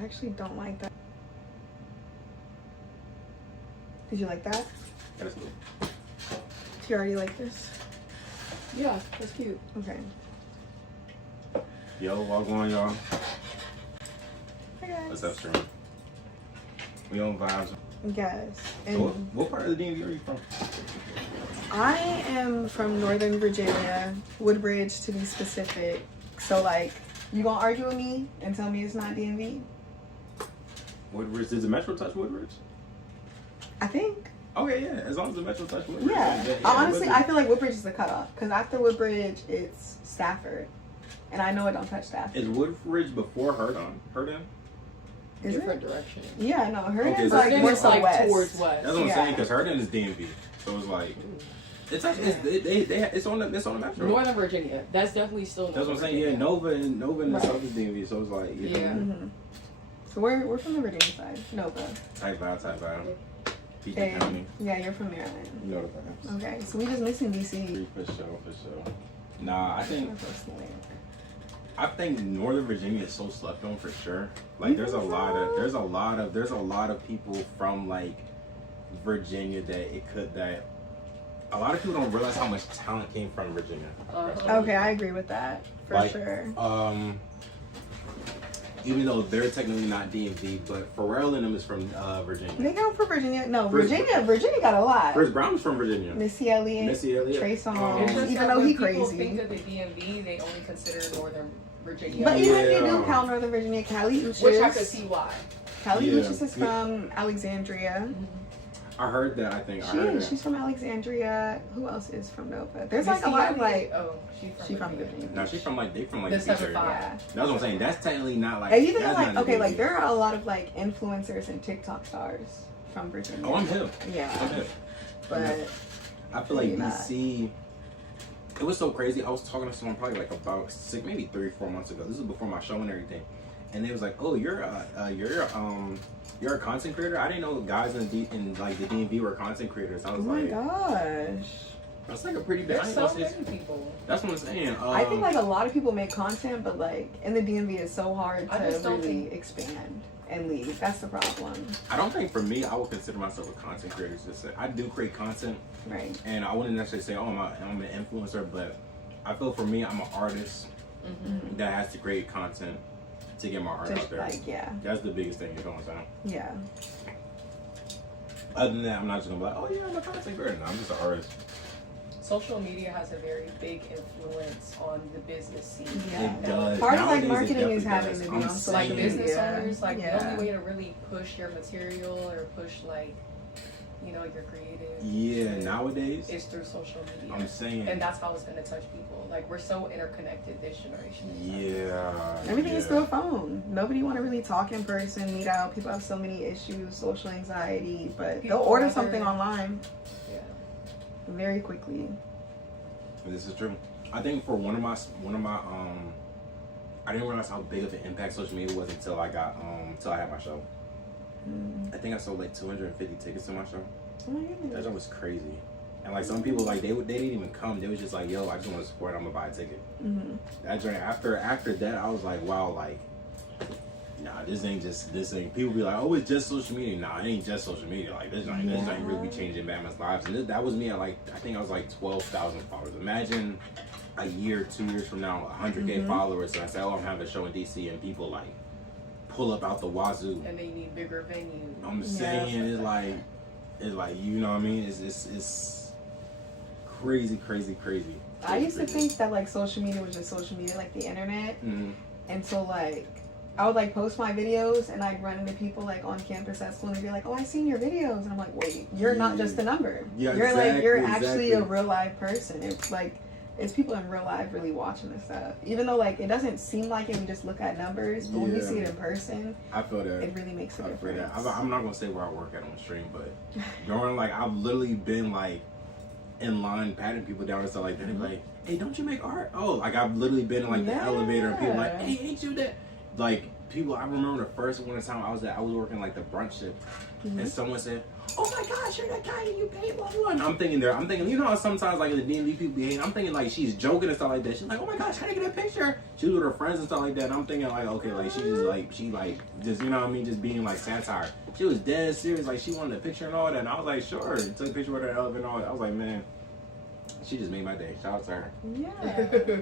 I actually don't like that. Did you like that? That's cool. Do you already like this? Yeah, that's cute. Okay. Yo, what's going on, y'all? Hi guys. What's up, stream? We on vibes. Yes. So And what part of the DMV are you from? I am from Northern Virginia, Woodbridge to be specific. So like, you gonna argue with me and tell me it's not DMV? Woodbridge. Does the Metro touch Woodbridge? I think. Okay, yeah. As long as the Metro touch Woodbridge. Yeah. Honestly, I feel like Woodbridge is the cutoff. Because after Woodbridge, it's Stafford. And I know it don't touch Stafford. Is Woodbridge before Herndon? Is Different it? direction. Yeah, no, Herndon's Okay, so like more it's so like west. towards west. That's what I'm Yeah. saying, because Herndon is DMV. So it's like, it's on the Metro. Northern Virginia. That's definitely still That's what I'm Northern saying. Yeah, Virginia. Nova in the Right. south is DMV. So it's like, Yeah. Mm-hmm. So we're from the Virginia side, Nova. Type vibe. PG And County. yeah, you're from Maryland. You know the vibes. Okay, so we just missing DC. For sure. Nah, I think Northern Virginia is so slept on for sure. Like there's a lot of people from like Virginia that a lot of people don't realize how much talent came from Virginia. Okay, I agree with that for Like, sure. Even though they're technically not DMV, but Pharrell and them is from Virginia. They come from Virginia. No, Chris- Virginia got a lot. Chris Brown is from Virginia. Missy Elliott, Trey It's Songz, just even that though when he people crazy. think of the DMV, they only consider Northern Virginia. But even if you Yeah. do count Northern Virginia, Callie Uchis. which I could see why. Callie Yeah. Uchis is from Alexandria. I heard that. I think She's from Alexandria. Who else is from Nova? There's like a Missy lot of Elliott- like. oh, she from Virginia. No, she's from like they from like The the beach 7-5. area. Yeah. That's what I'm saying. That's technically not like. And even though that's like not okay, DMV. like there are a lot of like influencers and TikTok stars from Virginia. Oh, I'm hip. Yeah. I'm hip. But I feel like Maybe not. DC. It was so crazy. I was talking to someone probably like about maybe 3-4 months ago. This was before my show and everything, and they was like, "Oh, you're a content creator." I didn't know guys in like the DMV were content creators. I oh was my like, gosh. that's like a pretty big. There's so many people. That's what I'm saying. I think like a lot of people make content, but like in the DMV it's so hard I to just don't really think- expand and leave. That's the problem. I don't think for me, I would consider myself a content creator. Just I do create content, Right. and I wouldn't necessarily say, "Oh, I'm an influencer," but I feel for me, I'm an artist Mm-hmm. that has to create content to get my art Just out there. like yeah. That's the biggest thing. You know what I'm saying? Yeah. Other than that, I'm not just gonna be like, "Oh yeah, I'm a content creator." No, I'm just an artist. Social media has a very big influence on the business scene. Yeah. It does. Part of like Nowadays, it marketing is definitely having does. to be I'm on So like social saying- business media. owners, like Yeah. the only way to really push your material or push like, you know, your creative Yeah, nowadays, is through social media. I'm saying. And that's how it's gonna touch people. Like we're so interconnected this generation. Yeah. Everything is yeah. through a phone. Nobody want to really talk in person, meet out. People have so many issues, social anxiety, but People they'll order rather- something online Yeah. very quickly. This is true. I think for one of my I didn't realize how big of an impact social media was until I had my show. I think I sold like 250 tickets to my show. Oh my That goodness. job was crazy. And like some people like they didn't even come. They was just like, "Yo, I just want to support. I'm gonna buy a ticket." Mm-hmm. That journey after that, I was like, "Wow, like, nah, this ain't. People be like, oh, it's just social media. Nah, it ain't just social media. Like this ain't really be changing Batman's lives." And that was me at like I think I was like 12,000 followers. Imagine a year, 2 years from now, 100K followers. And I say, "Oh, I'm having a show in DC," and people like pull up out the wazoo. And they need bigger venues. I'm saying it's like you know what I mean? It's crazy. I used to think that like social media was just social media, like the internet, Mhm. until like I would like post my videos and I'd run into people like on campus at school and they'd be like, "Oh, I seen your videos," and I'm like, "Wait, you're not just a number. Yeah, you're like you're actually a exactly. real live person." It's like it's people in real life really watching this stuff. Even though like it doesn't seem like it when you just look at numbers, but when you Yeah. see it in person, I feel that. it really makes a I feel difference. that. I'm not gonna say where I work at on stream, but during like I've literally been like in line patting people down and stuff like that. And be like, "Hey, don't you make art?" Oh, like I've literally been in like the elevator and people like, "Hey, ain't you that?" like people. I remember the first one time I was working like the brunch shift, and someone said, "Oh my gosh, you're that guy and you paid blah blah." And I'm thinking, you know how sometimes like in the DMV people behave. I'm thinking like she's joking and stuff like that. She's like, "Oh my gosh, how do you get a picture?" She was with her friends and stuff like that. And I'm thinking like, okay, like she just you know what I mean, just being like satire. She was dead serious, like she wanted a picture and all that. And I was like, sure, took a picture with her elephant and all that. I was like, man, she just made my day. Shout out to her. Yeah.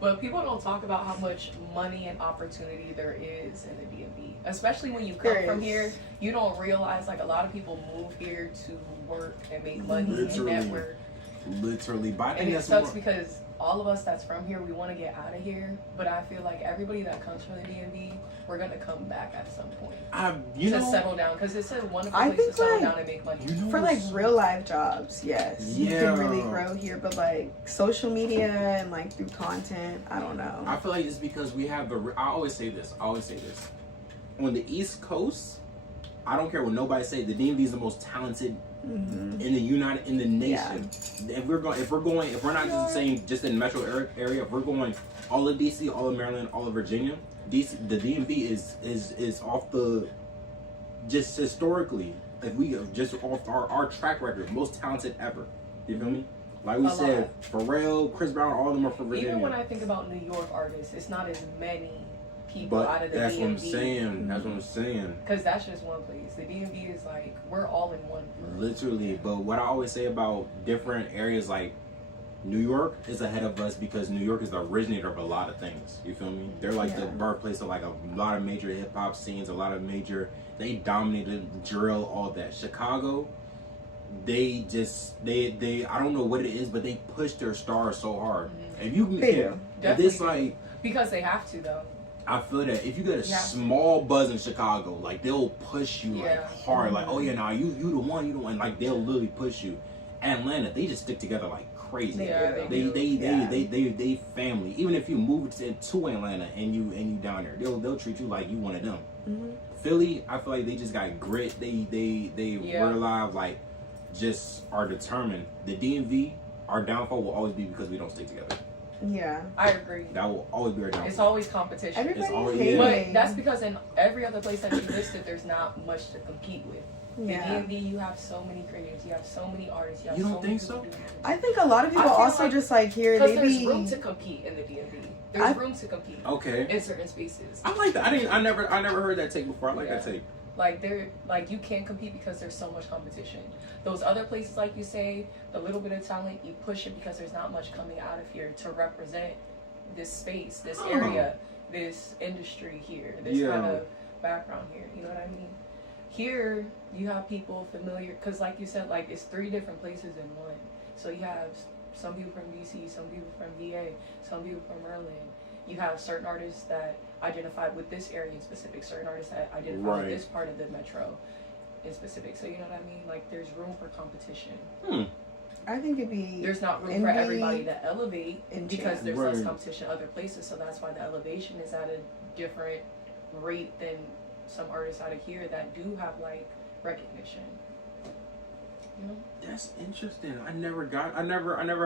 But people don't talk about how much money and opportunity there is in the DMV. Especially when you come from here, you don't realize like a lot of people move here to work and make money and network. Literally, but I think and it that's sucks more, because all of us that's from here, we want to get out of here. But I feel like everybody that comes from the DMV, we're gonna come back at some point to settle down, because it's a wonderful place to settle down and make money. You know, for like real life jobs, yes, you can really grow here. But like social media and like through content, I don't know. I feel like it's because we have I always say this. On the East Coast, I don't care what nobody say. The DMV is the most talented in the nation. Yeah. If we're not just saying just in the metro area, if we're going all of DC, all of Maryland, all of Virginia, the DMV is off the, just historically, if we just off our track record, most talented ever. You feel me? Like we said, Pharrell, Chris Brown, all of them are from Virginia. Even when I think about New York artists, it's not as many people out of the DMV. That's what I'm saying. That's what I'm saying. Because that's just one place. The DMV is like, we're all in one group. Literally. But what I always say about different areas, like New York is ahead of us because New York is the originator of a lot of things. You feel me? They're like the birthplace of like a lot of major hip hop scenes, they dominated drill, all that. Chicago, they I don't know what it is, but they push their stars so hard. If you if this like, because they have to though. I feel that if you get a small buzz in Chicago, like they'll push you like hard, like, oh yeah, nah, you the one, like they'll literally push you. Atlanta, they just stick together like crazy. They family. Even if you move to Atlanta and you down there, they'll treat you like you one of them. Philly, I feel like they just got grit. They real live, like just are determined. The DMV, our downfall will always be because we don't stick together. Yeah, I agree. That will always be our downfall. It's always competition. But that's because in every other place that you listed, there's not much to compete with. Yeah. The DMV, you have so many creators, you have so many artists, you don't think so? I think a lot of people also like, just like here because there's room to compete in the DMV. There's room to compete. Okay. In certain spaces. I like that. I never heard that take before. I like that take. Like you can't compete because there's so much competition. Those other places, like you say, the little bit of talent, you push it because there's not much coming out of here to represent this space, this area, this industry here, this kind of background here. You know what I mean? Here, you have people familiar, because like you said, like it's 3 different places in one. So you have some people from DC, some people from VA, some people from Maryland. You have certain artists that identify with this area in specific, certain artists that identify with this part of the metro in specific. So you know what I mean? Like there's room for competition. I think it'd be... There's not room for everybody to elevate because there's less competition other places. So that's why the elevation is at a different rate than some artists out of here that do have like recognition. You know? That's interesting. I never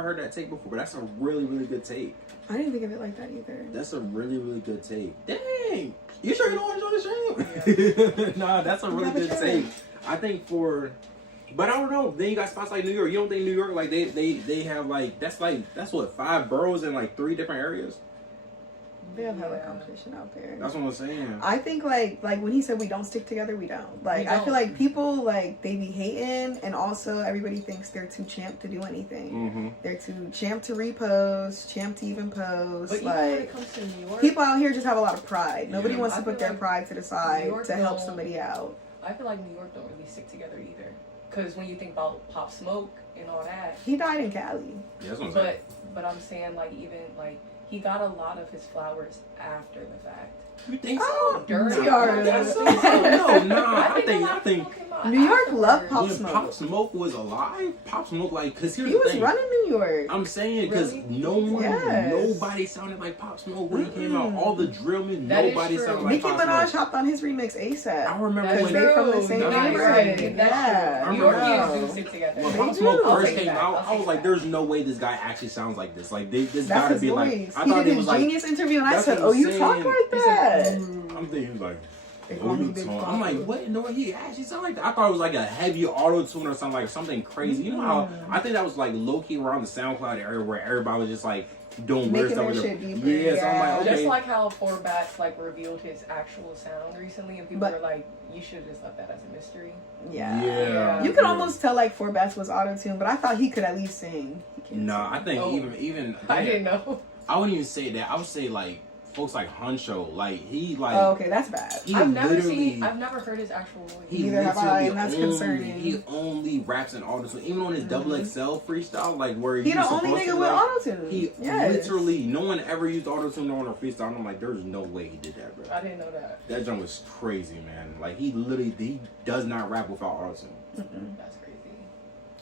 heard that take before, but that's a really, really good take. I didn't think of it like that either. That's a really, really good take. Dang! You sure you don't want to join the stream? Nah, that's a really good take. I think but I don't know. Then you got spots like New York. You don't think New York like they have like that's what 5 boroughs in like 3 different areas? They have hella competition out there. That's what I'm saying. I think like when he said we don't stick together, we don't. Like I feel like people like they be hating, and also everybody thinks they're too champ to do anything. They're too champ to repost, champ to even post. But like even when it comes to New York, people out here just have a lot of pride. Nobody wants to put their pride to the side to help somebody out. I feel like New York don't really stick together either. Because when you think about Pop Smoke and all that, he died in Cali. Yeah, that's what I'm saying. But I'm saying like even like he got a lot of his flowers after the fact. You think so? Oh, during I think so. No, I think New York loved Pop When Smoke. Pop Smoke was alive, Pop Smoke, like, cause here's He the was thing. running New York. I'm saying because Really? nobody sounded like Pop Smoke when he came out. All the drill men, That is nobody true. sounded like Nicki Pop Minaj Smoke. hopped on his remix ASAP. I remember That's when they from the same No, you're neighborhood. right. That's Yeah. true. New I remember. Yorkians do stick together. when They Pop do. Smoke I'll first take it came back. out, I'll I take was it like, back. "There's no way this guy actually sounds like this. Like, this That's gotta his be like." voice. I He thought did it was his like. Genius interview, and I That's said, what "Oh, I'm you talk saying. like He said, that." I'm thinking he was like. They Oh, call me you Big tone. Papa. I'm like, what? No, he actually sound like that. I thought it was like a heavy auto tune or something, like something crazy. You know how I think that was like low key around the SoundCloud area where everybody was just like doing weird Making stuff their with shit it. deeper. Yeah, so I'm like, okay. Just like how Four Bats like revealed his actual sound recently, and people But- were like, "You should have just left that as a mystery." Yeah. Yeah. You could almost tell like Four Bats was auto-tuned, but I thought he could at least sing. He can't No, sing. I think Oh. even I didn't know. I wouldn't even say that. I would say like folks like Huncho, like he like Oh, okay, that's bad. he I've never literally heard his actual voice. he Neither have I, and literally that's only, concerning. he only raps in auto tune. Even on his double XL freestyle, like where He the was only supposed to, nigga with like, auto-tune. He Yes. literally, no one ever used auto tune on a freestyle. And I'm like, there's no way he did that, bro. I didn't know that. That jump was crazy, man. Like he literally, he does not rap without auto tune. That's crazy.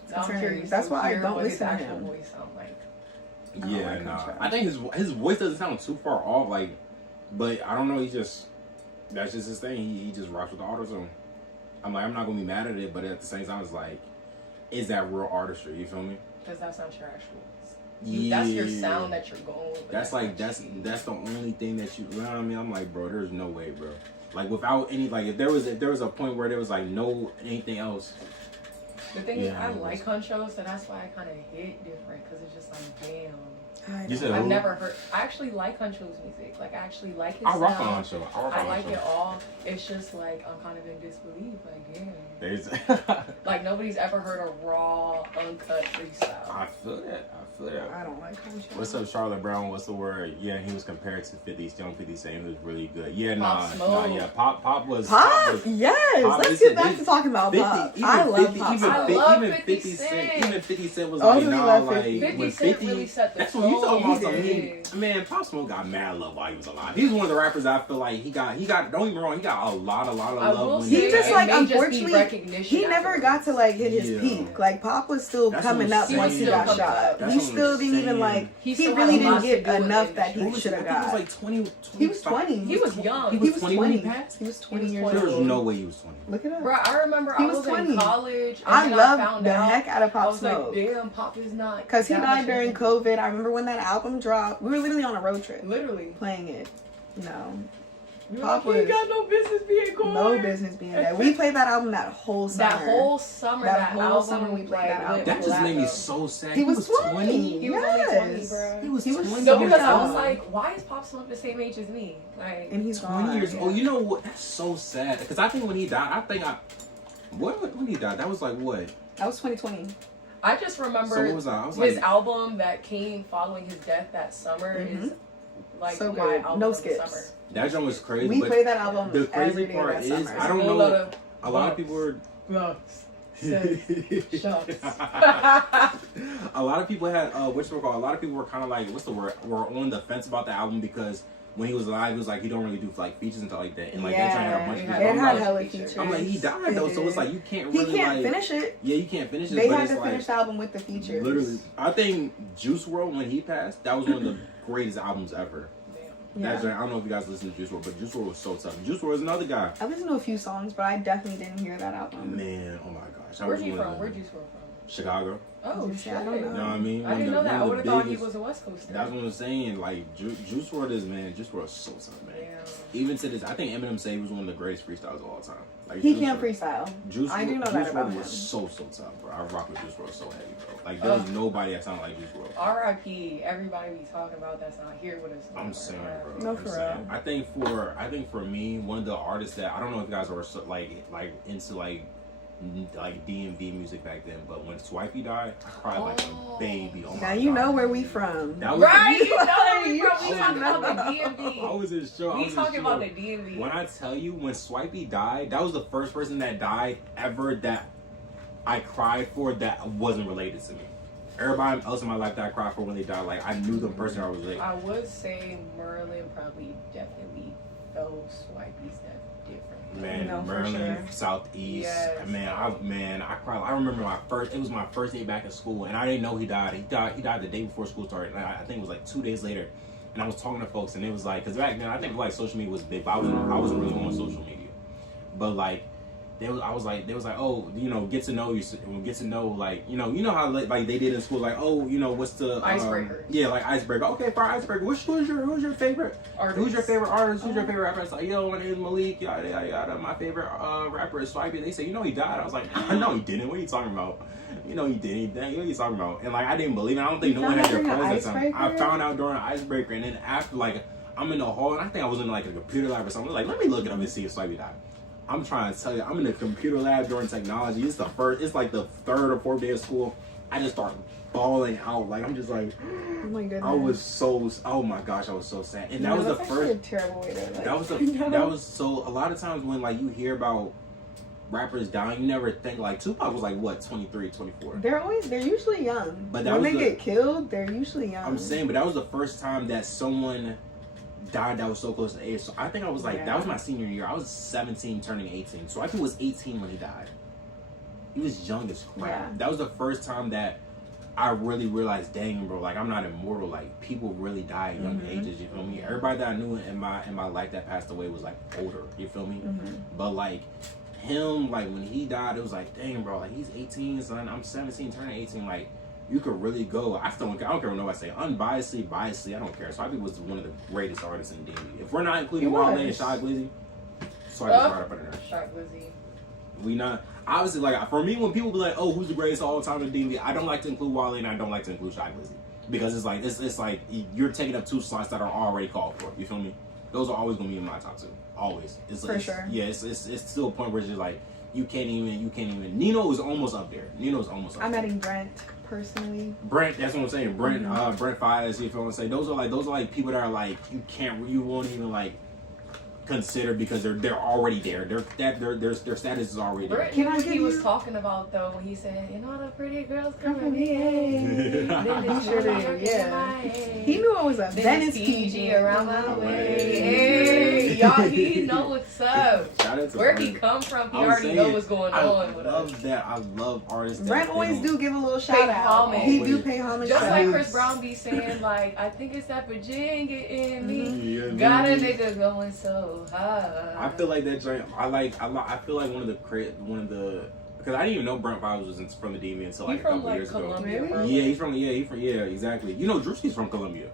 It's Now I'm concerning. curious That's to why I hear don't what his listen to actual him. voice sound like. don't Yeah, like nah. Huncho. I think his voice doesn't sound too far off. Like, but I don't know. That's just his thing. He just rocks with the auto tune. I'm like, I'm not gonna be mad at it, but at the same time, it's like, is that real artistry? You feel me? Because that's not your actual voice. Yeah. That's your sound that you're going with. but That's like not you. that's the only thing that you know what I mean. I'm like, bro, there's no way, bro. Like without any like if there was a point where there was like no anything else. The thing is, Yeah, I it like was- Huncho, so that's why I kind of hit different. Because it's just like, damn. You said I've who? never heard. I actually like Huncho's music. Like, I actually like his I rock sound. on show. I rock I on like show. it all. It's just like I'm kind of in disbelief. Like, damn. There's Like nobody's ever heard a raw, uncut freestyle. I feel that. I feel that. I don't like Huncho. What's up, Charlotte Brown? What's the word? Yeah, he was compared to 50. Young 50 saying he was really good. Yeah, Pop Smoke. yeah. Pop was. Pop? was- Yes. Pop, Let's listen, get back to talking about 50, Pop. even I love 50, Pop. even, I fi- love even 50 50 Cent. Even 50 Cent was Oh, like, he nah, loved like 50. 50 when Cent really set the that's when you talking about tone. something. He He, did. man, Pop Smoke got mad love while he was alive. He's one of the rappers I feel like he got. Don't get me wrong, he got a lot of I love. will when say He just it like may just be unfortunately recognition he never afterwards. got to like hit his Yeah. peak. Like Pop was still That's coming what I'm up saying. once he Still got coming shot. up. That's He what I'm still didn't even saying. like He he still really had a didn't lot to get do in the enough that industry. he What was should it? have I think got. he was like 20. He was 20. He was young. He was 20 when he passed? He was He 20 was years 20. There was old. no way he was 20. Look it up. Bro, I remember He I was was 20. in college. And I then loved found the out, heck out of Pop I was Smoke. like, damn, Pop is not. Because he that died much during older. COVID. I remember when that album dropped. We were literally on a road trip Literally. playing it. No. You Pop like, he was- got no business being cool. No business being there. We played that album that whole summer. That whole summer, That that whole album, summer we played that album. went That just made me platinum. so sad. He was 20. He was only 20, bro. He was He was 20. No, so because I young. was like, why is Pop Smoke the same age as me? Like, And he's 20 gone. years old. You know what? That's so sad. Because I think when he died, when he died, that was like what? That was 2020. I just remember So what was I? I was his like, album that came following his death that summer is like So my good. album No of the skips. summer. that joint was crazy. We but played that album the crazy every day part that is, summer. I don't Whole know. lot of A lot of people were. bucks, cents, shucks. A lot of people had a lot of people were kind of like were on the fence about the album because when he was alive he was like he don't really do like features and stuff like that and like that joint had a bunch of it people. had It I'm had like, hella features. features. I'm like he died though, so it's like you can't He really can't like finish it. yeah you can't finish it. They but had it's to like, finish the album with the features. literally, I think Juice WRLD when he passed, that was one of the greatest albums ever. Yeah. That joint, I don't know if you guys listen to Juice WRLD, but Juice WRLD was so tough. Juice WRLD is another guy. I listened to a few songs, but I definitely didn't hear that album. Man, oh my gosh. Where's he from? Where'd you from? Chicago. Oh, I shit. don't know. You know what I mean? I didn't know that. I One would of have the thought he biggest- was a West Coaster. That's what I'm saying. Like Juice WRLD is Juice WRLD is so tough, man. Damn. Even to this, I think Eminem said he was one of the greatest freestyles of all time. Like He Juice can't WRLD freestyle. Juice I do know Juice that about WRLD him. was so tough, bro. I rock with Juice WRLD so heavy, bro. Like there was nobody that sounded like Juice WRLD. R.I.P. Everybody we talking about that's not here with us. I'm saying, bro. No, I'm for saying. real. I think for me, one of the artists that I don't know if you guys were so, like into like DMV music back then, but when Swipey died, I cried like a baby. Oh Now my you God. know where we from. That was Right, you know Like, we you talking should about the I DMV. was in shock. We talking about the DMV. When I tell you, when Swipey died, that was the first person that died ever that I cried for that wasn't related to me. Everybody else in my life that I cried for when they died, like I knew the person I was related. I would say Merlin probably definitely felt Swipey's death differently. Man, No, for Maryland, sure. Southeast. Yes. Man, I cried. I remember it was my first day back in school, and I didn't know he died. He died the day before school started. And I think it was like 2 days later. And I was talking to folks, and it was like, because back then I think like social media was big, but I wasn't really on social media. But like, they was like, oh, you know, get to know like, you know how like they did in school, like, oh, you know, what's the icebreaker? Yeah, like icebreaker. Okay, for icebreaker, who's your favorite artist? Who's your favorite artist? Who's your favorite rapper? It's like, yo, my name is Malik. Yada yada yada. My favorite rapper is Swipey. They say, you know, he died. I was like, no, he didn't. What are you talking about? You know, he didn't. What are you talking about? And like, I didn't believe it. I don't think no one had their phones at the time. I found out during an icebreaker, and then after, like, I'm in the hall, and I think I was in like a computer lab or something. Like, let me look it up and see if Swipey died. I'm trying to tell you, I'm in the computer lab during technology. It's like the 3rd or 4th day of school. I just start bawling out. Like, I'm just like, Oh my goodness. I was so, oh my gosh, I was so sad. And that was the first. A terrible way to, like, that was so, a lot of times when like you hear about rappers dying, you never think, like, Tupac was like, what, 23, 24? They're usually young. But when they get killed, they're usually young. I'm saying, but that was the first time that someone died that was so close to age. So I think I was like, that was my senior year. I was 17 turning 18. So I think he was 18 when he died. He was young as crap. Yeah. That was the first time that I really realized, dang, bro, like, I'm not immortal. Like, people really die at young ages, you feel me? Everybody that I knew in my life that passed away was like older, you feel me? But like him, like, when he died, it was like, dang, bro, like, he's 18, son, I'm 17 turning 18, like, you could really go. I don't care what nobody say. Unbiasedly, biasedly, I don't care. So I think was one of the greatest artists in D&B. If we're not including Wale and Shy Glizzy, so I just right up under there. Shy Glizzy. We not. Obviously, like, for me, when people be like, oh, who's the greatest of all time in D&B, I don't like to include Wale and I don't like to include Shy Glizzy. Because it's like you're taking up 2 slots that are already called for. You feel me? Those are always going to be in my top 2. Always. For sure. Yeah, it's still a point where it's just like, you can't even. Nino is almost up there. I'm adding Brent. Personally, Brent, that's what I'm saying. Brent, Brent Fires, you feel what I'm saying? Those are like people that are like, you won't even like consider because they're already there. Their status is already there. Can I he was talking about though when he said, "And all the pretty girls come from me." He sure did. Yeah, he knew it was a Venice PG around my way. Hey, y'all, he know what's up. Shout out to where Brent. He come from. He already know what's going on with us. I love artists. Brent always do give a little shout out. He do pay homage. Just like Chris Brown be saying, like, I think it's that Virginia in me. Got a nigga going so. I feel like that joint. I feel like one of the because I didn't even know Brent Fires was from the DMV until like a couple years Columbia, ago. Yeah, he's from exactly. You know, Drewski's from Columbia.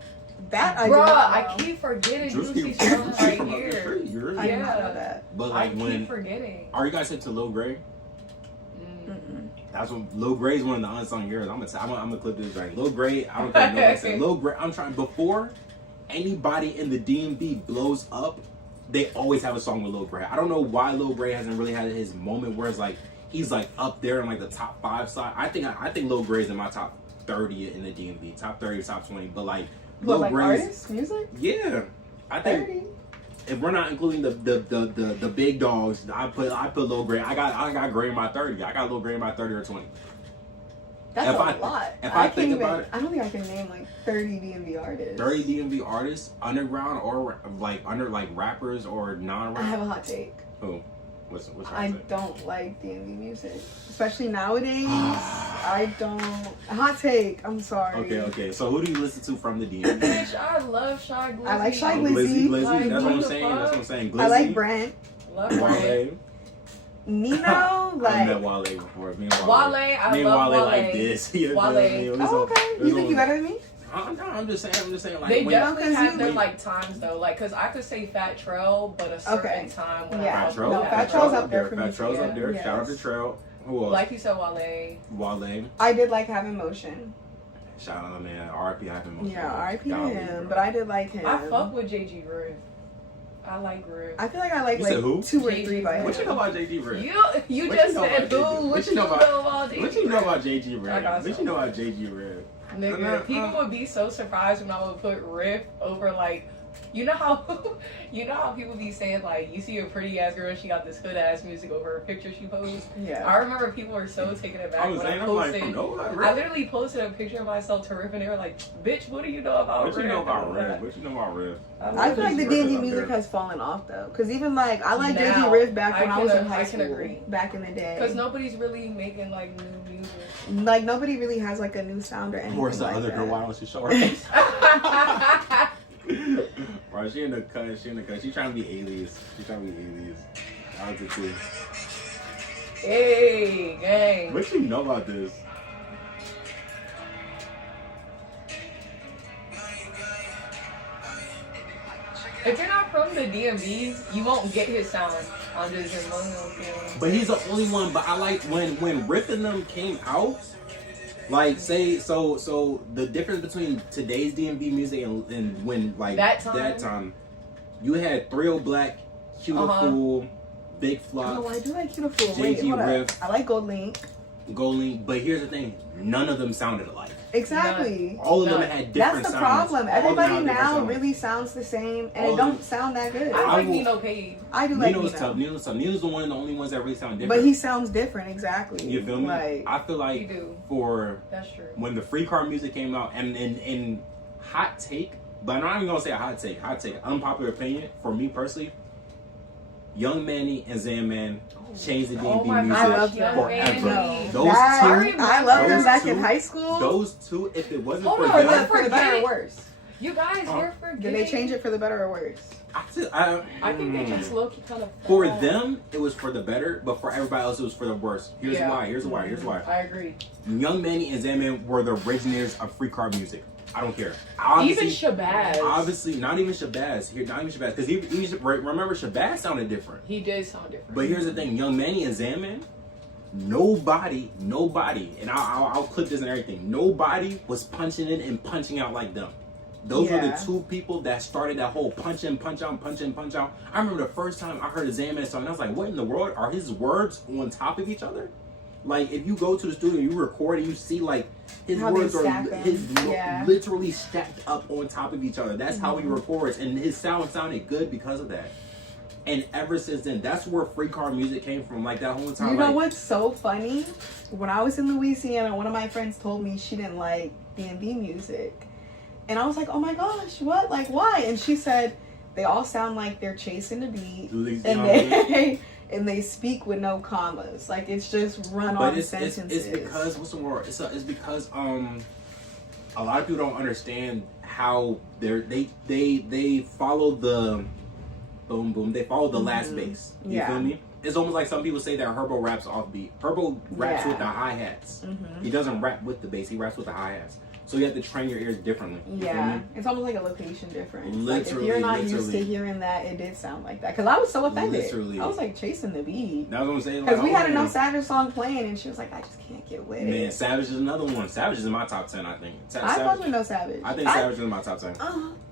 That I keep forgetting Drewski's from right here. I didn't know that. But like I keep forgetting. Are you guys hip to Lil Gray? That's what Lil Gray's one of the unsung heroes. I'm gonna clip this right. Lil Gray, I don't care what nobody said. Lil Gray, I'm trying before anybody in the DMV blows up. They always have a song with Lil Gray. I don't know why Lil Gray hasn't really had his moment where it's like he's like up there in like the top 5 side. I think Lil Gray's in my top 30 in the DMV, top 30, top 20. But like Lil Gray's artists, music. Yeah, I think 30. If we're not including the big dogs, I put Lil Gray. I got Gray in my 30. I got Lil Gray in my 30 or 20. That's a lot. If I think about it, I don't think I can name like 30 DMV artists. 30 DMV artists, underground or like under like rappers or non-rappers. I have a hot take. Who? What's I don't like DMV music, especially nowadays. I don't. Hot take. I'm sorry. Okay. So who do you listen to from the DMV? Bitch, I love Shy Glizzy. I like Shy Glizzy. Like, that's what I'm saying. Glizzy. I like Brent. Love Brent. Nino, like I met Wale before. Me and Wale. I love Wale like this. Wale. Oh, okay. You think you better than me? I'm just saying. Like, they definitely have their like times though, like because I could say Fat Trell, but a certain time when Fat Trell's up there for me. Fat Trell's up there. Shout out to Trell. Who else? Like you said, Wale. I did like Having Motion. Shout out, man. R.I.P. Having Motion. Yeah, R.I.P. to him. But I did like him. I fuck with JG Riff. I like Riff. I feel like I like who? 2 or 3 by him. What you know about JG Riff? You just said who? What you know about JG Riff? What you know about JG Riff? What you know about JG Riff? Nigga, people would be so surprised when I would put Riff over like You know how you know how people be saying like you see a pretty ass girl and she got this hood ass music over her picture she posed. Yeah. I remember people were so taken aback when I posted. I literally posted a picture of myself to Riff and they were like, "Bitch, what do you know about Riff?" What you know about Riff? What you know about Riff? I feel like the D&D music has fallen off though, because even like I like Jay-Z Riff back when I was in high school. Back in the day. Because nobody's really making like new music. Like nobody really has like a new sound or anything. Or the like other that. girl, why don't you show her face? Bro, she in the cut. She trying to be alias. I was it too. Hey, gang. What you know about this? If you're not from the DMVs, you won't get his sound on this feeling. But he's the only one. But I like when Riff and them came out. Like say so the difference between today's DMV music and when like that time, you had 3-0 Black, Cutiful, Big Flop. Oh, I do like Cutiful. JG Wait, hold Riff. up. I like Gold Link. But here's the thing: none of them sounded alike. Exactly. All of them had different sounds. That's the sounds. problem. Everybody now really sounds the same, and it don't sound that good. I like Nino Page. I do like Nino's tough. Nino's the only ones that really sound different. But he sounds different, exactly. You feel me? Like, I feel like that's true. When the free car music came out, and hot take, but I'm not even gonna say a hot take. Unpopular opinion for me personally. Young Manny and Zan changed the D&B music forever. Those two, I loved them back in high school. Those two, if it wasn't for the better or worse. You guys were forgetting. Did they change it for the better or worse? I think they just low-key kind of. For them, it was for the better, but for everybody else, it was for the worse. Here's why. I agree. Young Manny and Zan were the originators of free car music. I don't care. Even Shabazz. Obviously, not even Shabazz. Because remember, Shabazz sounded different. He did sound different. But here's the thing: Young Manny and Zan, nobody, and I'll clip this and everything. Nobody was punching in and punching out like them. Those were the two people that started that whole punch in, punch out, punch in, punch out. I remember the first time I heard a Zan song, and I was like, "What in the world are his words on top of each other?" Like, if you go to the studio, you record, and you see like his words are literally stacked up on top of each other. That's how he records, and his sound sounded good because of that. And ever since then, that's where free car music came from. Like that whole time. You know what's so funny? When I was in Louisiana, one of my friends told me she didn't like D&B music, and I was like, "Oh my gosh, what? Like, why?" And she said they all sound like they're chasing the beat, and they speak with no commas. Like, it's just run-on sentences. It's because what's the word? It's because a lot of people don't understand how they follow the boom boom. They follow the last bass. You feel me? It's almost like some people say that Herbo raps off beat. Herbo raps with the hi hats. He doesn't rap with the bass. He raps with the hi hats. So you have to train your ears differently. It's almost like a location difference. Like, if you're not used to hearing that, it did sound like that. Because I was so offended. I was like chasing the beat. That's what I'm saying. Because we had a No Savage song playing, and she was like, "I just can't get with it." Man, Savage is another one. Savage is in my top 10, I think. I fuck with No Savage. I think Savage is in my top 10.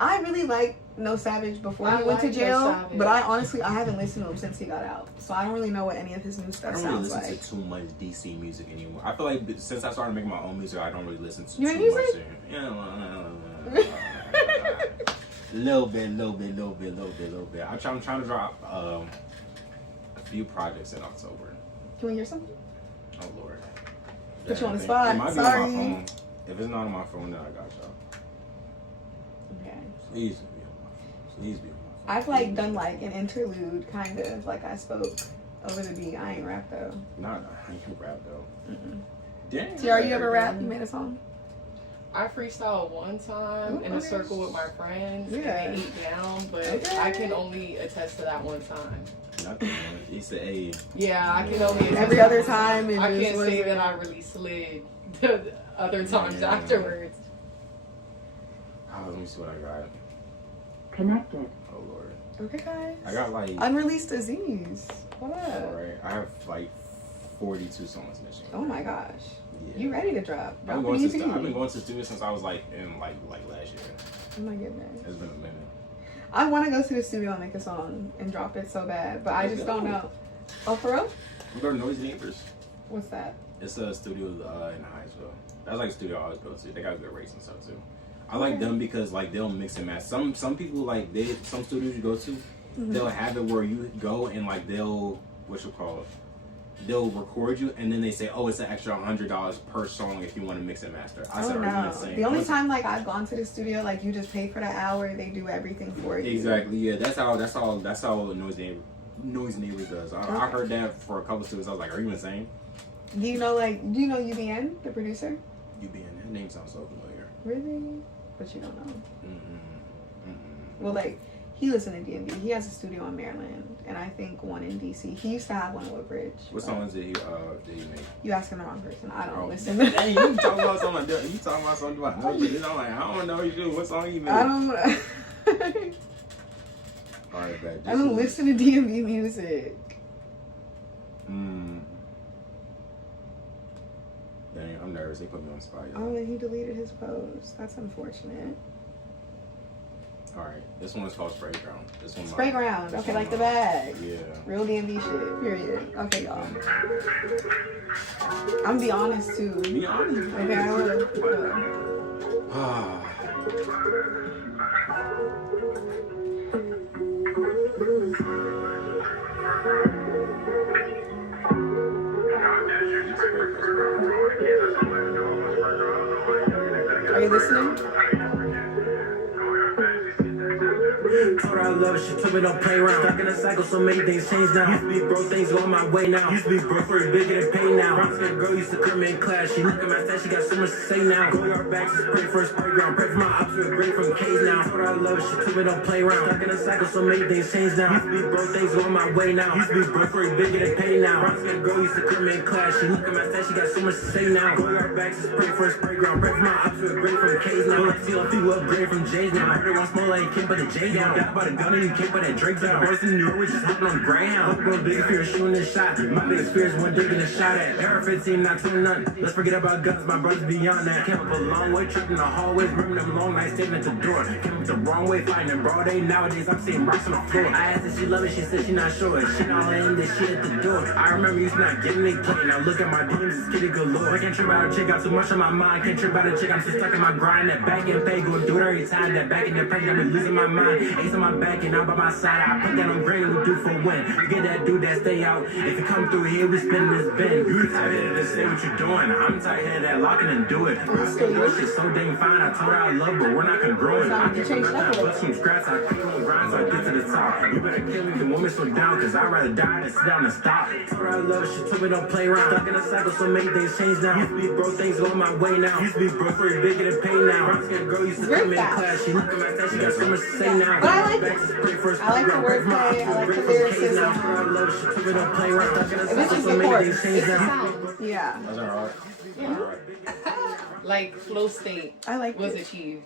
I really like No Savage before he went to jail, but I haven't listened to him since he got out, so I don't really know what any of his new stuff sounds like. I don't really listen to too much DC music anymore. I feel like since I started making my own music, I don't really listen to too much. Little bit. I'm trying to drop a few projects in October. Can we hear something? Oh Lord. Put you on the spot. It might be on my phone. If it's not on my phone, then I got y'all. Okay. Please be on my phone. Please be on my phone. I've like done like an interlude, kind of like I spoke over the beat. I ain't rap though. Nah, I ain't rap though. Dang. Tiara, you ever rap? You made a song? I freestyled one time in a circle with my friends and they ate down, but I can only attest to that one time. Nothing. He said, "Hey." Yeah, I can only. Every other time. I can't say that I really slid the other times afterwards. Let me see what I got. Connected. Oh Lord. Okay, guys. I got like unreleased Azizz. What up? Alright, I have like 42 songs missing. Oh my gosh. Yeah. You ready to drop? I've been going to the studio since I was like in like last year. Oh my goodness. It's been a minute. I want to go to the studio and make a song and drop it so bad, but I just don't know. Oh, for real? We go to Noisy Neighbors. What's that? It's a studio in Hinesville. That's like a studio I always go to. They got good rates and stuff too. I like them because like they'll mix and match. Some people like some studios you go to, they'll have it where you go and like they'll they'll record you and then they say, oh, it's an extra $100 per song if you want to mix and master. I said, no. The only time like I've gone to the studio, like you just pay for the hour, they do everything for you. Exactly. Yeah, that's how Noise Neighbor does. I heard that for a couple studios. I was like, are you insane? Do you know UBN, the producer? UBN, that name sounds so familiar. Really? But you don't know. Well, like, he lives in the DMV. He has a studio in Maryland, and I think one in DC. He used to have one in Woodbridge. What songs did he make? You asking the wrong person. I don't listen. Hey, you talking about something different. You talking about something about another person. I'm like, I don't know what song he made. I don't. All right, back. I don't listen to DMV music. Dang, I'm nervous. They put me on the spot. Oh, and he deleted his post. That's unfortunate. All right, this one is called Spray Ground. This one. Spray Ground. Okay, like the bag. Yeah. Real DMV shit. Period. Okay, y'all. I'm gonna be honest too. Be honest. Okay, I will. Are you listening? Told her I love her, she told me don't play around. Stuck in a cycle, so many things change now. Used to be broke, things going my way now. Used to be broke for a bigger than pay now. Brown skin girl used to come in class. She look at my stat, she got so much to say now. Go yard back, she pray for a spray ground. Pray for my ops, feel great from K's now. Told her I love her, she told me don't play around. Stuck in a cycle, so many things change now. Used to be broke, things going my way now. Used to be broke for a bigger than pay now. Brown skin girl used to come in class. She look at my stat, she got so much to say now. Go yard back, she pray for a spray ground. Pray for my ops, feel great from K's now. Let's see if you upgrade from J's now. I heard one small like Kim, but the J down. Got about a gun and you can't put that Drake down. Worse than New York, we just hopping on the Greyhound. Hope going big fear shooting this shot. My biggest fear is one digging a shot at. Era 15, not 2 nothing. Let's forget about guns, my brothers beyond that. Came up a long way, tripping the hallways, remember them long nights sitting at the door. Came up the wrong way, fighting in broad day. Nowadays, I'm seeing rocks on the floor. I asked if she love it, she said she not sure. She not in this shit at the door. I remember used to not getting it clean. Now look at my DMs, it's kitty galore. I can't trip out a chick, got too much on my mind. Can't trip out a chick, I'm still stuck in my grind. That back end pay, go do it every time. That back end the pressure, I've been losing my mind. Ace on my back and out by my side. I put that on grade, we do for win. You get that dude that stay out. If you come through here, we spin this bin. You tight-headed to say what you doing. I'm tight-headed at locking and do it. Girl, shit so dang fine. I told her I love, but we're not congruent. I can change that. But some scraps, I keep on grind, so I get to the top. You better kill me, the woman so down, cause I'd rather die than sit down and stop. Told her I love, she told me don't play around. Stuck in a cycle, so many things change now. Used to be broke, things going my way now. Used to be broke for a bigger than pay now. Brown skin girl used to come in class. She looked at my stat, she got so much to say now. But I like it. I like the wordplay, I like the lyricism. If it's just a chorus, yeah. That's alright. Like flow state I like was it. achieved.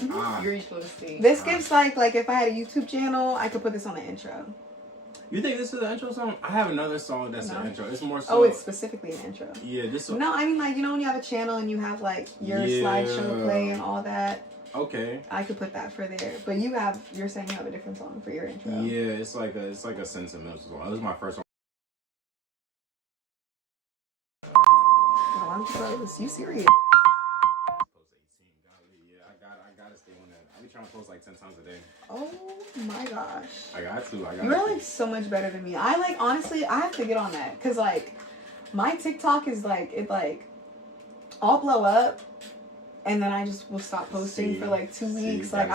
You reached flow state. This gives like if I had a YouTube channel, I could put this on the intro. You think this is the intro song? I have another song that's an intro. It's more so. Oh, it's specifically an intro. Yeah, this one. No, I mean like when you have a channel and you have like your slideshow play and all that. Okay. I could put that for there, but you're saying you have a different song for your intro. Yeah, it's like a sentimental song. It was my first song. Oh, I'm close. You serious? Post 18. Yeah, I gotta stay on that. I be trying to post like 10 times a day. Oh my gosh. I got to. You're like so much better than me. I like honestly, I have to get on that because like my TikTok is like I'll blow up. And then I just will stop posting for like 2 weeks. Like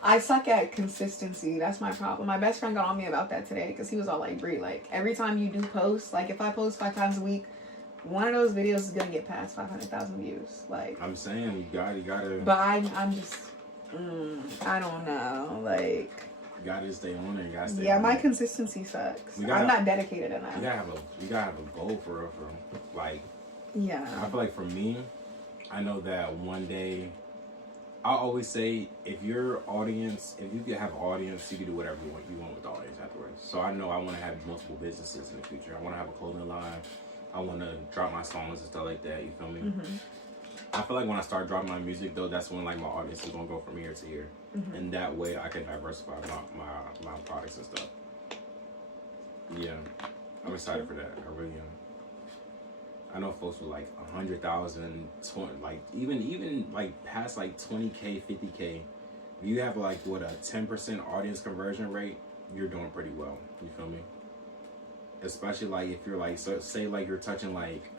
I suck at consistency. That's my problem. My best friend got on me about that today because he was all like, Brie, like every time you do post, like if I post 5 times a week, one of those videos is gonna get past 500,000 views. Like I'm saying, you gotta. But I'm just, I don't know. Like you gotta stay on it. You gotta stay. Yeah, on my it. consistency sucks. I'm not dedicated enough. You gotta have a goal for real. Like yeah. I feel like for me. I know that one day, I always say, if you can have an audience, you can do whatever you want with the audience afterwards. So I know I want to have multiple businesses in the future. I want to have a clothing line. I want to drop my songs and stuff like that. You feel me? Mm-hmm. I feel like when I start dropping my music, though, that's when like my audience is gonna go from year to year, and that way I can diversify my products and stuff. Yeah, I'm excited for that. I really am. I know folks with like 100,000, like even like past like 20K, 50K. If you have like what a 10% audience conversion rate, you're doing pretty well. You feel me? Especially like if you're like, so say like you're touching like,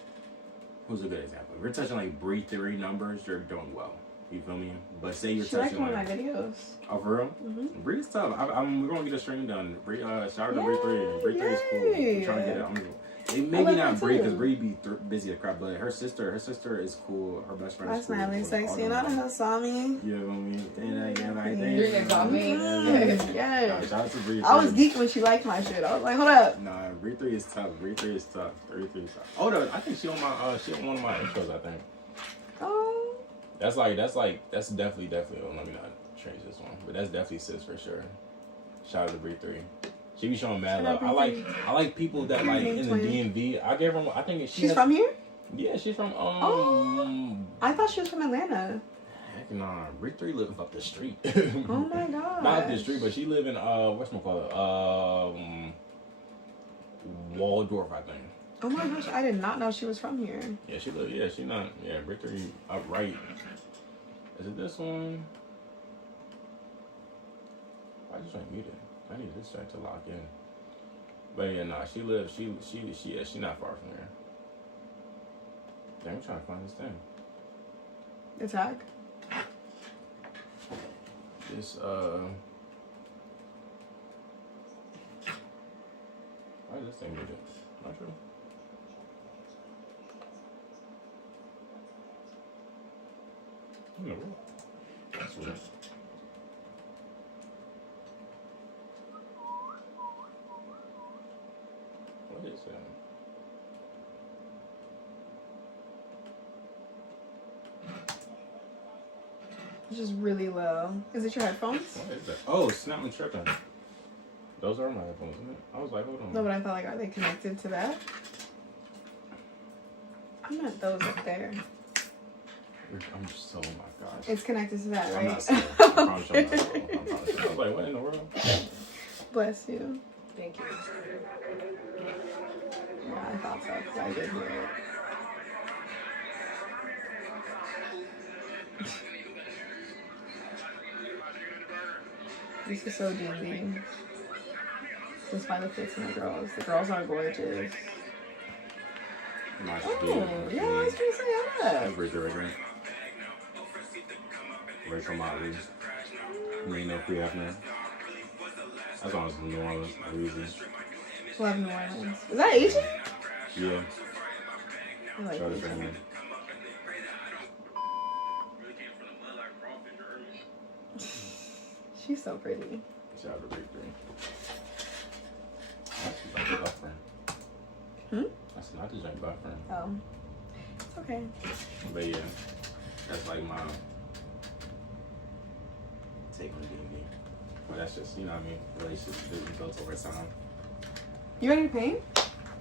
who's a good example? If you're touching like Bree Theory numbers, you're doing well. You feel me? But say you're touching one of my videos. Oh, for real? Mm-hmm. Bree's tough. We're gonna get a stream done. Bree, shout out to Bree 3. Bree 3 is cool. We're trying to get it. Maybe not Bree, because Bree be busy as crap, but her sister is cool. Her best friend is cool. That's not sexy. And I don't know, saw me. You know what I mean? And I Bree saw me. Yeah. Shout out to Bree. I was geeked when she liked my shit. I was like, hold up. Nah, Bree 3 is tough. Bree 3 is tough. Oh no, I think she on one of my intros, I think. Oh. That's definitely. Oh, let me not change this one, but that's definitely sis for sure. Shout out to Bree 3. She be showing mad love. I like people that like in the DMV. I gave her. I think she's from here. Yeah, she's from. I thought she was from Atlanta. Heck nah, Bree 3 live up the street. Oh my god. Not up the street, but she live in whatchamacallit, Waldorf, I think. Oh my gosh, I did not know she was from here. Yeah, she live. Yeah, she not. Yeah, Bree 3 upright. Is it this one? Why just ain't muted? I need this thing to lock in. But yeah, nah, she lives. She not far from here. Damn, I'm trying to find this thing. The tag. This why is this thing muted? Not true. No, that's weird. What is that? It's just really low. Is it your headphones? What is that? Oh, snap! I'm tripping. Those are my headphones, isn't it? I was like, hold on. No, but I thought like, are they connected to that? I meant those up there. I'm just so, oh my gosh. It's connected to that, right? I'm not saying. I promise you I'm not saying. I was like, what in the world? Bless you. Thank you. Yeah, I thought so, because I did hear it. This is so DMV. Just by the fits and the girls. The girls are gorgeous. Nice Oh, yeah, I was gonna say that. Rachel Motley. You ain't no free happening. That's on New Orleans, Louisiana. Love New Orleans. Is that Asian? Yeah. I like Shout out to Asian. family. She's so pretty. Shout out to Big 3. That's like buffering. That's not the joint buffering. Oh. It's okay. But yeah, that's like my take on D&D. But that's just, you know what I mean, relationships that built over time. You ready to paint?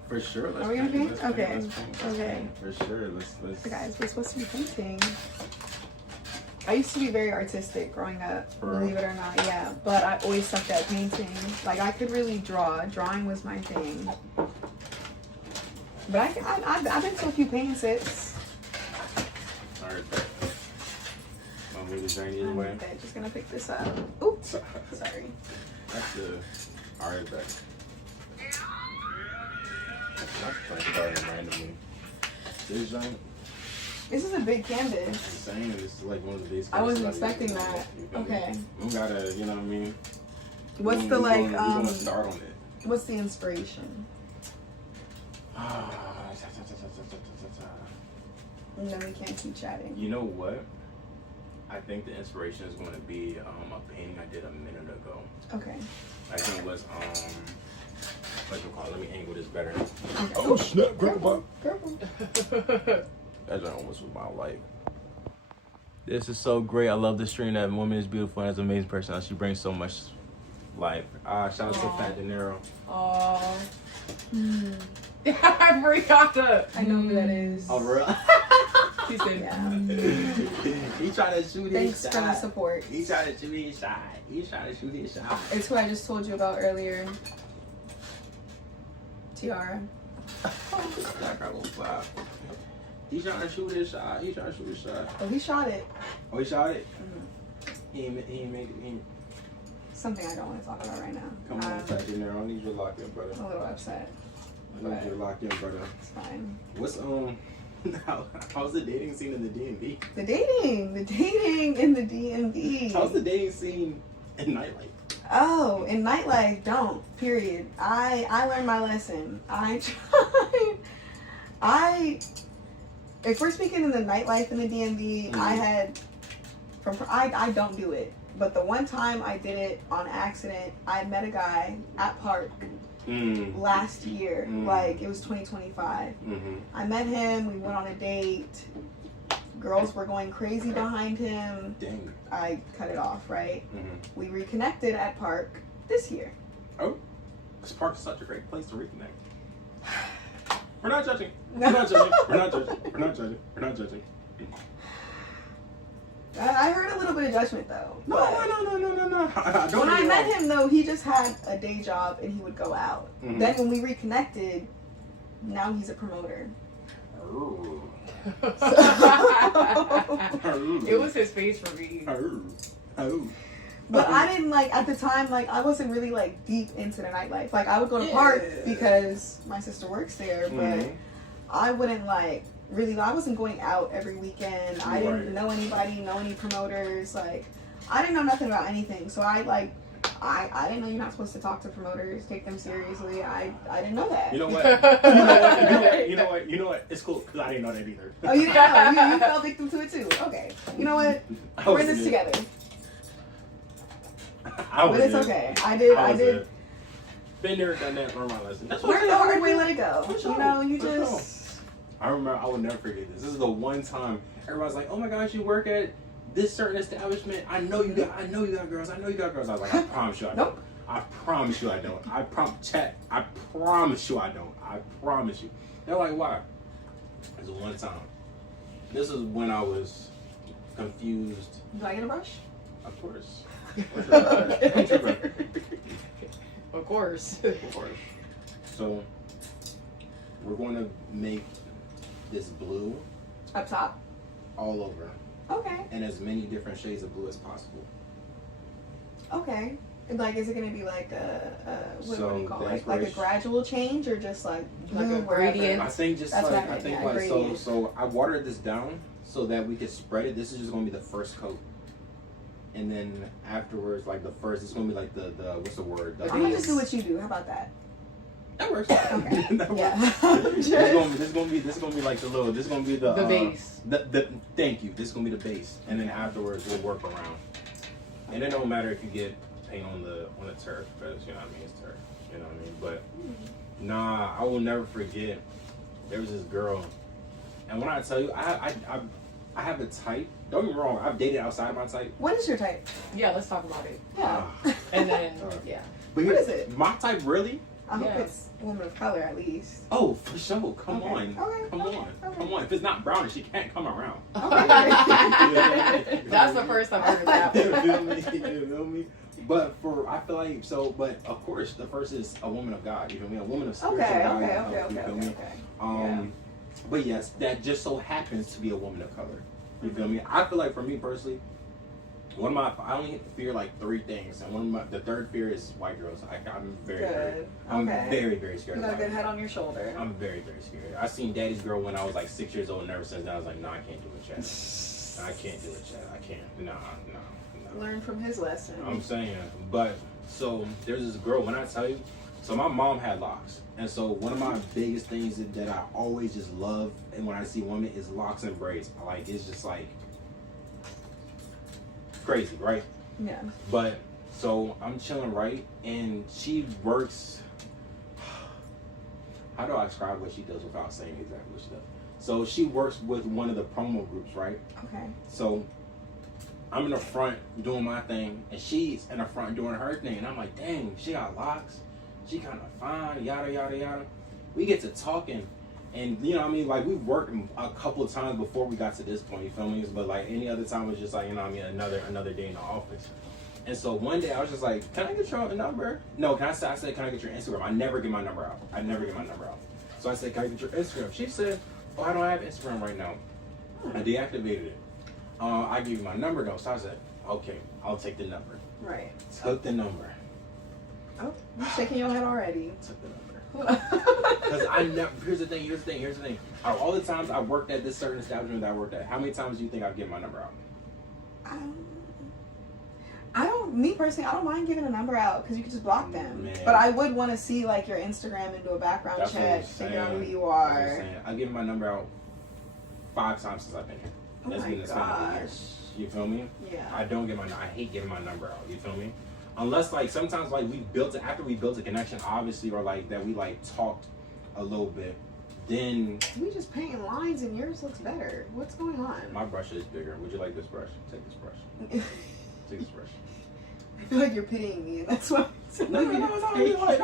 For sure. Are we gonna paint? Let's Okay. Let's paint. Okay. For sure. Let's. Guys, we're supposed to be painting. I used to be very artistic growing up, believe it or not, yeah. But I always sucked at painting. Like, I could really draw. Drawing was my thing. But I've been to a few painting sets. Alright. Want me to join either way? Okay, just gonna pick this up. Oops. Sorry. That's the alright back. I'm just starting randomly. This joint. This is a big canvas. I'm saying this is like one of these. I wasn't expecting that. Okay. We gotta, you know what I mean? What's the we're gonna start on it. What's the inspiration? And then we can't keep chatting. You know what? I think the inspiration is going to be a painting I did a minute ago. Okay. I think it was what you call it? Let me angle this better. Okay. Oh snap! Careful. That almost was my life. This is so great. I love the stream. That woman is beautiful and is an amazing person. She brings so much life. Shout out to Fat De Niro. Aww. Brianna. I know who that is. Oh, real? She said, Yeah. He tried to shoot his Thanks shot. for the support. He tried to shoot his shot. He tried to shoot his shot. It's who I just told you about earlier. Tiara. That guy gonna fly. He's trying to shoot his shot. Oh, he shot it. Oh, he shot it? Mm-hmm. He ain't made it. Something I don't want to talk about right now. Come on, touch in there. I need you to lock in, brother. I'm a little upset. I need you to lock in, brother. It's fine. What's how's the dating scene in the DMV? The dating in the DMV. How's the dating scene in nightlife? Oh, in nightlife, don't. Period. I learned my lesson. I tried. If we're speaking in the nightlife in the DMV, I don't do it. But the one time I did it on accident, I met a guy at Park last year. Like, it was 2025. I met him. We went on a date. Girls were going crazy behind him. Dang. I cut it off, right? We reconnected at Park this year. Oh, because Park is such a great place to reconnect. We're not judging. No. We're not judging. We're not judging. We're not judging. We're not judging. I heard a little bit of judgment though. No. When I met him though, he just had a day job and he would go out. Then when we reconnected, now he's a promoter. Ooh. It was his face for me. But I didn't like at the time. Like I wasn't really like deep into the nightlife. Like I would go to Park because my sister works there, but I wouldn't like really. I wasn't going out every weekend. I didn't know anybody, know any promoters. Like I didn't know nothing about anything. So I didn't know you're not supposed to talk to promoters, take them seriously. I didn't know that. You know what? It's cool because I didn't know that either. Oh, you didn't know? You fell victim to it too. Okay. You know what? We're in this together. But it's okay. I did. Been there, done that, learned my lesson. That's Learn the hard way, let it go. Sure. You know, you just. I remember, I will never forget this. This is the one time everybody's like, "Oh my gosh, you work at this certain establishment. I know you got girls. I was like, I promise you I don't. I promise you I don't. I promise you I don't. I promise you. They're like, why? It was one time. This is when I was confused. Do I get a brush? Of course. Of course. So we're going to make this blue Up top. all over. Okay. And as many different shades of blue as possible. Okay. Like, is it going to be like what do you call it? Like a gradual change or just like blue a gradient? I think just That's like, what I think yeah, like, gradient. so I watered this down so that we could spread it. This is just going to be the first coat. And then afterwards, like the first, it's going to be like the what's the word? I'm going to just do what you do. How about that? That works. Okay. That Yeah. works. This is gonna be like the little. This is gonna be the base. Thank you. This is gonna be the base, and then afterwards we'll work around. And it don't matter if you get paint on the turf, because you know what I mean, it's turf. You know what I mean. But nah, I will never forget. There was this girl, and when I tell you, I have a type. Don't get me wrong. I've dated outside my type. What is your type? Yeah, let's talk about it. Yeah. And then, yeah. But What is it? My type, really? I hope Yeah. it's a woman of color at least. Oh, for sure. Come Okay. on. Okay. Come on. Come on. If it's not brownish, she can't come around. That's the first I've heard that. You feel me? But I feel like but of course the first is a woman of God. You feel me? A woman of spiritual God. You feel me? But yes, that just so happens to be a woman of color. You feel me? I feel like for me personally, I only fear like 3 things, and the third fear is white girls. I'm very very scared. You got a good head on your shoulder. I'm very, very scared. I seen Daddy's Girl when I was like 6 years old, and ever since then I was like, no, I can't do it, Chad. I can't do it, Chad. I can't. No. Learn from his lesson. I'm saying, but so there's this girl. When I tell you, so my mom had locks, and so one of my biggest things that I always just love, and when I see women, is locks and braids. Like it's just like crazy, right? Yeah. But so I'm chilling, right, and she works. How do I describe what she does without saying exactly what she does? So she works with one of the promo groups, right? Okay. So I'm in the front doing my thing, and she's in the front doing her thing, and I'm like, dang, she got locks. She kind of fine, yada yada yada. We get to talking, and you know what I mean, like we worked a couple of times before we got to this point, you feel me? But like any other time was just like, you know what I mean, another day in the office. And so one day I was just like, can I get your number? No, I said, can I get your Instagram? I never get my number out. So I said, can I get your Instagram? She said, oh, I don't have Instagram right now. I deactivated it. I give you my number though. So I said, okay, I'll take the number. Right. Took the number. Oh, you're shaking your head already. Took the number. Because I never, here's the thing. Out of all the times I worked at this certain establishment that I worked at, how many times do you think I've given my number out? Me personally, I don't mind giving a number out because you can just block them. Man. But I would want to see like your Instagram and do a background That's check, figure out who you are. I've given my number out 5 times since I've been here. That's been the span of a year. You feel me? Yeah. I hate giving my number out. You feel me? Unless like sometimes like after we built a connection, obviously, or like that we like talked a little bit, then We just painting lines and yours looks better. What's going on? my brush is bigger. Would you like this brush? Take this brush. Take this brush. I feel like you're pitying me. That's why. No, it's not really like,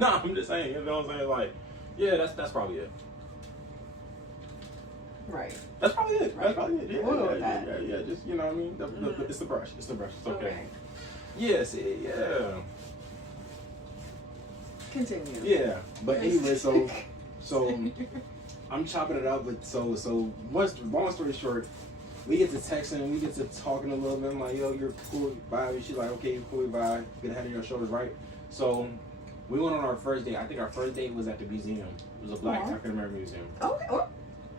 no, I'm just saying, you know what I'm saying? Like, yeah, that's probably it. Right. That's probably it. That's probably it. Yeah, We'll go with that. yeah. Just, you know what I mean? It's the brush. It's the brush. It's okay. Okay. Yes, yeah. Continue. Yeah. But anyway, so I'm chopping it up, but long story short, we get to texting, we get to talking a little bit. I'm like, yo, you're cool, bye. She's like, okay, you're cool, bye. Get a head on your shoulders, right? So we went on our first date. I think our first date was at the museum. It was a Black African American museum. Okay. Oh.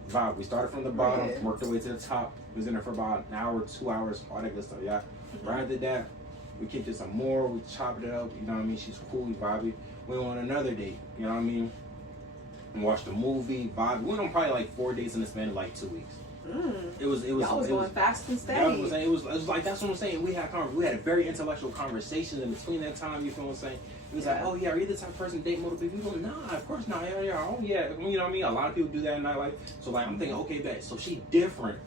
Vibe. We started from the bottom, Yeah. worked our way to the top. We was in there for about an hour, 2 hours, all that good stuff. Yeah. Right after that, we kicked it some more. We chopped it up. You know what I mean? She's cool, we vibey. We went on another date. You know what I mean? And watched a movie. Vibe. We went on probably like 4 dates in the span of like 2 weeks. It was Y'all was going fast and steady. You know what I'm saying? It was like, that's what I'm saying. We had a very intellectual conversation in between that time. You feel what I'm saying? It was like, oh yeah, are you the type of person date multiple people? Nah, of course not. Yeah. Oh yeah. You know what I mean? A lot of people do that in nightlife. So like, I'm thinking, okay, bet. So she different.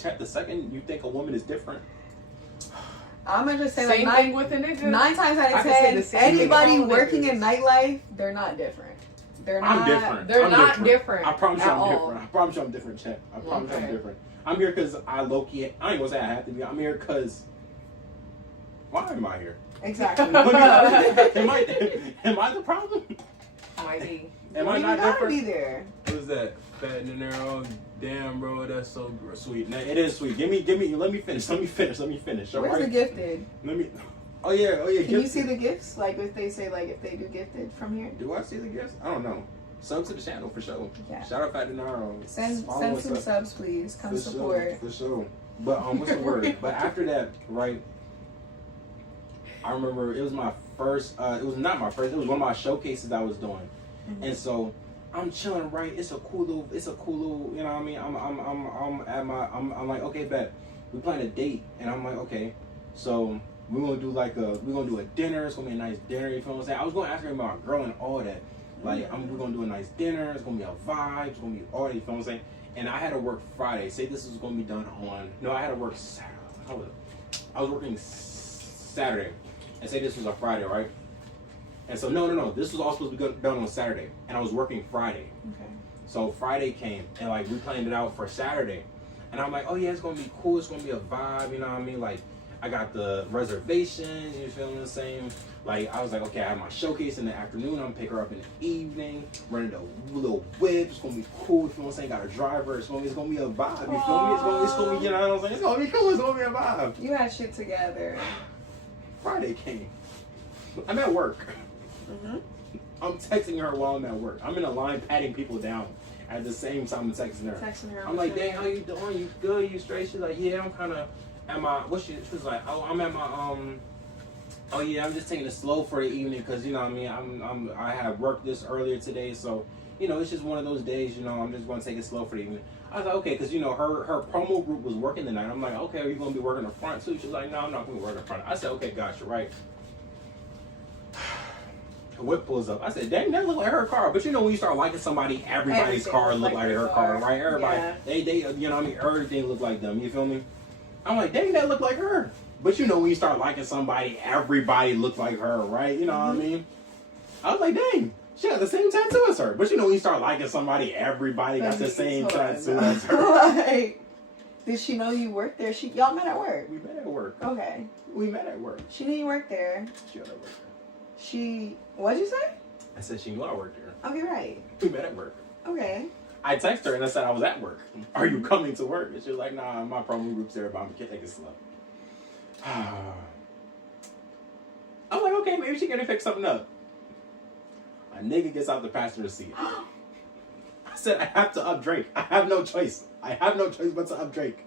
Chat, the second you think a woman is different, I'm gonna just say Same like thing with a nigga. 9 times out I of can say the 10, same thing anybody about working niggas. in nightlife, they're not different. They're not. I'm different. They're I'm not different I promise you at I'm all. different. I promise you I'm different, chat. I promise you I'm Okay. different. I'm here because I low-key, I ain't gonna say I have to be. I'm here because, why am I here? Exactly. am I the problem? Might be. Am Well, I you not gotta different? be there. Who's that? Fat in there. Oh, damn, bro, that's so sweet. Now, it is sweet. Give me. Let me finish. Where's the gifted? Let me. Oh yeah. Can you see the gifts? Like if they say like if they do gifted from here? Do I see the gifts? I don't know. Sub to the channel for sure. Yeah. Shout out Fat Denaro. Send some subs, please. Come for support. Sure, for sure. But what's the word? But after that, right? I remember it was my first. It was not my first. It was one of my showcases I was doing, and so I'm chilling. Right, it's a cool little. You know what I mean? I'm like, okay, bet. We plan a date, and I'm like, okay, so we're gonna do a dinner. It's gonna be a nice dinner. You feel what I'm saying? I was gonna ask her about my girl and all that. Like, we're gonna do a nice dinner. It's gonna be a vibe. It's gonna be all that. You feel what I'm saying? And I had to work Friday. Say this was gonna be done on. No, I had to work Saturday. I was working Saturday. And say this was a Friday, right? And so no. This was all supposed to be done on Saturday, and I was working Friday. Okay. So Friday came, and like we planned it out for Saturday, and I'm like, oh yeah, it's gonna be cool. It's gonna be a vibe. You know what I mean? Like, I got the reservations. You feel the same? Like, I was like, okay, I have my showcase in the afternoon. I'm gonna pick her up in the evening, running the little whip. It's gonna be cool. You feel what I'm saying? Got a driver. It's gonna be a vibe. You feel me? It's gonna be, you know what I'm saying? It's gonna be cool. It's gonna be a vibe. You had shit together. Friday came. I'm at work. I'm texting her while I'm at work. I'm in a line patting people down at the same time I'm texting her. I'm like, dang, how you doing? You good? You straight? She's like, yeah, I'm kind of at my, she was like, oh, I'm at my, oh yeah, I'm just taking it slow for the evening because, you know what I mean, I had worked this earlier today, so, you know, it's just one of those days, you know, I'm just going to take it slow for the evening. I was like, okay, because, you know, her promo group was working the night. I'm like, okay, are you going to be working the front too? She's like, no, I'm not going to work the front. I said, okay, gotcha, right. Her whip pulls up. I said, dang, that look like her car. But you know, when you start liking somebody, everybody's car look like her car, right? Everybody, they, you know what I mean? Everything look like them, you feel me? I'm like, dang, that look like her. But you know, when you start liking somebody, everybody looks like her, right? You know what I mean? I was like, dang. She got the same tattoo as her. But you know, when you start liking somebody, everybody got the same tattoo as her. Like, did she know you worked there? Y'all met at work? We met at work. Okay. We met at work. She knew you worked there. She met at work. What'd you say? I said she knew I worked there. Okay, right. We met at work. Okay. I texted her and I said I was at work. Are you coming to work? And she was like, nah, my promo group's there, but I'm gonna take it slow. I'm like, okay, maybe she gonna fix something up. A nigga gets out the passenger seat. I said, I have to up Drake. I have no choice. I have no choice but to up Drake.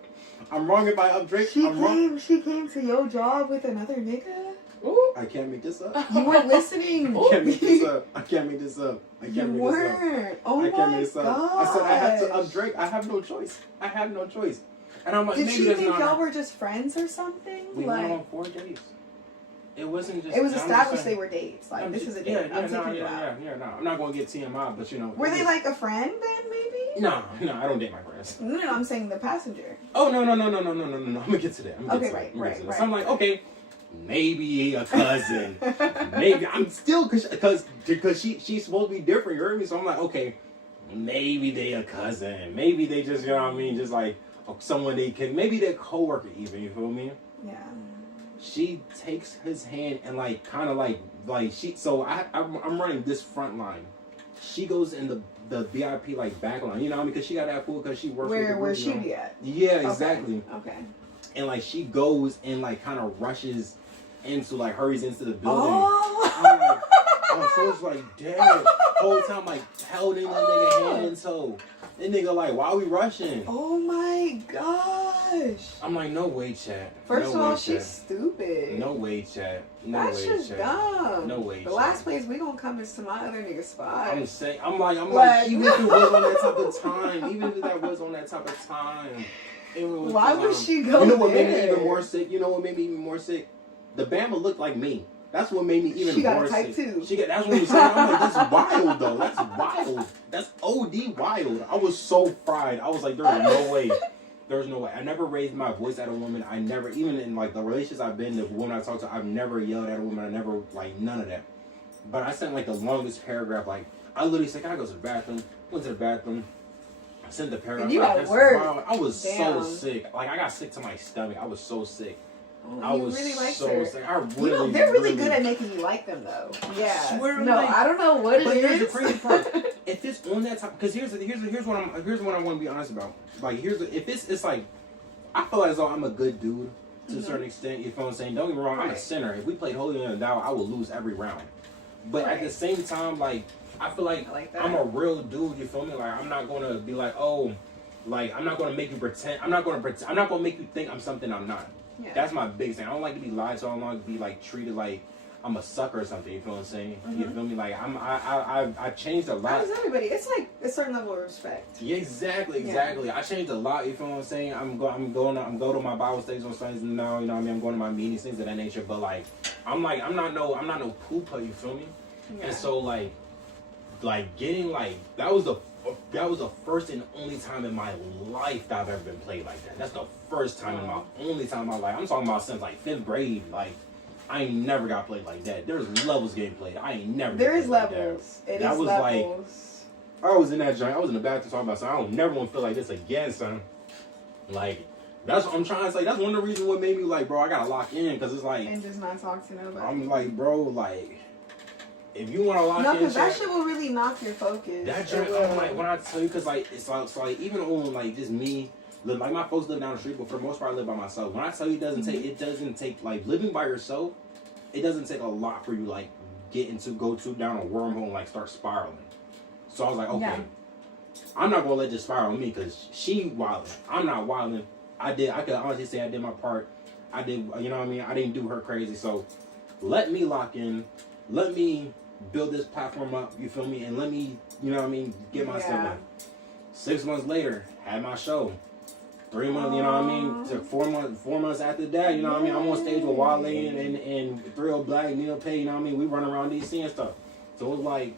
I'm wrong if I up Drake. Wrong. She came to your job with another nigga? Ooh, I can't make this up. You weren't listening. I can't make this up. I can't make this up. I can't You make this weren't. up. Oh I can't my make this god. up. I said, I have to up Drake. I have no choice. I have no choice. And I'm like, did maybe she that's think not y'all were just friends or something? We like, went on 4 days. It wasn't just. it was I'm just established saying- they were dates. Like, I'm this just- is a date. Yeah, I'm taking you out. no. I'm not going to get TMI, but you know. Were it they was- like a friend then, maybe? No, I don't date my friends. No, I'm saying the passenger. Oh, no. I'm going to get to that. Okay, right. So I'm like, okay, maybe a cousin. Maybe. I'm still, because she's supposed to be different, you heard me? So I'm like, okay, maybe they a cousin. Maybe they just, you know what I mean? Just like someone they can, maybe they're coworker even, you feel me? Yeah. She takes his hand and like kind of like she. So I'm running this front line. She goes in the VIP like back line. You know what I mean? Because she got that fool because she works. Where she be at? Yeah, exactly. Okay. And like she goes and like kind of rushes into like hurries into the building. Oh. I'm like, so it's like damn. Whole time like held in that nigga hand and toe. That nigga like, why are we rushing? Oh my gosh. I'm like, no way, chat. First no of all, way, she's chat. stupid. No way, chat. No That's way, just chat. dumb. No way, The chat. last place we gonna come is to my other nigga spot. I'm saying, I'm like, even if it was on that type of time, even if that was on that type of time, it was, why would she go You know what made me there? even more sick? You know what made me even more sick? The Bama looked like me. That's what made me even She got more a type sick. too. That's what I'm saying. I'm like, that's wild though. That's wild. That's OD wild. I was so fried. I was like, there's no way. There's no way. I never raised my voice at a woman. I never, even in like the relationships I've been, the women I talked to, I've never yelled at a woman. I never, like, none of that. But I sent like the longest paragraph. Like, I literally said, can I go to the bathroom? Went to the bathroom. I sent the paragraph. And you like, got that's work. wild. I was Damn. so sick. Like, I got sick to my stomach. I was so sick. Oh, I you was really liked so her. sick. I really, You know, they're really good at making you like them, though. Yeah. Swear to no, like- I don't know what But it here's the is. crazy part. If it's on that top, because here's what I want to be honest about. Like if it's like, I feel as though I'm a good dude to a certain extent. You feel what I'm saying? Don't get me wrong. I'm a Right. sinner. If we played Holy in the Dow, I would lose every round. But at the same time, like I feel like, I like that. I'm a real dude. You feel me? Like I'm not gonna be like, oh, like I'm not gonna make you pretend. I'm not gonna make you think I'm something I'm not. Yeah. That's my biggest thing. I don't like to be lied to. I don't like to be like treated like I'm a sucker or something. You feel what I'm saying? You feel me? Like I've changed a How lot. does everybody? It's like a certain level of respect. Yeah, exactly. I changed a lot. You feel what I'm saying? I'm going to my Bible studies on Sundays now. You know what I mean? I'm going to my meetings, things of that nature. But like, I'm not no pooper. You feel me? Yeah. And so like getting like that was the first and only time in my life that I've ever been played like that. That's the first time in my only time in my life. I'm talking about since like 5th grade. Like I ain't never got played like that. There's levels getting played. I ain't never. There is played like levels. that. It That is was levels. I was in that joint. I was in the bathroom talking about something. I don't never want to feel like this again, son. Like that's what I'm trying to say. That's one of the reasons what made me like, bro, I gotta lock in because it's like And just not talk to nobody. I'm like, bro, like if you want to lock No, in, because that shit, shit will really knock your focus. that joint, I'm like, when I tell you, because like it's like, so like even on like just me, like my folks live down the street, but for the most part I live by myself. When I tell you it doesn't take like living by yourself, it doesn't take a lot for you like go down a wormhole and like start spiraling. So I was like, okay, Yeah. I'm not gonna let this spiral on me because she wilding. I'm not wilding. I could honestly say I did my part. I did, you know what I mean? I didn't do her crazy. So let me lock in. Let me build this platform up, you feel me? And let me, you know what I mean, get my stuff done. 6 months later, had my show. 3 months, you know what I mean? Took 4 months after that, you know what I mean? I'm on stage with Wale and 3 Black, Neil Pay, you know what I mean? We run around DC and stuff. So it was like,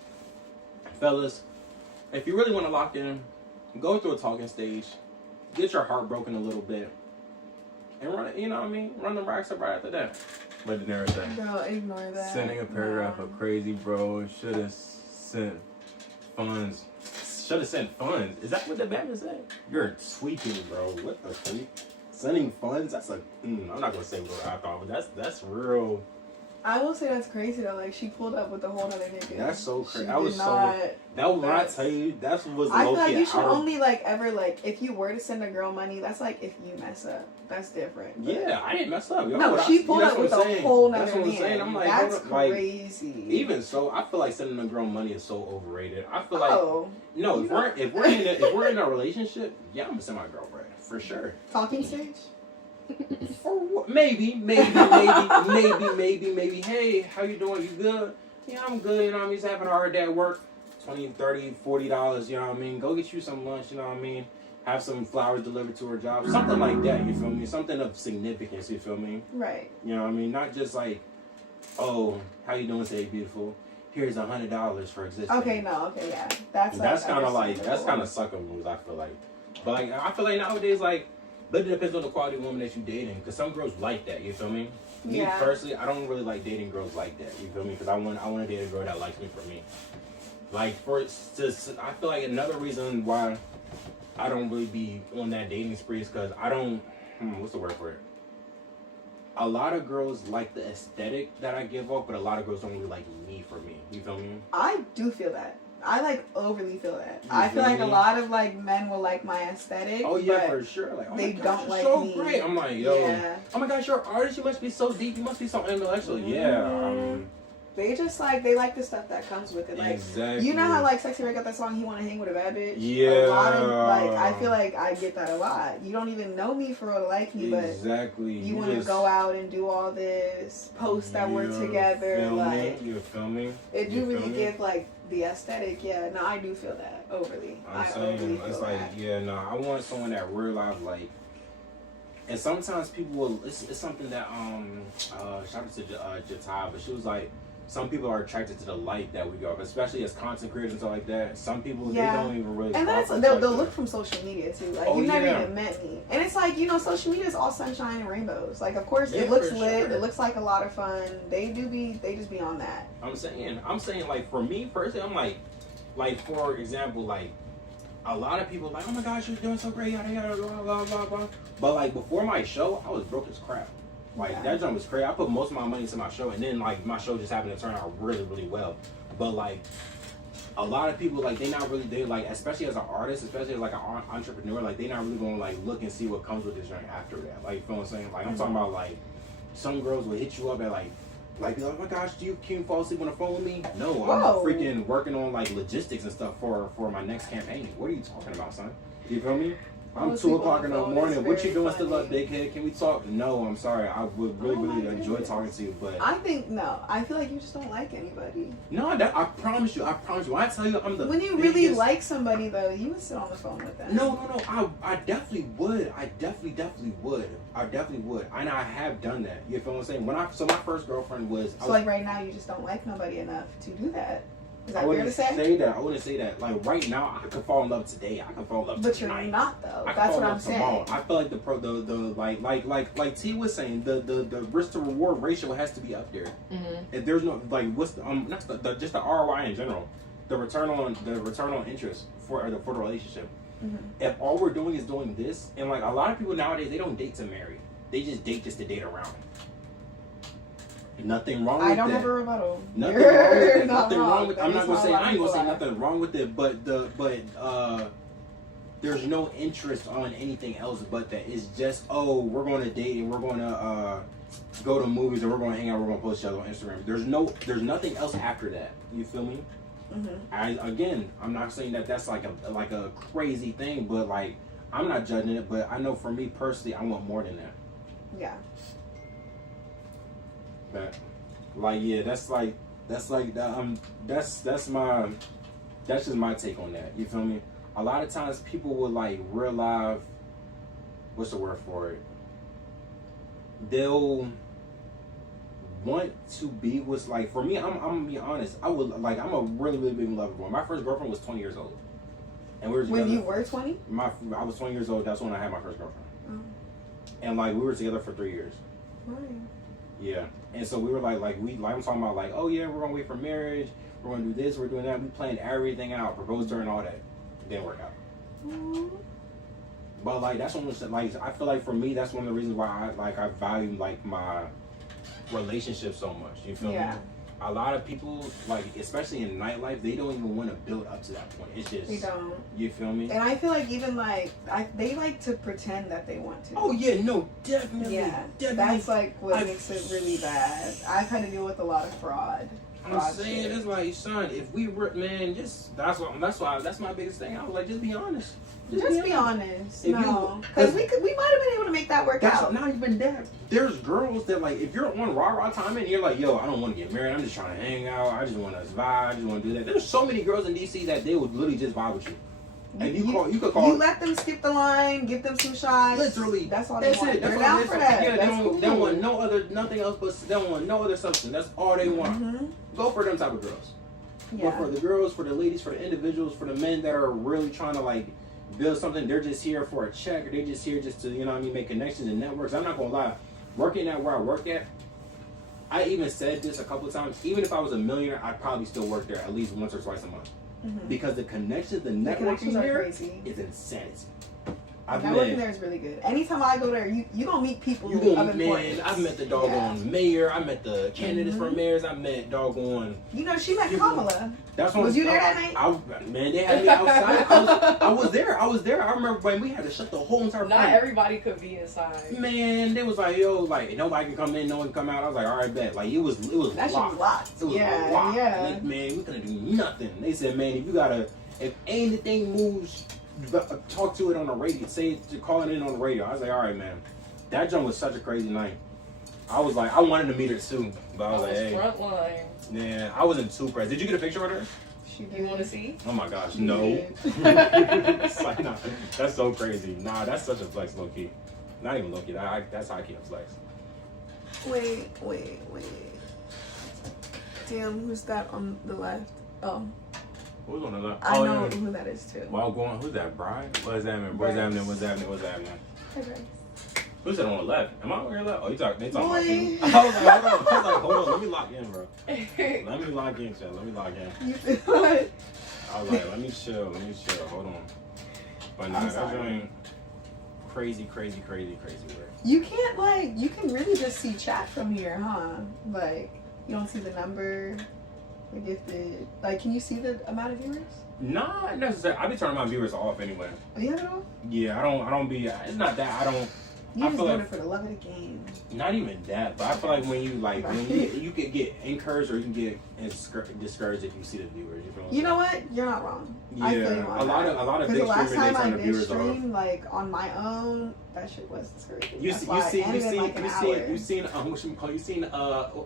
fellas, if you really want to lock in, go through a talking stage, get your heart broken a little bit, and run it, you know what I mean? Run the racks up right after that. But never that. Bro, ignore that. Sending a paragraph No. of crazy, bro. Should have sent funds. Should have sent funds. Is that what the banner said? You're tweaking, bro. What the tweak? Sending funds? That's a. I'm not gonna say what I thought, but that's real. I will say that's crazy though. Like she pulled up with a whole other nigga. That's so crazy. She I was did not, that was when I tell you that's what was I feel low like key you should out of- only like ever like if you were to send a girl money, that's like if you mess up. That's different. But Yeah, I didn't mess up. Yo, no, she pulled up with a whole nother That's what I'm saying. man. I'm like, That's hold up, like, crazy. even so, I feel like sending a girl money is so overrated. I feel like no, if we're in a relationship, yeah, I'm gonna send my girl bread for sure. Talking stage. Or maybe. Hey, how you doing? You good? Yeah, I'm good. You know what I mean? Just having a hard day at work. $20, $30, $40. You know what I mean? Go get you some lunch. You know what I mean? Have some flowers delivered to her job. Something like that. You feel me? Something of significance. You feel me? Right. You know what I mean? Not just like, oh, how you doing today, beautiful? Here's $100 for existing. Okay. No. Okay. Yeah. That's kind of like sucker moves. I feel like, but like I feel like nowadays like. But it depends on the quality of woman that you dating, because some girls like that. You feel me? Me personally, I don't really like dating girls like that. You feel me? Because I want to date a girl that likes me for me. Like I feel like another reason why I don't really be on that dating spree is because I don't. What's the word for it? A lot of girls like the aesthetic that I give off, but a lot of girls don't really like me for me. You feel me? I do feel that. I like overly feel that. I feel like a lot of like men will like my aesthetic. Oh yeah, for sure. Like, oh they my gosh, don't you're like so me. great. I'm like, yo. Yeah. Oh my gosh, you're an artist. You must be so deep. You must be so intellectual. Yeah. They just like they like the stuff that comes with it. Like exactly. You know how like Sexy Red got that song "He Wanna Hang with a Bad Bitch." Yeah. A lot of like I feel like I get that a lot. You don't even know me for real to like me, but you want to go out and do all this, post that we're together. Like you feel me? It do really give like the aesthetic. Yeah, no, I do feel that overly. I'm saying it's like I want someone that realize like. And sometimes people will. It's something that shout out to Jatai, but she was like, some people are attracted to the light that we go, especially as content creators and stuff like that. Some people they don't even really. And then they'll look from social media too. Like you never even met me, and it's like social media is all sunshine and rainbows. Like of course it looks lit, it looks like a lot of fun. They just be on that. I'm saying like for me personally, I'm like for example like. A lot of people are like, oh my gosh, you're doing so great, yada yada, blah blah blah blah. But like before my show, I was broke as crap. Like that joint was crazy. I put most of my money into my show, and then like my show just happened to turn out really really well. But like a lot of people like they like especially as an artist, especially as like an entrepreneur, like they not really gonna like look and see what comes with this joint after that. Like you know what I'm saying? Like I'm talking about like some girls will hit you up at like, oh my gosh, can you fall asleep on the phone with me? No, I'm freaking working on like logistics and stuff for my next campaign. What are you talking about, son? You feel me? I'm 2 o'clock in the morning. What you doing still up, big head? Can we talk? No, I'm sorry. I would really enjoy talking to you, but I feel like you just don't like anybody. No, I promise you. When I tell you I'm the when you biggest... really like somebody though, you would sit on the phone with them. No. I definitely would. I definitely would. And I have done that. You feel what I'm saying? My first girlfriend was. Like right now, you just don't like nobody enough to do that. Is that I wouldn't fair to say that. I wouldn't say that. Like right now, I could fall in love today. I could fall in love but tonight. You're not though. That's what I'm saying. Tomorrow. I feel like like T was saying, the risk to reward ratio has to be up there. Mm-hmm. If there's no like, what's just the ROI in general, the return on interest for the relationship. Mm-hmm. If all we're doing is doing this, and like a lot of people nowadays, they don't date to marry. They just date to date around. Nothing wrong with that. I don't have a rebuttal. Nothing wrong with it. Nothing wrong with it. I'm not gonna say I ain't gonna say nothing wrong with it, but there's no interest on anything else but that. It's just we're gonna date and we're gonna go to movies and we're gonna hang out, we're gonna post each other on Instagram. There's nothing else after that. You feel me? Mm-hmm. I'm not saying that that's like a crazy thing, but like I'm not judging it, but I know for me personally, I want more than that. Yeah. But like that's just my take on that. You feel me? A lot of times people will like realize, what's the word for it? They'll want to be with, like, for me, I'm gonna be honest. I'm a really really big lover boy. My first girlfriend was 20 years old, and we were together. When you were 20? I was 20 years old. That's when I had my first girlfriend. Oh. And like we were together for 3 years. Right. Yeah, and so we were I'm talking about like, oh yeah, we're gonna wait for marriage, we're gonna do this, we're doing that. We planned everything out, proposed to her and all that. It didn't work out. Mm-hmm. But like that's one of the, like I feel like for me that's one of the reasons why I value like my relationships so much. You feel Yeah. me? A lot of people, like, especially in nightlife, they don't even want to build up to that point. It's just, They don't. you feel me? And I feel like even like they like to pretend that they want to. Oh yeah, no, definitely. Yeah, definitely. that's like what makes it really bad. I've had to deal with a lot of fraud. I'm saying shit. it's like, son, if we were, man, just that's my biggest thing. I was like, just be honest. Just be honest. If No, because we might have been able to make that work That's out. not even that. There's girls that, like, if you're on rah time and you're like, yo, I don't want to get married. I'm just trying to hang out. I just want to vibe. I just want to do that. There's so many girls in DC that they would literally just vibe with you. And you could call. You let them skip the line, give them some shots. Literally, that's all they want. it. That's They're all down for that. Yeah, That's they don't want no other, nothing else, but they don't want no other substance. That's all they want. Mm-hmm. Go for them type of girls. Yeah. But for the girls, for the ladies, for the individuals, for the men that are really trying to, like, build something, they're just here for a check, or they're just here just to, you know what I mean, make connections and networks. I'm not gonna lie, working at where I work at, I even said this a couple of times, even if I was a millionaire, I'd probably still work there at least once or twice a month. Mm-hmm. Because the connections, the networks are here crazy. is insanity. Networking there is really good. Anytime I go there, you gonna meet people. You gonna meet, man, I've met the doggone mayor, I met the candidates for mayors, I met doggone. You know, she met Kamala. That's what was you there that night? Man, they had me outside. I was there. I remember when we had to shut the whole entire Not front. everybody could be inside. Man, they was like, yo, like, nobody can come in, no one can come out. I was like, all right, bet. Like, it was That shit was locked. It was locked. Like, man, we couldn't do nothing. They said, man, if anything moves, talk to it on the radio. Call it in on the radio. I was like, all right, man. That jump was such a crazy night. I was like, I wanted to meet her too, but I was like, hey. Front line. Yeah, I wasn't too pressed. Did you get a picture with her? You want to see? Oh my gosh, no. It's like, nah, that's so crazy. Nah, that's such a flex, low key. Not even low key. That's how I keep a flex. Wait. Damn, who's that on the left? Oh. Who's on the left? I Oh, know yeah. who that is too. Well, who's that? Brian? What's happening? What's happening? Okay. Who's that on the left? Am I on your left? Oh, they talking about Boy. me. I was like, hold on. Let me lock in, bro. Let me lock in, chill. Let me lock in. You feel what? I was like, let me chill. Hold on. But nah, that joint crazy weird. You can't you can really just see chat from here, huh? Like, you don't see the number, the gifted. Like, can you see the amount of viewers? Not necessarily. I be turning my viewers off anyway. Oh, you have it off? Yeah, I don't be. It's not that I don't. You just feel doing like- it for the love of the game. Not even that, but I feel like when you could get encouraged or you can get discouraged if you see the viewers. You feel what I'm You know saying? what? You're not wrong. Yeah, I feel you on a lot of because big the last streamers, time they I turn the did viewers off. stream like on my own, that shit was discouraging. You That's seen why I ended in, like, an hour.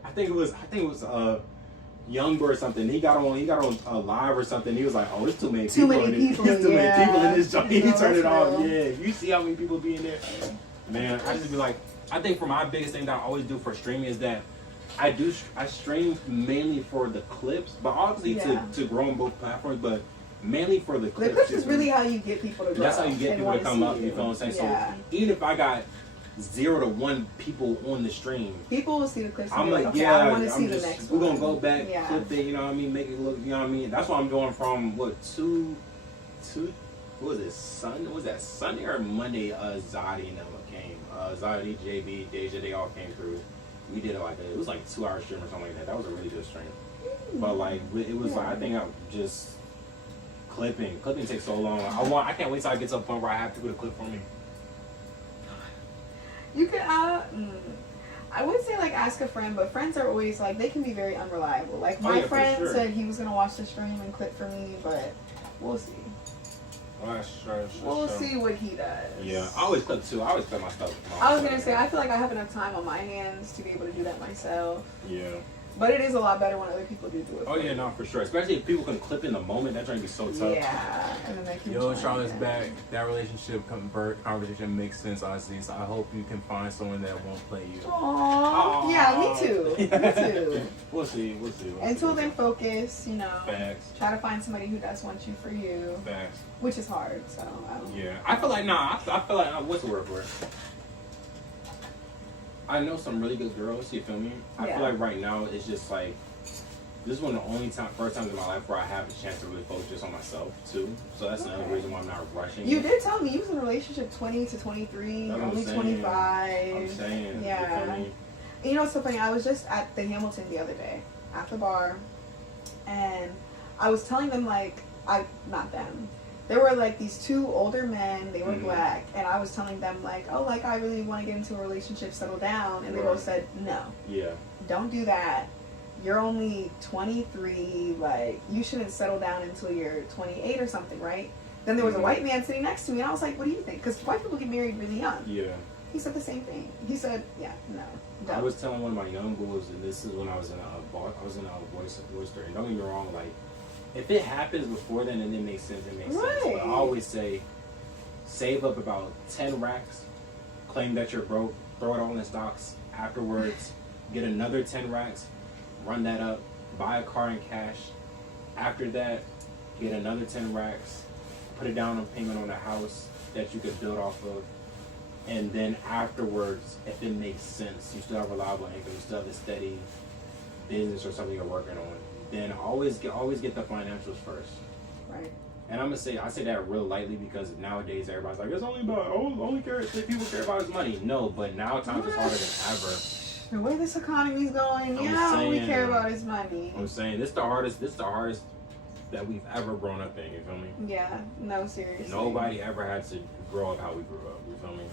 I think it was Youngboy or something. He got on live or something. He was like, oh, there's too many people. There's too many people in this joint. He turned it off. real. Yeah, you see how many people be in there, man. I just be like, I think for my biggest thing that I always do for streaming is that I stream mainly for the clips, but obviously to grow on both platforms, but mainly for the The clips. clips is really how you get people to grow. That's how you get and people to wanna come see up. You feel what I'm saying? Yeah. So even if I got 0 to 1 people on the stream, People will see the clips and I'm be like, okay, yeah, I want to see I'm the just, next we're one. gonna go back, Yeah. clip it, you know what I mean, make it look, you know what I mean. That's what I'm doing from what was it? Sunday or Monday? Zadi and them came. Zadi, JB, Deja, they all came through. We did it was like a 2-hour stream or something like that. That was a really good stream. But like it was like I think I'm just clipping. Clipping takes so long. I can't wait till I get to a point where I have people to clip for me. You could, I would say like ask a friend, but friends are always like, they can be very unreliable. Like my for friend sure. said he was going to watch the stream and clip for me, but we'll see. We'll see what he does. Yeah, I always clip too. I always clip my stuff. I was going to say, I feel like I have enough time on my hands to be able to do that myself. Yeah. But it is a lot better when other people do it. Oh yeah, no, for sure. Especially if people can clip in the moment, that's gonna be so tough. Yeah. And then they can Yo, join Charlotte's in. back. That relationship conversation makes sense, Azizz. I hope you can find someone that won't play you. Aww. Yeah, me too. Me too. We'll see. Until then, focus, Facts. Try to find somebody who does want you for you. Facts. Which is hard, so I don't know. Yeah. I feel like, what's the word for it? I know some really good girls, you feel me? I Yeah. feel like right now it's just like, this is one of the first times in my life where I have a chance to really focus just on myself too. So that's another reason why I'm not rushing. You did tell me you was in a relationship 20 to 23, That's what I'm only saying. 25. I'm saying. Yeah. You feel me? You know what's so funny? I was just at the Hamilton the other day at the bar, and I was telling them not them. There were like these two older men. They were black, and I was telling them like, oh, like I really want to get into a relationship, settle down, and they both said no. Yeah. Don't do that. You're only 23. Like you shouldn't settle down until you're 28 or something, right? Then there was a white man sitting next to me, and I was like, what do you think? Because white people get married really young. Yeah. He said the same thing. He said, yeah, no. Don't. I was telling one of my young boys, and this is when I was in a voice store. And don't get me wrong, like if it happens before then and it makes sense, it makes sense. But I always say, save up about 10 racks, claim that you're broke, throw it all in stocks. Afterwards, get another 10 racks, run that up, buy a car in cash. After that, get another 10 racks, put a down payment on a house that you could build off of. And then afterwards, if it makes sense, you still have reliable income, you still have a steady business or something you're working on, then always get the financials first. Right. And I say that real lightly because nowadays everybody's like, it's only about people care about is money. No, but now times is harder than ever. The way this economy's going, all we care about is money. I'm saying this the hardest that we've ever grown up in, you feel me? Yeah, no, seriously. Nobody ever had to grow up how we grew up, you feel me?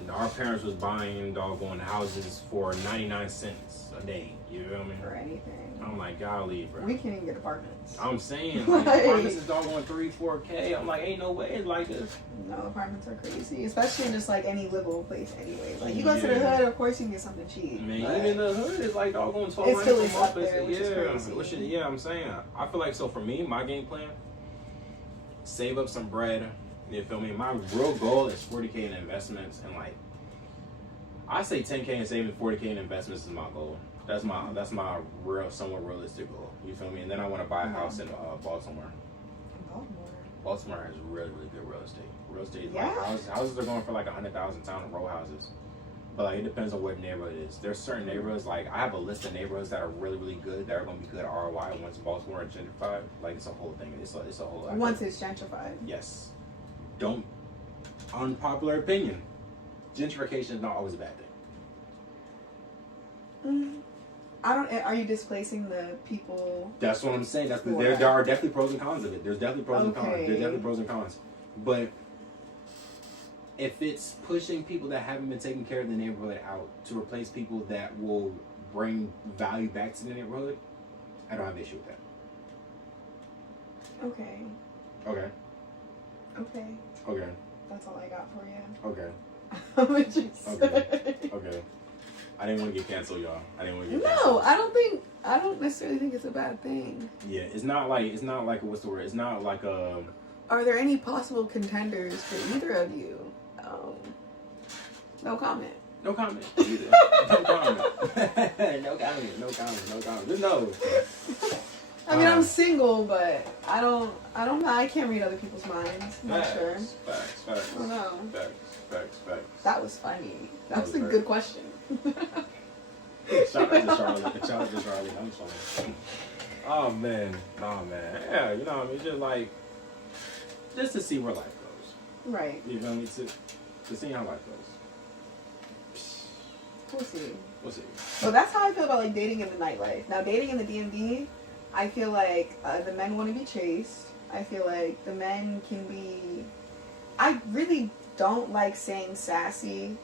And our parents was buying doggone houses for 99 cents a day, you feel me? For anything. I'm like, golly, bro. We can't even get apartments. I'm saying, like, apartments is doggone 3-4K. I'm like, ain't no way it's like this. No, apartments are crazy, especially in just like any livable place anyways. Like you go to the hood, of course you can get something cheap. Man, even the hood is like doggone 12 it's still up there, which is crazy. Yeah, I'm saying, I feel like, so for me, my game plan, save up some bread, you feel me? My real goal is 40K in investments, and like, I say 10K in saving, 40K in investments is my goal. That's my somewhat realistic goal. You feel me? And then I want to buy a house in Baltimore. Baltimore has really, really good real estate. Real estate, like houses are going for like 100,000 town row houses. But like, it depends on what neighborhood it is. There's certain neighborhoods, like I have a list of neighborhoods that are really, really good, that are going to be good ROI once Baltimore is gentrified. Like it's a whole thing. It's a whole. Once it's gentrified. Yes. Unpopular opinion. Gentrification is not always a bad thing. Are you displacing the people? That's what I'm saying. There are definitely pros and cons of it. There's definitely pros and cons. There's definitely pros and cons. But if it's pushing people that haven't been taking care of the neighborhood out to replace people that will bring value back to the neighborhood, I don't have an issue with that. Okay. That's all I got for you. Okay. How would you say? Okay. I didn't want to get canceled, y'all. I don't necessarily think it's a bad thing. Yeah, it's not like what's the word? It's not like a. Are there any possible contenders for either of you? No comment. No comment. Either. No comment. No comment. Just no. I mean, I'm single, but I don't know. I can't read other people's minds. I'm not sure. Facts. I don't know. Facts. That was funny. That was a good question. Shout out to Charlie. I'm sorry. Oh man. Yeah, you know what I mean? Just to see where life goes. Right. You know what I mean? To see how life goes. We'll see. Well, that's how I feel about like dating in the nightlife. Now, dating in the DMV, I feel like the men want to be chased. I feel like the men can be. I really don't like saying sassy.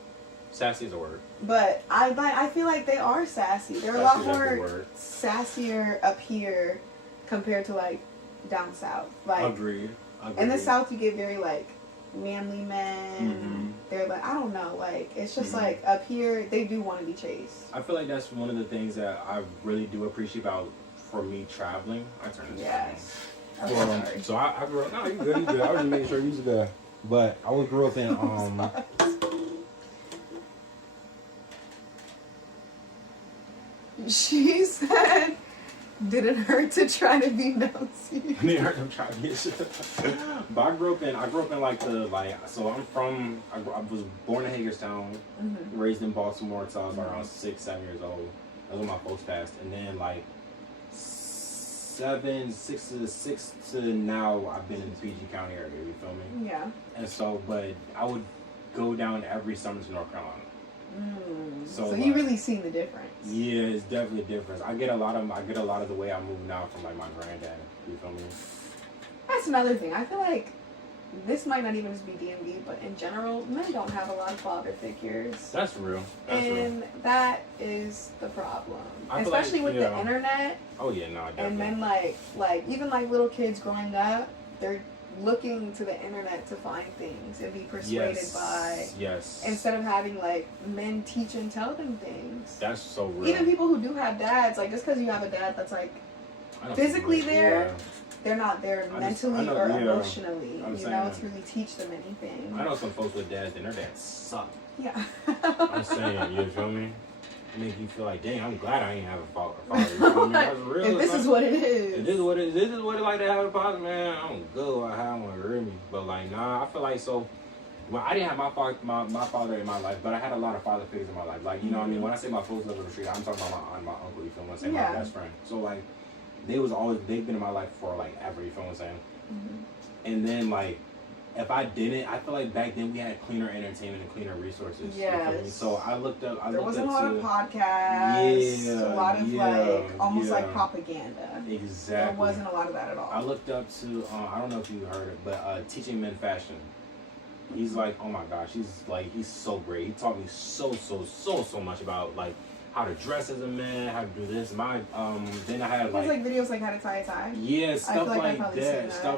Sassy is a word. But I feel like they are sassy. They're a lot more sassier up here compared to like down south. Like Agreed. In the south, you get very like manly men. Mm-hmm. They're like, I don't know, like it's just like up here they do want to be chased. I feel like that's one of the things that I really do appreciate about for me traveling. I turn this. Yes. So I grew up. No, you good. I was just making sure you was good. But I grew up in She said, didn't hurt to try to be nosy. Didn't hurt to try to get shit. But I grew up in so I was born in Hagerstown, raised in Baltimore until I was around 6-7 years old. That's when my folks passed. And then 6 to now, I've been in the PG County area, you feel me? Yeah. And so, but I would go down every summer to North Carolina. So you really seen the difference? Yeah, it's definitely a difference. I get a lot of the way I move now from like my granddad. You feel me? That's another thing. I feel like this might not even just be DMV, but in general, men don't have a lot of father figures. That's real. That is the problem, especially with the internet. Oh yeah, no, definitely. And then like even like little kids growing up, they're looking to the internet to find things and be persuaded by. Yes. Instead of having like men teach and tell them things. That's so real. Even people who do have dads, like just because you have a dad that's like physically there, they're not there mentally or emotionally. You know, to really teach them anything. I know some folks with dads and their dads suck. Yeah. I'm saying, you feel me? It make you feel like, dang, I'm glad I ain't have a father. You feel me? That's real. If this is what it is. If this is what it like to have a father, man. I'm good with how one heard me. But like, nah, I feel like so. Well, I didn't have my father in my life, but I had a lot of father figures in my life. Like, you know what I mean? When I say my folks live on the street, I'm talking about my aunt, my uncle, you feel me? I'm saying my best friend. So like, they've been in my life for like ever, you feel what I'm saying? And then like, if I didn't, I feel like back then we had cleaner entertainment and cleaner resources. Yes. So I looked up. There wasn't a lot of podcasts. Yeah. A lot of like almost like propaganda. Exactly. There wasn't a lot of that at all. I looked up to. I don't know if you heard it, but Teaching Men Fashion. He's like, oh my gosh, he's so great. He taught me so much about like how to dress as a man, how to do this. Then I had like videos like how to tie a tie. Yeah, stuff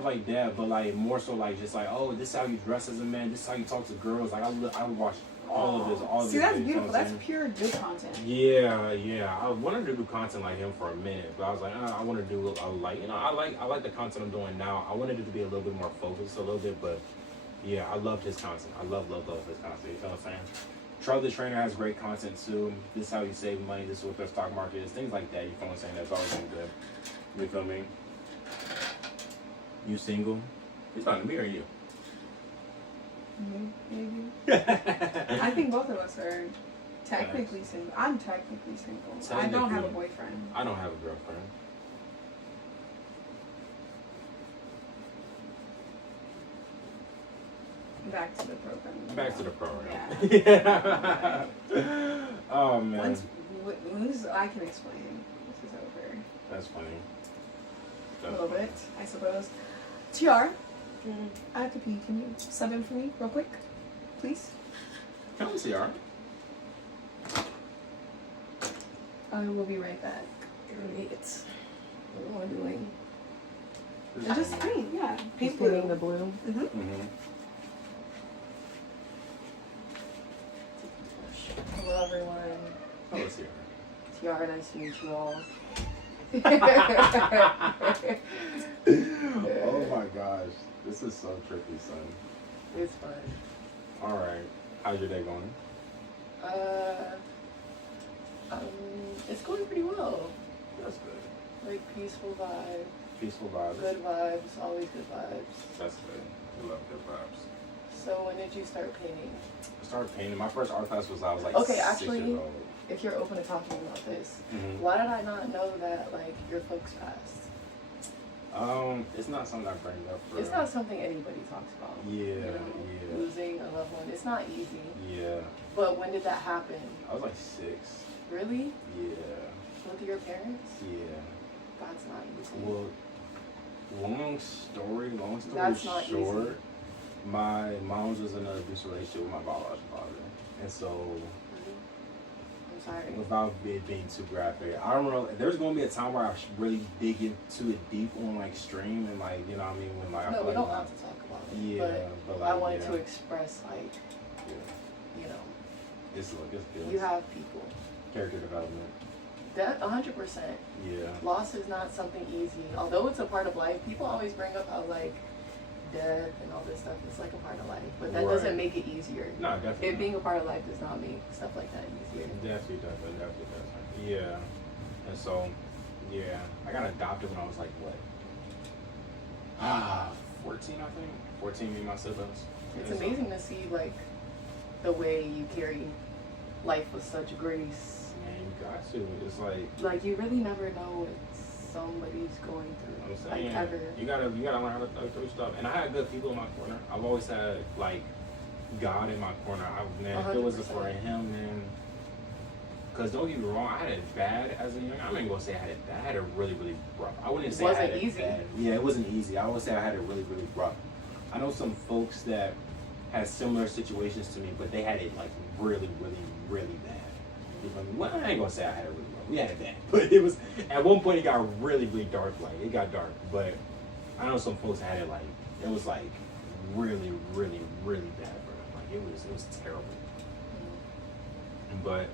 like that. But like more so like just like, oh, this is how you dress as a man. This is how you talk to girls. Like I watched all of this. See, that's beautiful. That's pure good content. Yeah. I wanted to do content like him for a minute, but I was like, I want to do I like the content I'm doing now. I wanted it to be a little bit more focused, a little bit, but yeah, I loved his content. I love his content. You know what I'm saying? Trevor the Trainer has great content too. This is how you save money. This is what the stock market is. Things like that. You feel what I'm saying? That's always been good. You feel me? You single? He's talking to me or you? Maybe. I think both of us are technically single. I'm technically single. I don't have a boyfriend. I don't have a girlfriend. Back to the program. Back to the program. Yeah. Oh man. Once I can explain. This is over. That's funny. A little bit, I suppose. TR, I have to pee. Can you sub in for me real quick, please? Come on, TR. I will be right back. It's what am I doing? Just paint, yeah. Paint blue. The blue. Hello, everyone. Hello, TR. TR, nice to meet you all. Oh my gosh, this is so tricky, son. It's fun. All right, how's your day going? It's going pretty well. That's good. Like peaceful vibe. Peaceful vibes. Good vibes. Always good vibes. That's good. We love good vibes. So when did you start painting? I started painting. My first art class was I was like Okay, 6 actually, years old. If you're open to talking about this, why did I not know that like your folks passed? It's not something I bring up. It's not something anybody talks about. Yeah, Losing a loved one, it's not easy. Yeah. But when did that happen? I was like 6. Really? Yeah. With your parents? Yeah. That's not easy. Well, long story That's not short, easy. my mom's was in an abusive relationship with my biological father, and so. I'm sorry. Without it being too graphic, I don't know. There's gonna be a time where I really dig into it deep on like stream and like, you know what I mean, when like No, I we don't have to talk about it. Yeah, but like, I wanted to express like, you know, it's good. you have people. Character development. That 100%. Yeah. Loss is not something easy. Although it's a part of life, people always bring up how like death and all this stuff is like a part of life, but that doesn't make it easier. No, definitely. It being a part of life does not make stuff like that easier. Definitely does. Yeah. And so, yeah, I got adopted when I was like what? 14, I think. 14, me and my siblings. It's amazing to see like the way you carry life with such grace. Man, you got to. It's like you really never know what somebody's going through. I'm saying, like ever. You gotta learn how to through stuff. And I had good people in my corner. I've always had like God in my corner. Man, if it wasn't for him, man. Because don't get me wrong, I had it bad as a young. I'm not even gonna say I had it bad. I had it really, really rough. I wouldn't say I had it easy. bad. Yeah, it wasn't easy. I would say I had it really, really rough. I know some folks that had similar situations to me, but they had it like really, really, really bad. You feel me? Well, I ain't gonna say I had it really rough. We had it bad, but it was at one point it got really, really dark. Like it got dark, but I know some folks had it like it was like really, really, really bad for them. Like it was terrible. But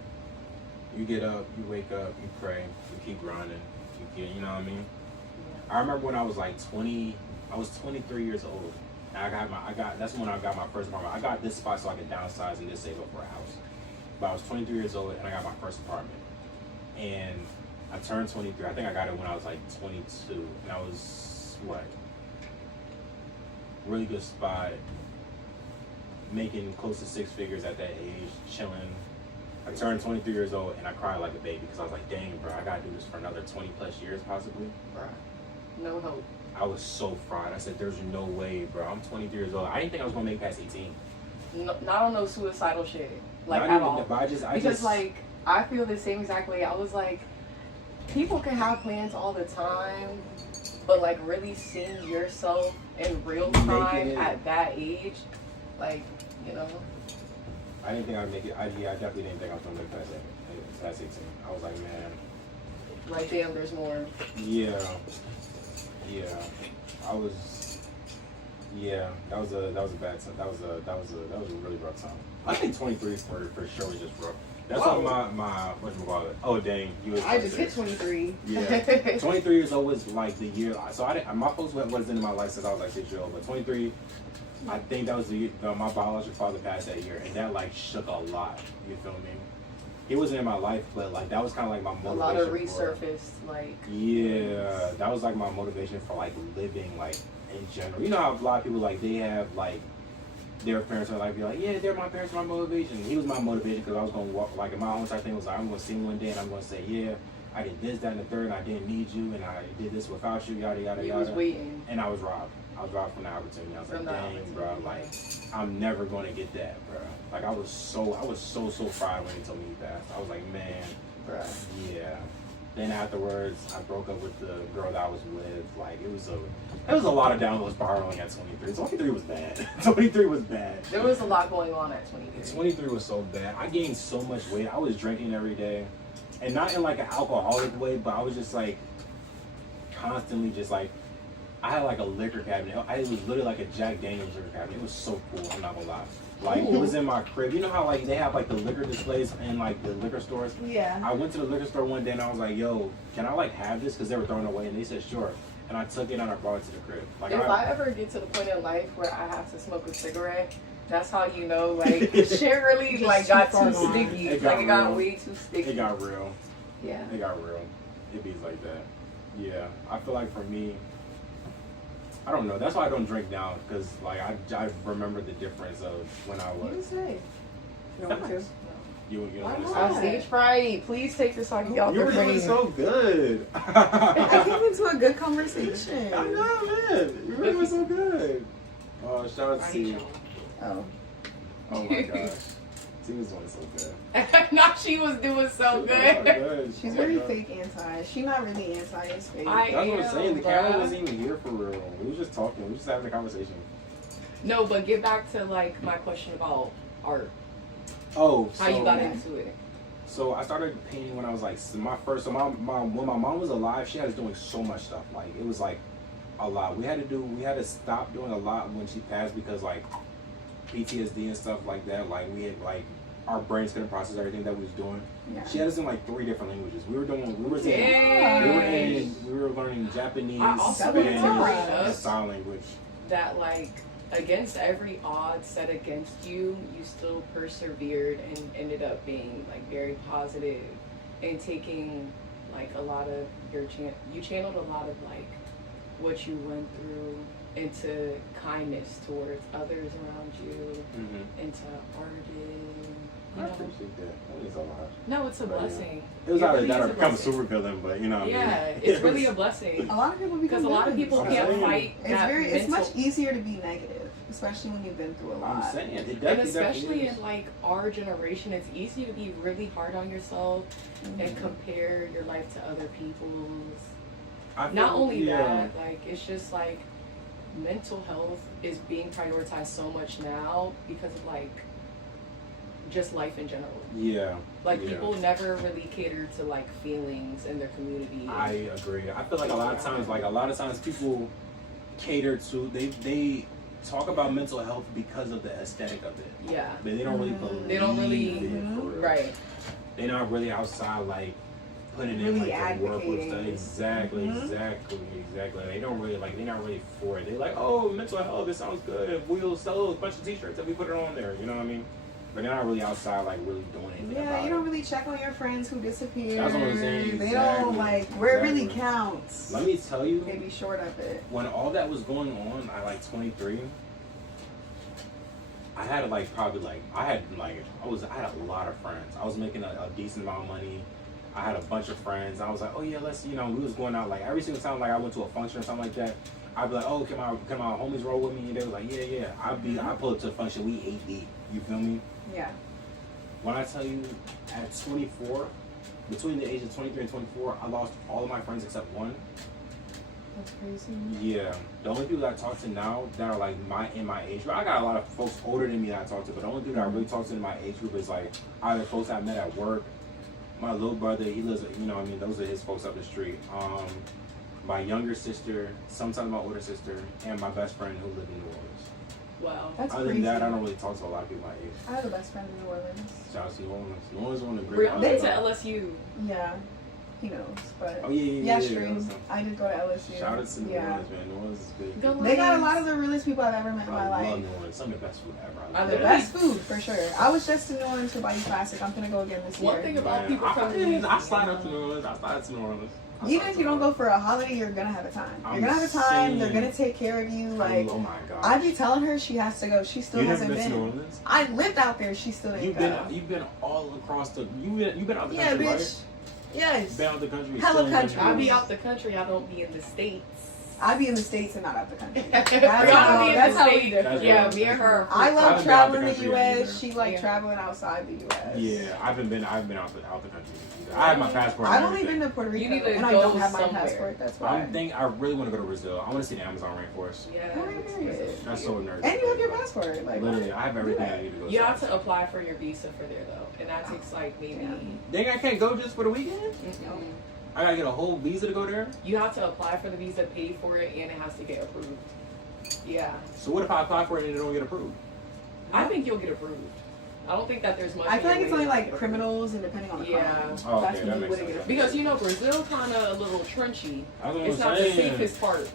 you get up, you wake up, you pray, you keep grinding, you know what I mean? I remember when I was like 20, I was 23 years old. That's when I got my first apartment. I got this spot so I could downsize and just save up for a house. But I was 23 years old and I got my first apartment. And I turned 23. I think I got it when I was like 22. And I was, really good spot, making close to 6 figures at that age, chilling. I turned 23 years old and I cried like a baby because I was like, dang, bro, I gotta do this for another 20 plus years possibly. Bro, no hope. I was so fried. I said, there's no way, bro. I'm 23 years old. I didn't think I was gonna make it past 18. No, not on no suicidal shit, like not at even, all. But I because just, like I feel the same exact way. I was like, people can have plans all the time, but like really seeing yourself in real time at that age, like, you know. I didn't think I'd make it. I definitely didn't think I was gonna make it past 18. I was like, man. Like, damn, there's more. Yeah. I was. Yeah, that was a bad time. That was a really rough time. I think 23 for sure was just rough. That's why my whatchamacallit. Oh dang, I just hit 23. Yeah, 23 years old was like the year. So my folks wasn't in my life since I was like 6 years old, but 23. I think that was the year my biological father passed that year, and that like shook a lot. You feel me? He wasn't in my life, but like that was kind of like my motivation. A lot of resurfaced, like. Yeah, that was like my motivation for like living, like in general. You know how a lot of people like they have like their parents are like be like, yeah, they're my parents, my motivation. He was my motivation because I was gonna walk like in my own type thing was like I'm gonna sing one day and I'm gonna say, yeah, I did this, that, and the third, and I didn't need you, and I did this without you, yada yada yada. He was waiting, and I was robbed. I was robbed from the opportunity. I was like, dang, bro, like I'm never gonna get that, bro. Like I was so fried when he told me he passed. I was like, man, bro, yeah. Then afterwards, I broke up with the girl that I was with. Like it was a lot of downhill spiraling at 23. 23 was bad. 23 was bad. There was a lot going on at 23. 23 was so bad. I gained so much weight. I was drinking every day, and not in like an alcoholic way, but I was just like constantly just like. I had like a liquor cabinet. It was literally like a Jack Daniels liquor cabinet. It was so cool. I'm not gonna lie. Like it was in my crib. You know how like they have like the liquor displays in like the liquor stores? Yeah. I went to the liquor store one day and I was like, "Yo, can I like have this?" Because they were throwing it away, and they said, "Sure." And I took it and I brought it to the crib. Like if I ever get to the point in life where I have to smoke a cigarette, that's how you know like shit really like got too sticky. It got way too sticky. It got real. Yeah. It got real. It be like that. Yeah. I feel like for me. I don't know. That's why I don't drink now, because like I remember the difference of when I was. You say. You want to? You don't Why want not? to Stage fright. Please take this on y'all. You were doing so good. I came into a good conversation. I know, man. You were doing so good. Oh, shout out to you. Oh. Oh my gosh. She was doing so good. Not she was doing so good. She's very fake anti. She's not really anti. It's fake. That's what I'm saying. The camera wasn't even here for real. We were just talking. We were just having a conversation. No, but get back to like my question about art. Oh, how you got into it? So I started painting when I was like when my mom was alive, she had us doing so much stuff. Like it was like a lot. We had to stop doing a lot when she passed because like PTSD and stuff like that. Like we had like our brains couldn't process everything that we was doing. Yeah. She had us in like 3 different languages. We were learning Japanese, Spanish, and sign language. That like against every odds set against you, you still persevered and ended up being like very positive and taking like a lot of you channeled a lot of like what you went through into kindness towards others around you, into artists. I appreciate that. That means a lot. No, it's a blessing. It was either that or become a super villain, but you know what I mean? Yeah, it's really a blessing. A lot of people because a lot of people can't fight. It's much easier to be negative. especially when you've been through a lot. I'm saying it And definitely, especially in like our generation, it's easy to be really hard on yourself and compare your life to other people's. Not only that, like it's just like mental health is being prioritized so much now because of like just life in general. Yeah. Like people never really cater to like feelings in their community. I agree. I feel like a lot of times people cater to they talk about mental health because of the aesthetic of it. Yeah. But they don't really believe They don't really it for real. right. They're not really outside like putting in Really like the work with advocating. stuff. Exactly. They don't really like. They're not really for it. They're like, oh, mental health. It sounds good. We'll sell a bunch of T-shirts and we put it on there. You know what I mean? But they're not really outside like really doing anything. Yeah, about you it. don't really check on your friends who disappeared. That's what I'm saying. They don't like where it really Exactly. counts. Let me tell you, They be short of it. when all that was going on, I like 23. I had like probably like I had a lot of friends. I was making a decent amount of money. I had a bunch of friends. I was like, oh yeah, let's we was going out like every single time like I went to a function or something like that. I'd be like, oh, can my homies roll with me? And they was like, yeah. I pull up to the function. We 8 deep. You feel me? Yeah. When I tell you, at 24, between the ages of 23 and 24, I lost all of my friends except one. That's crazy. Yeah, the only people that I talk to now that are like in my age group, I got a lot of folks older than me that I talk to, but the only dude that I really talk to in my age group is like either folks I met at work. My little brother, he lives, those are his folks up the street. My younger sister, sometimes my older sister, and my best friend who live in New Orleans. Wow. That's Other crazy. than that, I don't really talk to a lot of people my age. I have a best friend in New Orleans. Shout out to New Orleans. New Orleans is one of the We're great. went to LSU. Yeah. He knows, but Oh yeah. streams. I did go to LSU. Shout out to New Orleans, man. New Orleans is good. Go They got a lot of the realest people I've ever met in my I life. love New Orleans. Some of the best food ever. I The literally- best food for sure. I was just in New Orleans for Body Classic. I'm gonna go again this year. One thing about people coming I slide up to New Orleans. Even if you don't go for a holiday, you're gonna have a time. I'm You're gonna have a time. They're saying- gonna take care of you. Like oh my god. I be telling her she has to go. She still You never hasn't been to New been. Orleans? I lived out there. She still didn't go. You've been all across the. You've been out the Yeah, country, bitch. right? Yes. Been out the country. Hella still in the country. I be out the country, I don't be in the States. I be in the States and not out the country. That's how- that's how we different. differ. Yeah, me and her. I I love haven't been out traveling the the country U.S. either. She like Yeah. traveling outside the U.S. Yeah, I've been out the country. I have my passport. I've and only been everything. to Puerto You Rico need to and I go don't have my somewhere. passport. That's why. I really want to go to Brazil. I want to see the Amazon rainforest. Yeah. Period. That's so nerdy. And you have your passport. Like Literally, I have everything I need to go. You see. have to apply for your visa for there though, and that takes like maybe. Yeah. Dang, I can't go just for the weekend. Mm-mm. I gotta get a whole visa to go there. You have to apply for the visa, pay for it, and it has to get approved. Yeah, So what if I apply for it and it don't get approved? I think you'll get approved. I don't think that there's much. I feel in like your it's way only to like get approved. criminals and depending on the Yeah. crime. Oh, okay, That's that when you makes wouldn't sense. get Because Brazil kind of a little trenchy. That's what It's I'm not the saying. safest parts.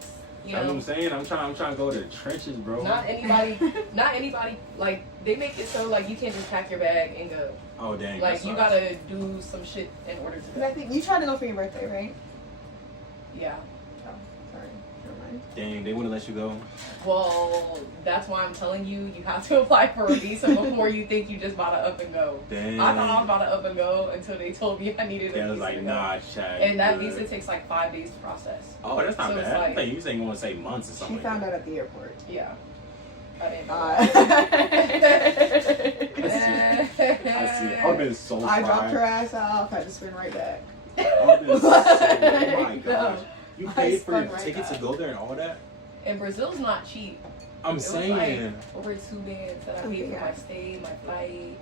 You That's what know, I'm saying. I'm trying to go to the trenches, bro. not anybody. Like they make it so like you can't just pack your bag and go. Oh dang. Like that you sucks. gotta do some shit in order to Because I go. think you tried to go for your birthday, right? Yeah. Oh, sorry. Never mind. Dang, they wouldn't let you go. Well, that's why I'm telling you, you have to apply for a visa before you think you just about to up and go. Dang. I thought I was about to up and go until they told me I needed a They visa. was like, to go. nah, check. And that visa takes like 5 days to process. Oh, that's not So it's bad. like- I think you saying you want to say months or She something. found out at the airport. Yeah. I didn't know. I see. I've been so I dropped fried. her ass off. Had to spin right back. I've been so, oh my No. gosh. You I paid for your spun right ticket to back. go there and all that? And Brazil's not cheap. I'm It was saying. like over 2 bands that I paid for Yeah. my stay, my flight.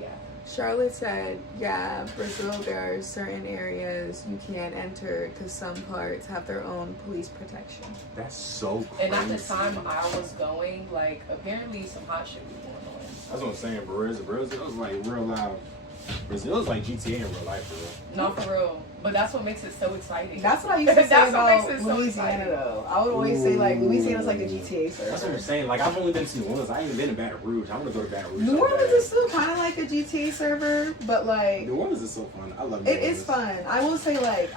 Yeah. Charlotte said, yeah, Brazil, there are certain areas you can't enter because some parts have their own police protection. That's so crazy. And at the time I was going, like, apparently some hot shit was going on. That's what I'm saying, Brazil was like real loud. Brazil is like GTA in real life, for real. Not for real. But that's what makes it so exciting. That's what I used to say That's what about makes it so Louisiana, exciting. though. I would always say, like, Louisiana's like the GTA server. That's what I'm saying. Like, I've only been to New Orleans. I ain't even been to Baton Rouge. I want to go to Baton Rouge. New so Orleans bad. is still kind of like a GTA server, but, like, New Orleans is so fun. I love New it Orleans. is fun. I will say, like,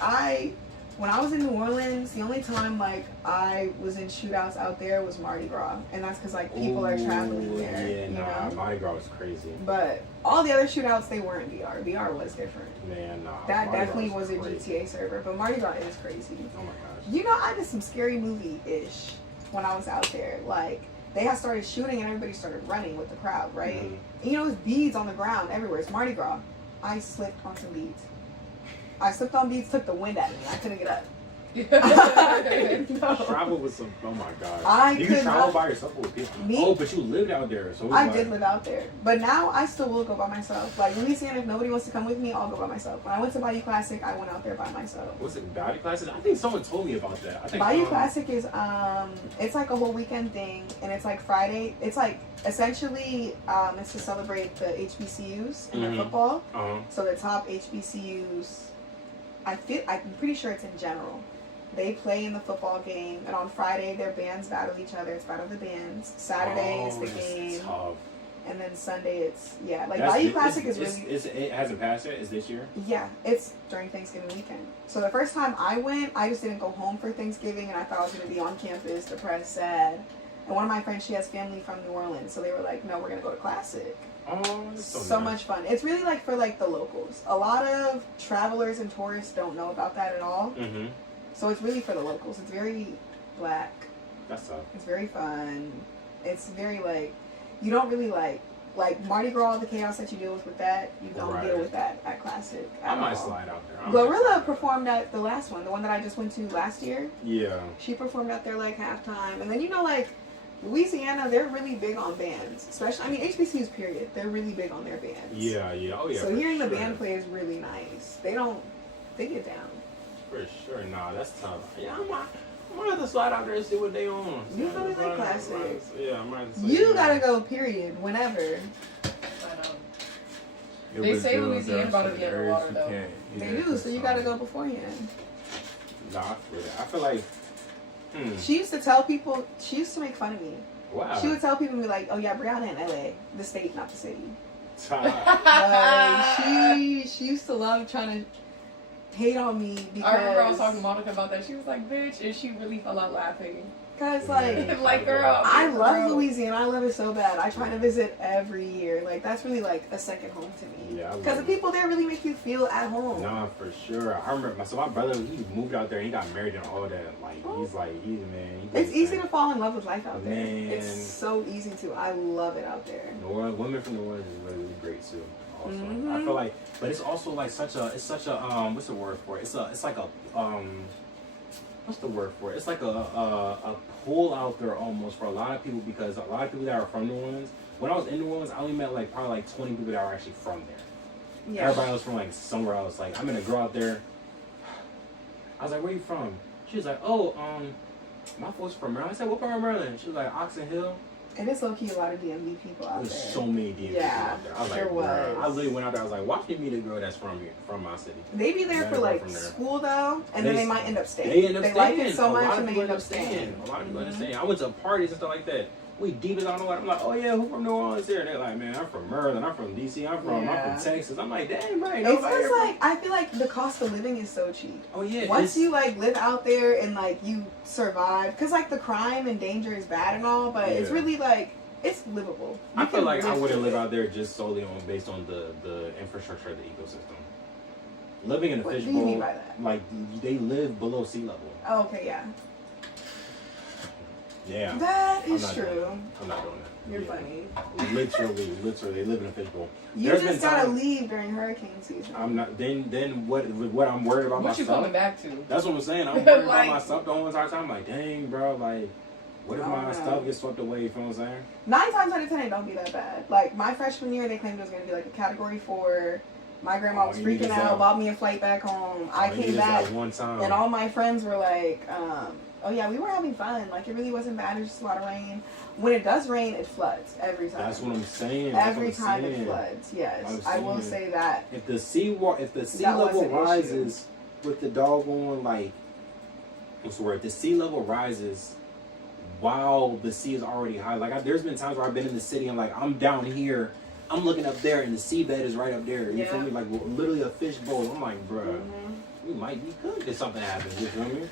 when I was in New Orleans, the only time, like, I was in shootouts out there was Mardi Gras. And that's because, like, people are traveling Ooh, there, Yeah, you nah, know? Mardi Gras was crazy. But all the other shootouts, they weren't VR. VR was different. Man, nah. That Mardi definitely Gras was a crazy. GTA server, but Mardi Gras is crazy. Oh my gosh. You know, I did some scary movie-ish when I was out there. Like, they had started shooting and everybody started running with the crowd, right? Mhm. And you know, there's beads on the ground everywhere. It's Mardi Gras. I slipped on some beads. I slipped on beads, took the wind at me. I couldn't get up. No. Travel with some. Oh my god. I you could can travel not- by yourself or with people. Me? Oh, but you lived out there, so it was I like, did live out there, but now I still will go by myself. Like Louisiana, if nobody wants to come with me, I'll go by myself. When I went to Bayou Classic, I went out there by myself. What's it? Bayou Classic? I think someone told me about that. I think Bayou Classic is it's like a whole weekend thing, and it's like Friday. It's like essentially it's to celebrate the HBCUs and their football. So the top HBCUs, I'm pretty sure it's in general. They play in the football game, and on Friday their bands battle each other. It's Battle of the Bands. Saturday is the game, tough. and then Sunday it's like That's- Bayou Classic is really it hasn't passed yet. Is this year? yeah. It's during Thanksgiving weekend. So the first time I went, I just didn't go home for Thanksgiving, and I thought I was gonna be on campus, depressed, sad. And one of my friends, she has family from New Orleans, so they were like, "No, we're gonna go to Classic." Oh, that's So nice. much fun. It's really like for like the locals. A lot of travelers and tourists don't know about that at all. Mm-hmm. So it's really for the locals. It's very black. That's tough. It's very fun. It's very like, you don't really like Mardi Gras, the chaos that you deal with that, you don't Right. deal with that at Classic. I at might all. slide out there. Glorilla performed at the last one, the one that I just went to last year. Yeah. She performed out there like halftime. And then, you know, like Louisiana, they're really big on bands. Especially, I mean, HBCUs, period. They're really big on their bands. Yeah, yeah. Oh, yeah. So for hearing the sure. band play is really nice. They get down. For sure. Nah, that's tough. Yeah, I might have to slide out there and see what they on. You really like Classic. Yeah, I might have to say, You yeah. gotta go, period, whenever. I know. It They was say doing Louisiana certain about to be areas underwater, you though. can't- you They can't do, so you gotta decide. go beforehand. Nah, I feel that. I feel like. She used to tell people, she used to make fun of me. Wow. She would tell people and be like, "Oh yeah, Brianna in LA, the state, not the city." Nah. Like, she used to love trying to hate on me because I remember I was talking to Monica about that. She was like, "Bitch," and she really fell out laughing. Cause like Like, girl, I love girl. Louisiana. I love it so bad. I try to visit every year. Like that's really like a second home to me. Yeah, I love Because the it. people there really make you feel at home. Nah, for sure. I remember. So my brother, he moved out there. And he got married and all that. Like he's man. It's easy to fall in love with life out there. Man. It's so easy to. I love it out there. New Orleans, women from New Orleans is really, really great too. Also, Mhm. I feel like, but it's also like it's such a what's the word for it? It's like a what's the word for it? It's like a pull out there almost for a lot of people because a lot of people that are from New Orleans. When I was in New Orleans, I only met like probably like 20 people that were actually from there. Yeah. Everybody was from like somewhere else. Like I met a girl out there. I was like, "Where you from?" She was like, "Oh, my folks from Maryland." I said, "What part of Maryland?" She was like, "Oxon Hill." And it's low key a lot of DMV people out There's there. so many DMV people Yeah, out there. I was there like, was. bruh. I literally went out there. I was like, watch me meet a girl that's from here, from my city. They be there Gotta for go like from there. school though, and then They- they might end up staying. They end up staying. like it so A much lot of and they people end up staying. A lot of people end up staying. I went to parties and stuff like that. We deep as I don't know what. I'm like, oh yeah, who from New Orleans here? They're like, man, I'm from Maryland. I'm from DC. I'm from Texas. I'm like, dang, right. It's just like I feel like the cost of living is so cheap. oh yeah. Once you like live out there and like you survive, because like the crime and danger is bad and all, but it's Yeah. really like it's livable. I You feel can like I wouldn't through live it. out there just solely based on the infrastructure of the ecosystem. Living in a What do you fishbowl, mean by that? like they live below sea level. Oh, okay, yeah. Yeah. That I'm is not doing true. that. I'm not doing that. You're Yeah. funny. Literally, they live in a fishbowl. You There's just been gotta times- leave during hurricane season. I'm not. Then what I'm worried about What you myself. coming back to? That's what I'm saying. I'm worried Like- about myself the whole entire time. I'm like, dang, bro. Like, what if I my don't know. stuff gets swept away? You feel what I'm saying? 9 times out of 10, it don't be that bad. Like my freshman year, they claimed it was gonna be like a Category 4. My grandma Oh, was you need freaking to out, tell. bought me a flight back home. I Like, you came just back, got one time. and all my friends were like, "Oh yeah, we were having fun. Like it really wasn't bad. It's just a lot of rain. When it does rain, it floods every time. That's what I'm saying. Every That's what time I'm it saying. floods. Yes, I'm I will saying. say that. If the sea That was level an issue. rises with the doggone like, what's the word? The sea level rises while the sea is already high. Like there's been times where I've been in the city and like I'm down here, I'm looking up there and the seabed is right up there. You feel Yeah. me? Like literally a fishbowl. I'm like, bruh, Mhm. we might be good if something happens. You feel me?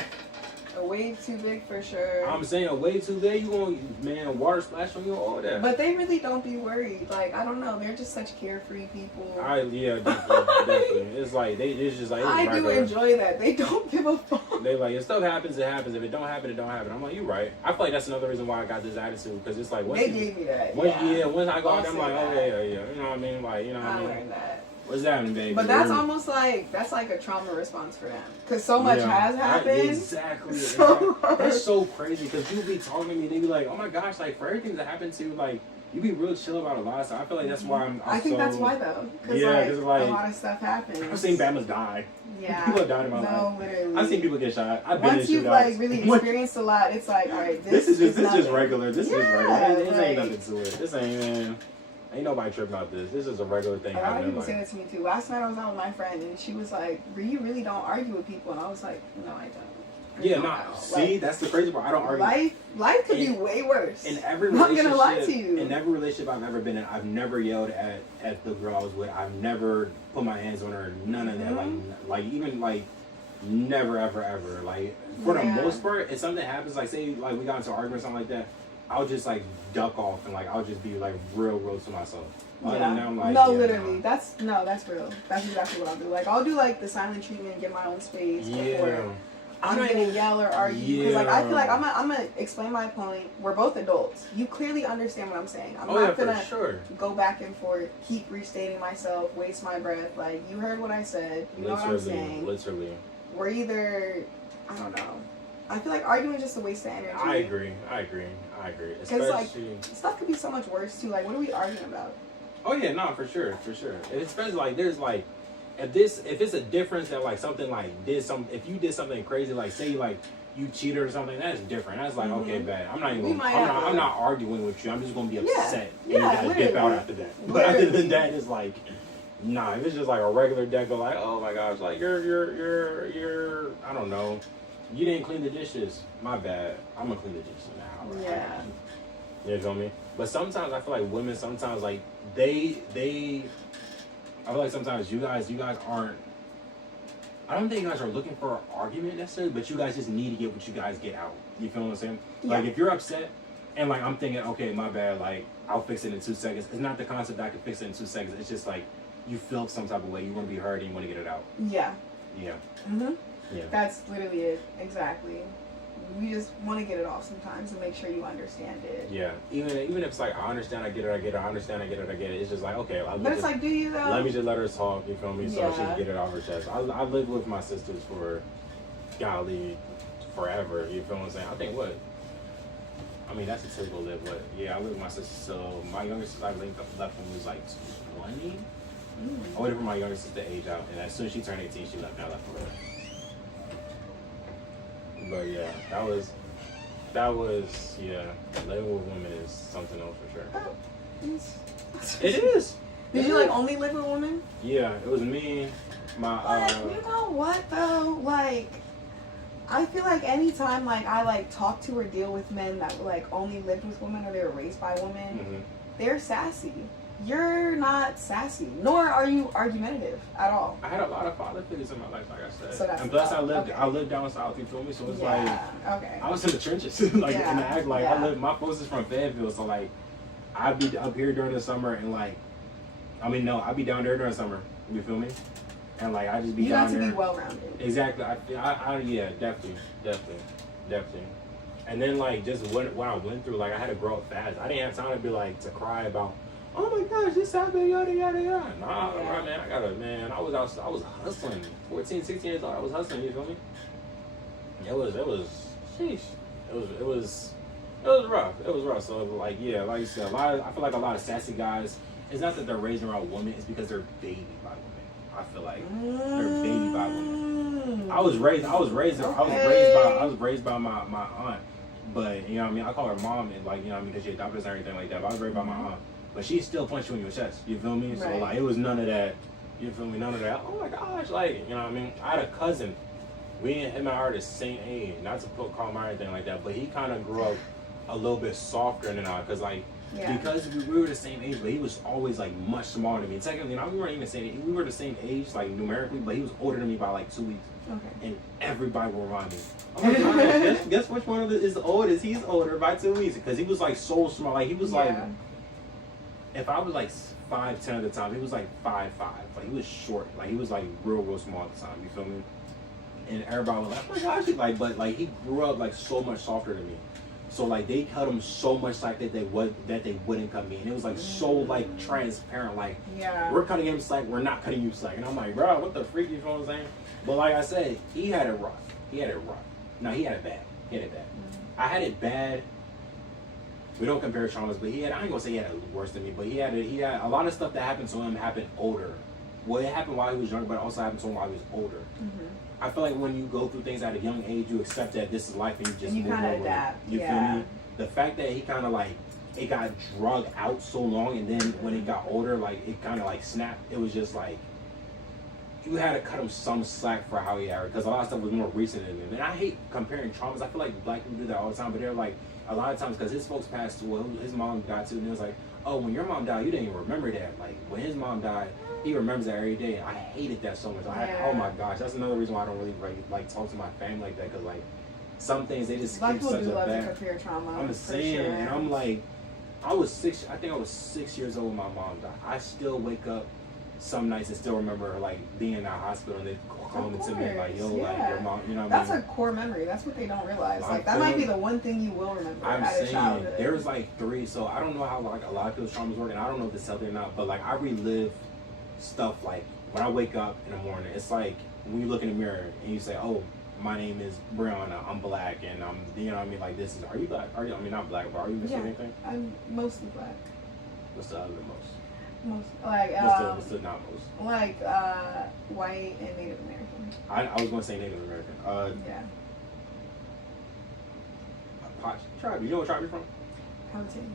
A wave too big for sure. I'm saying way too big. You gonna man water splash on you all that. But they really don't be worried. Like I don't know, they're just such carefree people. Yeah, definitely. It's like it's just like it's I do regular. enjoy that. They don't give a fuck. they like, if stuff happens, it happens. If it don't happen, it don't happen. I'm like, you're right. I feel like that's another reason why I got this attitude, because it's like, once they gave me that. once I go out, I'm like, that. oh yeah, you know what I mean? Like, you know what I mean? learned that. What's happening, baby? But that's almost like, that's like a trauma response for them. Because so much has happened. Exactly. So That's so crazy, because people be talking to me, they be like, oh my gosh, like, for everything that happened to you, like, you be real chill about a lot of stuff. I feel like that's why I think that's why, though. Because like, a lot of stuff happens. I've seen Bama's die. Yeah. People have died in my life. Literally. I've seen people get shot. I've been Once in you've shootouts. like really experienced a lot, it's like, all right, this is just regular. This is regular. This ain't like, nothing to it. This ain't nobody tripping about this. This is a regular thing. A lot of happening. people say that to me too. Last night I was out with my friend and she was like, you really don't argue with people, and I was like, no, I don't. Yeah, see, that's the crazy part. I don't argue. Life could be way worse. In every I'm not relationship, gonna lie to you. In every relationship I've ever been in, I've never yelled at the girl I was with. I've never put my hands on her. None of that. Like even like never ever. Like for the most part, if something happens, like say like we got into an argument or something like that, I'll just like duck off and like I'll just be like real to myself. Other than that, I'm like, literally, that's real. That's exactly what I'll do. Like I'll do like the silent treatment, get my own space before I'm not gonna yell or argue, because like I feel like I'm gonna explain my point. We're both adults. You clearly understand what I'm saying. I'm not gonna go back and forth, keep restating myself, waste my breath. Like, you heard what I said. You know what I'm saying. Literally. We're either, I don't know. I feel like arguing is just a waste of energy. I agree. Because like stuff could be so much worse too. Like, what are we arguing about? Oh yeah, no, for sure. And especially like there's like. If it's a difference that like something like if you did something crazy, like say like you cheated or something, that's different. That's like okay, bad. I'm not arguing with you. I'm just gonna be upset. And you gotta dip out after that. But other than that, it's like nah. If it's just like a regular deco, like oh my gosh, like you're I don't know, you didn't clean the dishes. My bad. I'm gonna clean the dishes now. Right? Yeah. You know what I mean? But sometimes I feel like women sometimes like they. I feel like sometimes you guys aren't. I don't think you guys are looking for an argument necessarily, but you guys just need to get what you guys get out. You feel what I'm saying? Yeah. Like if you're upset and like I'm thinking, okay, my bad, like I'll fix it in 2 seconds. It's not the concept that I can fix it in 2 seconds. It's just like you feel some type of way. You want to be heard and you want to get it out. Yeah. Yeah. Yeah. That's literally it. Exactly. We just want to get it off sometimes and make sure you understand it. Yeah. Even if it's like I understand, I get it. I understand, I get it. It's just like okay. But it's like, do you though? Let me just let her talk. You feel me? So she can get it off her chest. I lived with my sisters for, golly, forever. You feel what I'm saying? I think what. I mean that's a typical live, but yeah, I lived with my sisters. So my younger sister I left when we was like 20. I waited for my younger sister to age out, and as soon as she turned 18, she left. I left for her. But yeah, that was living with women is something else for sure. It is. Did you like only live with women? Yeah, it was me, my you know what though? Like, I feel like anytime like I like talk to or deal with men that like only lived with women or they were raised by women, they're sassy. You're not sassy, nor are you argumentative at all. I had a lot of father figures in my life, like I said. So that's and plus, I lived down south. You feel me? So it's like I was in the trenches, like in the act. Like I lived. My folks is from Fayetteville, so like I'd be up here during the summer, and like I'd be down there during the summer. You feel me? And like I just be down there. You got to be well rounded. Exactly. I yeah, definitely. And then like just what I went through, like I had to grow up fast. I didn't have time to be like to cry about. Oh my gosh, this happened, yada yada yada. Nah, man, I was hustling. 14, 16 years old, I was hustling, you feel me? It was sheesh. It was rough. It was rough. So like yeah, like you said, I feel like a lot of sassy guys, it's not that they're raised around women, it's because they're babied by women. I feel like they're babied by women. I was raised by my aunt. But you know what I mean, I call her mom and like, you know what I mean, because she adopted us and everything like that. But I was raised by my aunt. But she still punched you in your chest, you feel me? So like it was none of that, you feel me? None of that, oh my gosh, like, you know what I mean? I had a cousin, we and him and I are the same age, not to call him or anything like that, but he kind of grew up a little bit softer than I, because like, because we were the same age, but he was always like much smaller than me. Technically, we weren't even the same age, we were the same age, like numerically, but he was older than me by like 2 weeks. Okay. And everybody will remind me. Oh my gosh, guess which one of them is the oldest? He's older by 2 weeks, because he was like so small, like he was like, if I was like 5'10" at the time, he was like 5'5". Like he was short. Like he was like real small at the time. You feel me? and everybody was like, oh my gosh, like, but like he grew up like so much softer than me. So like they cut him so much slack that they wouldn't cut me, and it was like so like transparent. Like we're cutting him slack, we're not cutting you slack, and I'm like, bro, what the freak? You know what I'm saying? But like I said, he had it rough. No, he had it bad. I had it bad. We don't compare traumas, but I ain't gonna say he had it worse than me, but he had a lot of stuff that happened to him happened older. Well, it happened while he was younger, but it also happened to him while he was older. I feel like when you go through things at a young age, you accept that this is life and you just move on with it. You feel me? The fact that he kind of like, it got drug out so long, and then when it got older, like it kind of like snapped. It was just like, you had to cut him some slack for how he acted, because a lot of stuff was more recent than him. And I hate comparing traumas. I feel like black people do that all the time, but they're like, a lot of times, because his folks passed, well, his mom died too, and it was like, oh, when your mom died, you didn't even remember that. Like, when his mom died, he remembers that every day. I hated that so much. Oh my gosh, that's another reason why I don't really like talk to my family like that, because like some things they just black keep such a love bad. to compare trauma. I'm saying, sure. and I'm like, I think I was 6 years old when my mom died. I still wake up some nights and still remember her, like being in that hospital and they calling to me like, yo, like your mom, you know what I mean? That's a core memory. That's what they don't realize. Like that might be the one thing you will remember. I'm saying there was like 3, so I don't know how like a lot of people's traumas work, and I don't know if it's healthy or not, but like I relive stuff like when I wake up in the morning. It's like when you look in the mirror and you say, oh, my name is Brianna, I'm black, and I'm, you know what I mean, like this is, are you black? I mean, not black, but are you missing anything? I'm mostly black. What's the other most? Most, like, what's the not most? Like, white and Native American. I was going to say Native American. Yeah. Tribe. You know what tribe you're from? Powhatan.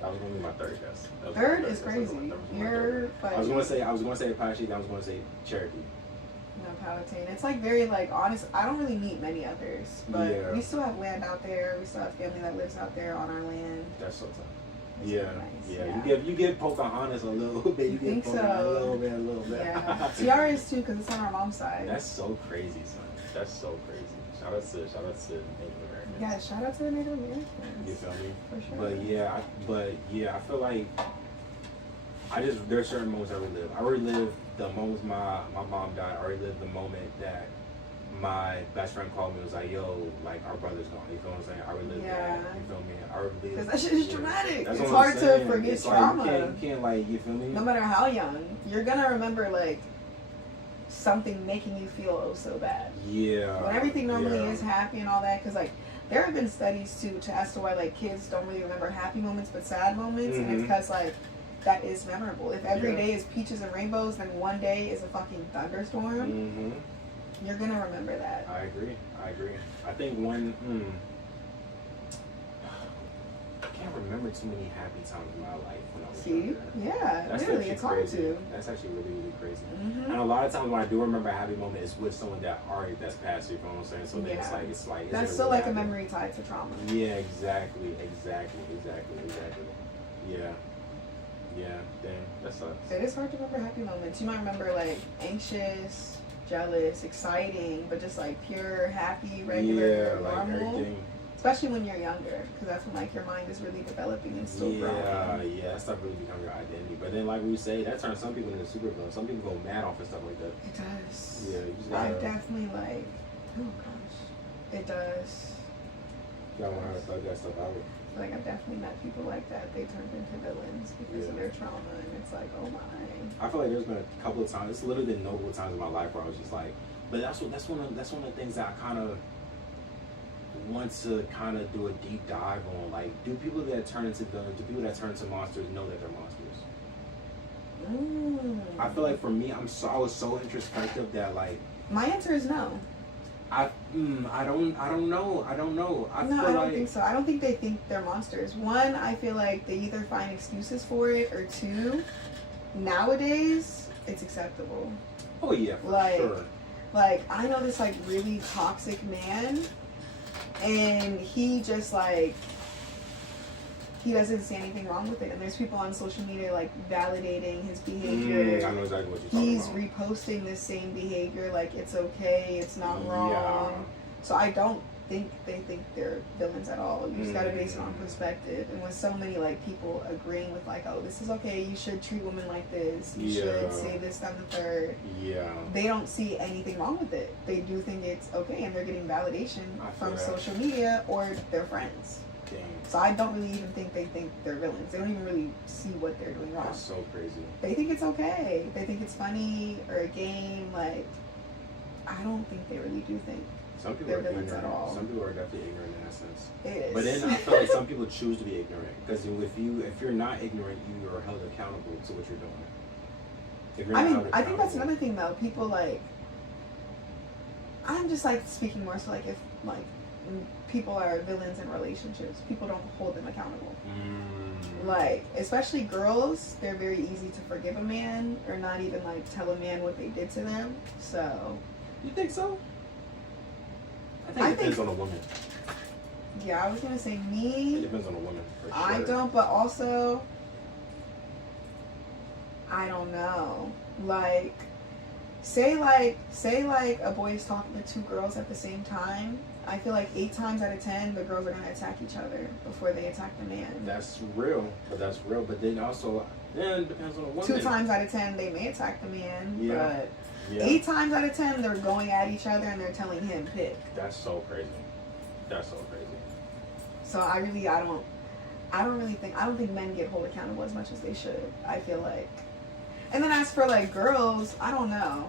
That was going to be my third guess. Third is crazy. You're. I was going to say Apache. I was going to say Cherokee. No, Powhatan. It's like very like honest. I don't really meet many others, but we still have land out there. We still have family that lives out there on our land. That's so tough. It's yeah, really nice. You give Pocahontas a little bit. You give Pocahontas a little bit. Yeah, Tiara is too, because it's on our mom's side. That's so crazy, son. That's so crazy. Shout out to Native Americans. Yeah, shout out to the Native Americans. You feel me? For sure. But yeah, I feel like there's certain moments I relive. I relive the moments my mom died. I relive the moment that my best friend called me and was like, yo, like our brother's gone. You feel what I'm saying? I relive that. You feel me? I relive. Because that shit is traumatic. That's it's hard to forget it's trauma. Like, you can't like, you feel me? No matter how young, you're gonna remember like something making you feel oh so bad. Yeah. When everything normally is happy and all that, because like there have been studies too as to why like kids don't really remember happy moments but sad moments, and it's because like that is memorable. If every day is peaches and rainbows, then one day is a fucking thunderstorm. You're gonna remember that. I agree. I think one. I can't remember too many happy times in my life when I was younger. Yeah, That's really, it's hard crazy. to. That's actually really, really crazy. And a lot of times when I do remember a happy moment, it's with someone that's passed. You know what I'm saying? So then it's like that's still like a memory tied to trauma. Yeah, exactly. Yeah, damn, that sucks. It is hard to remember happy moments. You might remember like anxious, jealous, exciting, but just like pure, happy, regular, normal. Everything. Especially when you're younger, because that's when like your mind is really developing and still growing. Yeah, that stuff really becomes your identity. But then, like we say, that turns some people into supervillains. Some people go mad off and stuff like that. It does. Yeah, you just gotta. I definitely like. Oh gosh, it does. You gotta learn how to thug that stuff out. Like I've definitely met people like that. They turned into villains because of their trauma, and it's like, oh my. I feel like there's been a couple of times. It's literally been notable times in my life where I was just like, but that's one of the things that I kind of want to kind of do a deep dive on. Like, do people that turn into villains, do people that turn into monsters know that they're monsters? I feel like for me, I was so introspective that like. My answer is no. I don't know. I don't think so. I don't think they think they're monsters. One, I feel like they either find excuses for it, or two, nowadays it's acceptable. Oh yeah, for sure. Like I know this like really toxic man, and he just like he doesn't see anything wrong with it, and there's people on social media like validating his behavior. I know exactly what you're talking about. He's reposting the same behavior, like it's okay, it's not wrong. So I don't think they're villains at all. You just gotta base it on perspective. And with so many like people agreeing with like, oh, this is okay, you should treat women like this, you should say this, that, and the third. Yeah. They don't see anything wrong with it. They do think it's okay, and they're getting validation from social media or their friends. Dang. So I don't really even think they think they're villains. They don't even really see what they're doing wrong. That's so crazy. They think it's okay. They think it's funny or a game. Like, I don't think they really do think some people they're are villains ignorant. at all. Some people are definitely ignorant in that sense. It is. But then I feel like some people choose to be ignorant because if you're not ignorant, you are held accountable to what you're doing. If you're I not mean, held I think that's accountable- another thing though. People like, I'm just like speaking more so like if like people are villains in relationships, people don't hold them accountable. Like, especially girls, they're very easy to forgive a man or not even like tell a man what they did to them. So, You think so? I think it depends on a woman. Yeah, I was gonna say It me. depends on a woman. For sure. I don't, but also, I don't know. Like, say a boy is talking to two girls at the same time. I feel like 8 times out of 10, the girls are gonna attack each other before they attack the man. That's real. But then also, it depends on a woman. 2 times out of 10, they may attack the man. Yeah. But Yeah. 8 times out of 10, they're going at each other and they're telling him pick. That's so crazy. That's so crazy. So I don't think men get held accountable as much as they should. I feel like. And then as for like girls, I don't know.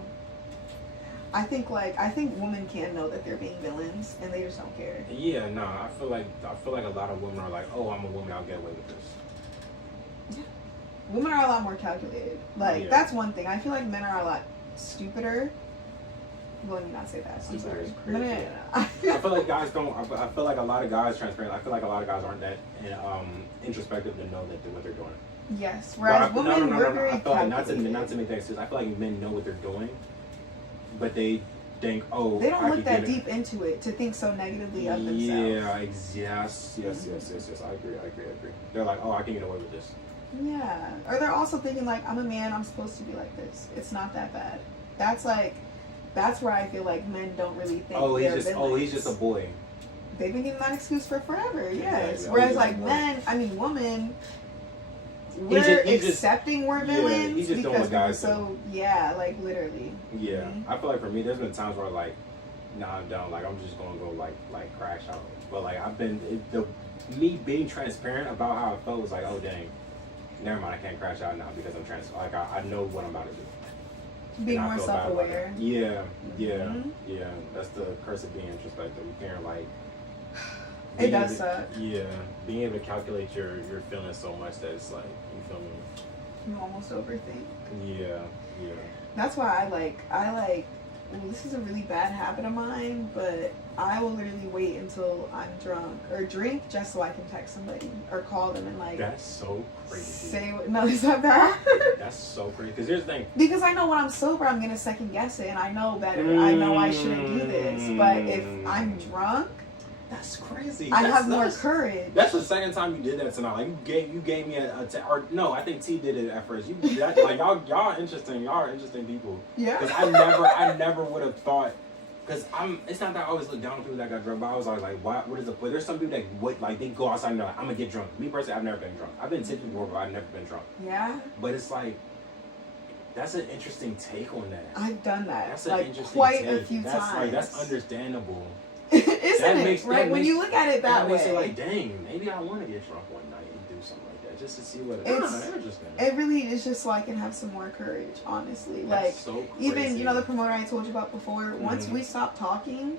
I think women can know that they're being villains and they just don't care. Yeah, no, I feel like a lot of women are like, oh, I'm a woman, I'll get away with this. Yeah. Women are a lot more calculated. Like, that's one thing. I feel like men are a lot stupider. Well, let me not say that. I'm Stupider sorry. is crazy. No. I feel like guys don't. I feel like a lot of guys transparent. I feel like a lot of guys aren't that introspective to know that what they're doing. Yes. Whereas women, we're very I feel like calculated. not to make that excuse. I feel like men know what they're doing, but they think, oh, They don't I look could that get it. deep into it to think so negatively of themselves. Yeah, yes. I agree. They're like, oh, I can get away with this. Yeah. Or they're also thinking like, I'm a man, I'm supposed to be like this. It's not that bad. That's where I feel like men don't really think He's just a boy. They've been getting that excuse for forever, yes. Exactly. Whereas He's like just a boy. men, I mean women, He's just- accepting we're villains he's just doing because what guys we're so like literally. Yeah, Mhm. I feel like for me, there's been times where like, nah, I'm done. Like I'm just gonna go like crash out. But like me being transparent about how I felt was like, oh dang, never mind, I can't crash out now because I'm like I know what I'm about to do. Being And I more feel bad about self-aware. it. Yeah. Mhm. That's the curse of being introspective. You can't like. It does suck. Yeah, being able to calculate your feelings so much that it's like, you feel me? You almost overthink. Yeah. That's why I like well, this is a really bad habit of mine, but I will literally wait until I'm drunk or drink just so I can text somebody or call them and like That's so crazy. say no, it's not bad. That's so crazy. Because here's the thing. Because I know when I'm sober, I'm gonna second guess it, and I know better. I know I shouldn't do this, but if I'm drunk, That's crazy. I have more courage. That's the second time you did that tonight. Like you gave me or no, I think T did it at first. Like y'all interesting. Y'all are interesting people. Yeah. Because I never would have thought. Because it's not that I always look down on people that got drunk, but I was like, what is the point? There's some people that they go outside and they're like, I'm gonna get drunk. Me personally, I've never been drunk. I've been tipsy before, but I've never been drunk. Yeah. But it's like, that's an interesting take on that. I've done that That's an like interesting quite take. a few That's times. like that's understandable. Isn't it? Right? When you look at it that makes way, it like, dang, maybe I want to get drunk one night and do something like that just to see what It's- interesting. it really is just so I can have some more courage, honestly. That's Like, so even, crazy. you know, the promoter I told you about before, once Mhm. we stopped talking,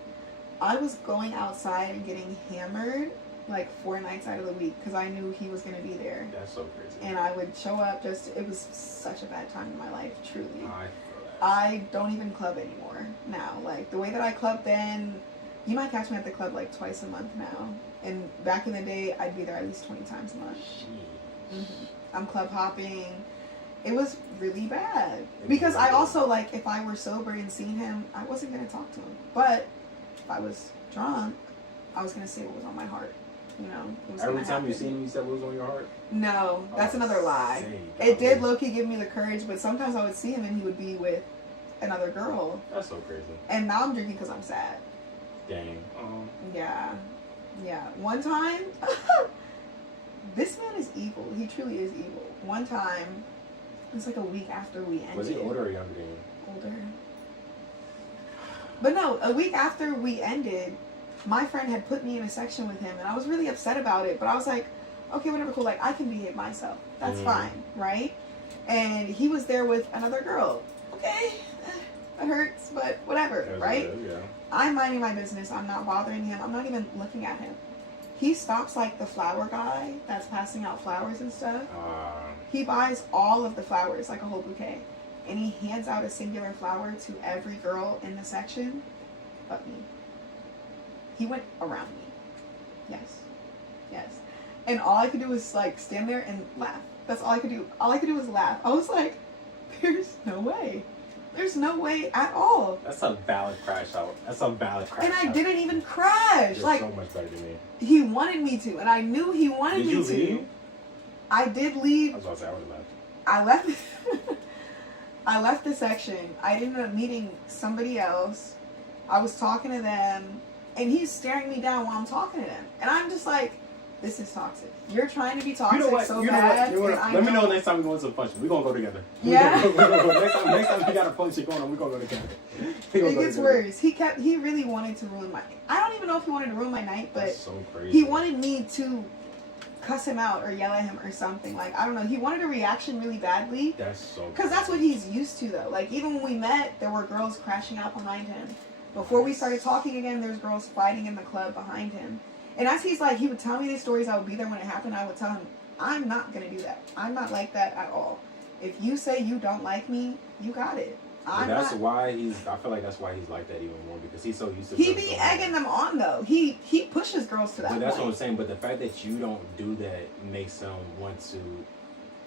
I was going outside and getting hammered like 4 nights out of the week because I knew he was going to be there. That's so crazy. And I would show up it was such a bad time in my life, truly. I feel that. I don't even club anymore now. Like, the way that I clubbed then, you might catch me at the club like twice a month now. And back in the day, I'd be there at least 20 times a month. Sheesh. I'm club hopping. It was really bad. Because I also, like, if I were sober and seen him, I wasn't going to talk to him. But if I was drunk, I was going to say what was on my heart. You know? It was Every gonna time you happen. seen him, you said what was on your heart? No, that's another lie. Dang, It did low-key give me the courage, but sometimes I would see him and he would be with another girl. That's so crazy. And now I'm drinking because I'm sad. Dang. Yeah. Yeah. One time, this man is evil. He truly is evil. One time, it was like a week after we ended. Was he older or younger than you? Older. But no, a week after we ended, my friend had put me in a section with him, and I was really upset about it. But I was like, okay, whatever, cool. Like, I can behave myself. That's fine, right? And he was there with another girl. Okay, that hurts, but whatever, right? Yeah. I'm minding my business. I'm not bothering him. I'm not even looking at him. He stops like the flower guy that's passing out flowers and stuff. He buys all of the flowers, like a whole bouquet. And he hands out a singular flower to every girl in the section but me. He went around me. Yes. Yes. And all I could do was like stand there and laugh. That's all I could do. All I could do was laugh. I was like, there's no way. There's no way at all. That's a valid crash out. That's a valid crash out. And I out. didn't even crash. You're like, so much better than me. He wanted me to, and I knew he wanted me to. Did you leave? I did leave. I was about to say, I would have left. I left. I left the section. I ended up meeting somebody else. I was talking to them, and he's staring me down while I'm talking to them. And I'm just like, this is toxic. You're trying to be toxic so bad. Let me know next time we go to some function. We're going to go together. Yeah. Next time we got a function going on, we're going to go together. It gets worse. He really wanted to ruin my... I don't even know if he wanted to ruin my night, but that's so crazy. He wanted me to cuss him out or yell at him or something. Like, I don't know. He wanted a reaction really badly. That's so Because that's what he's used to, though. Like, even when we met, there were girls crashing out behind him. Before we started talking again, there's girls fighting in the club behind him. And as he would tell me these stories, I would be there when it happened. I would tell him, I'm not going to do that. I'm not like that at all. If you say you don't like me, you got it. I feel like that's why he's like that even more, because he's so used to... He be egging them on, though. He pushes girls to that point. That's what I'm saying. But the fact that you don't do that makes him want to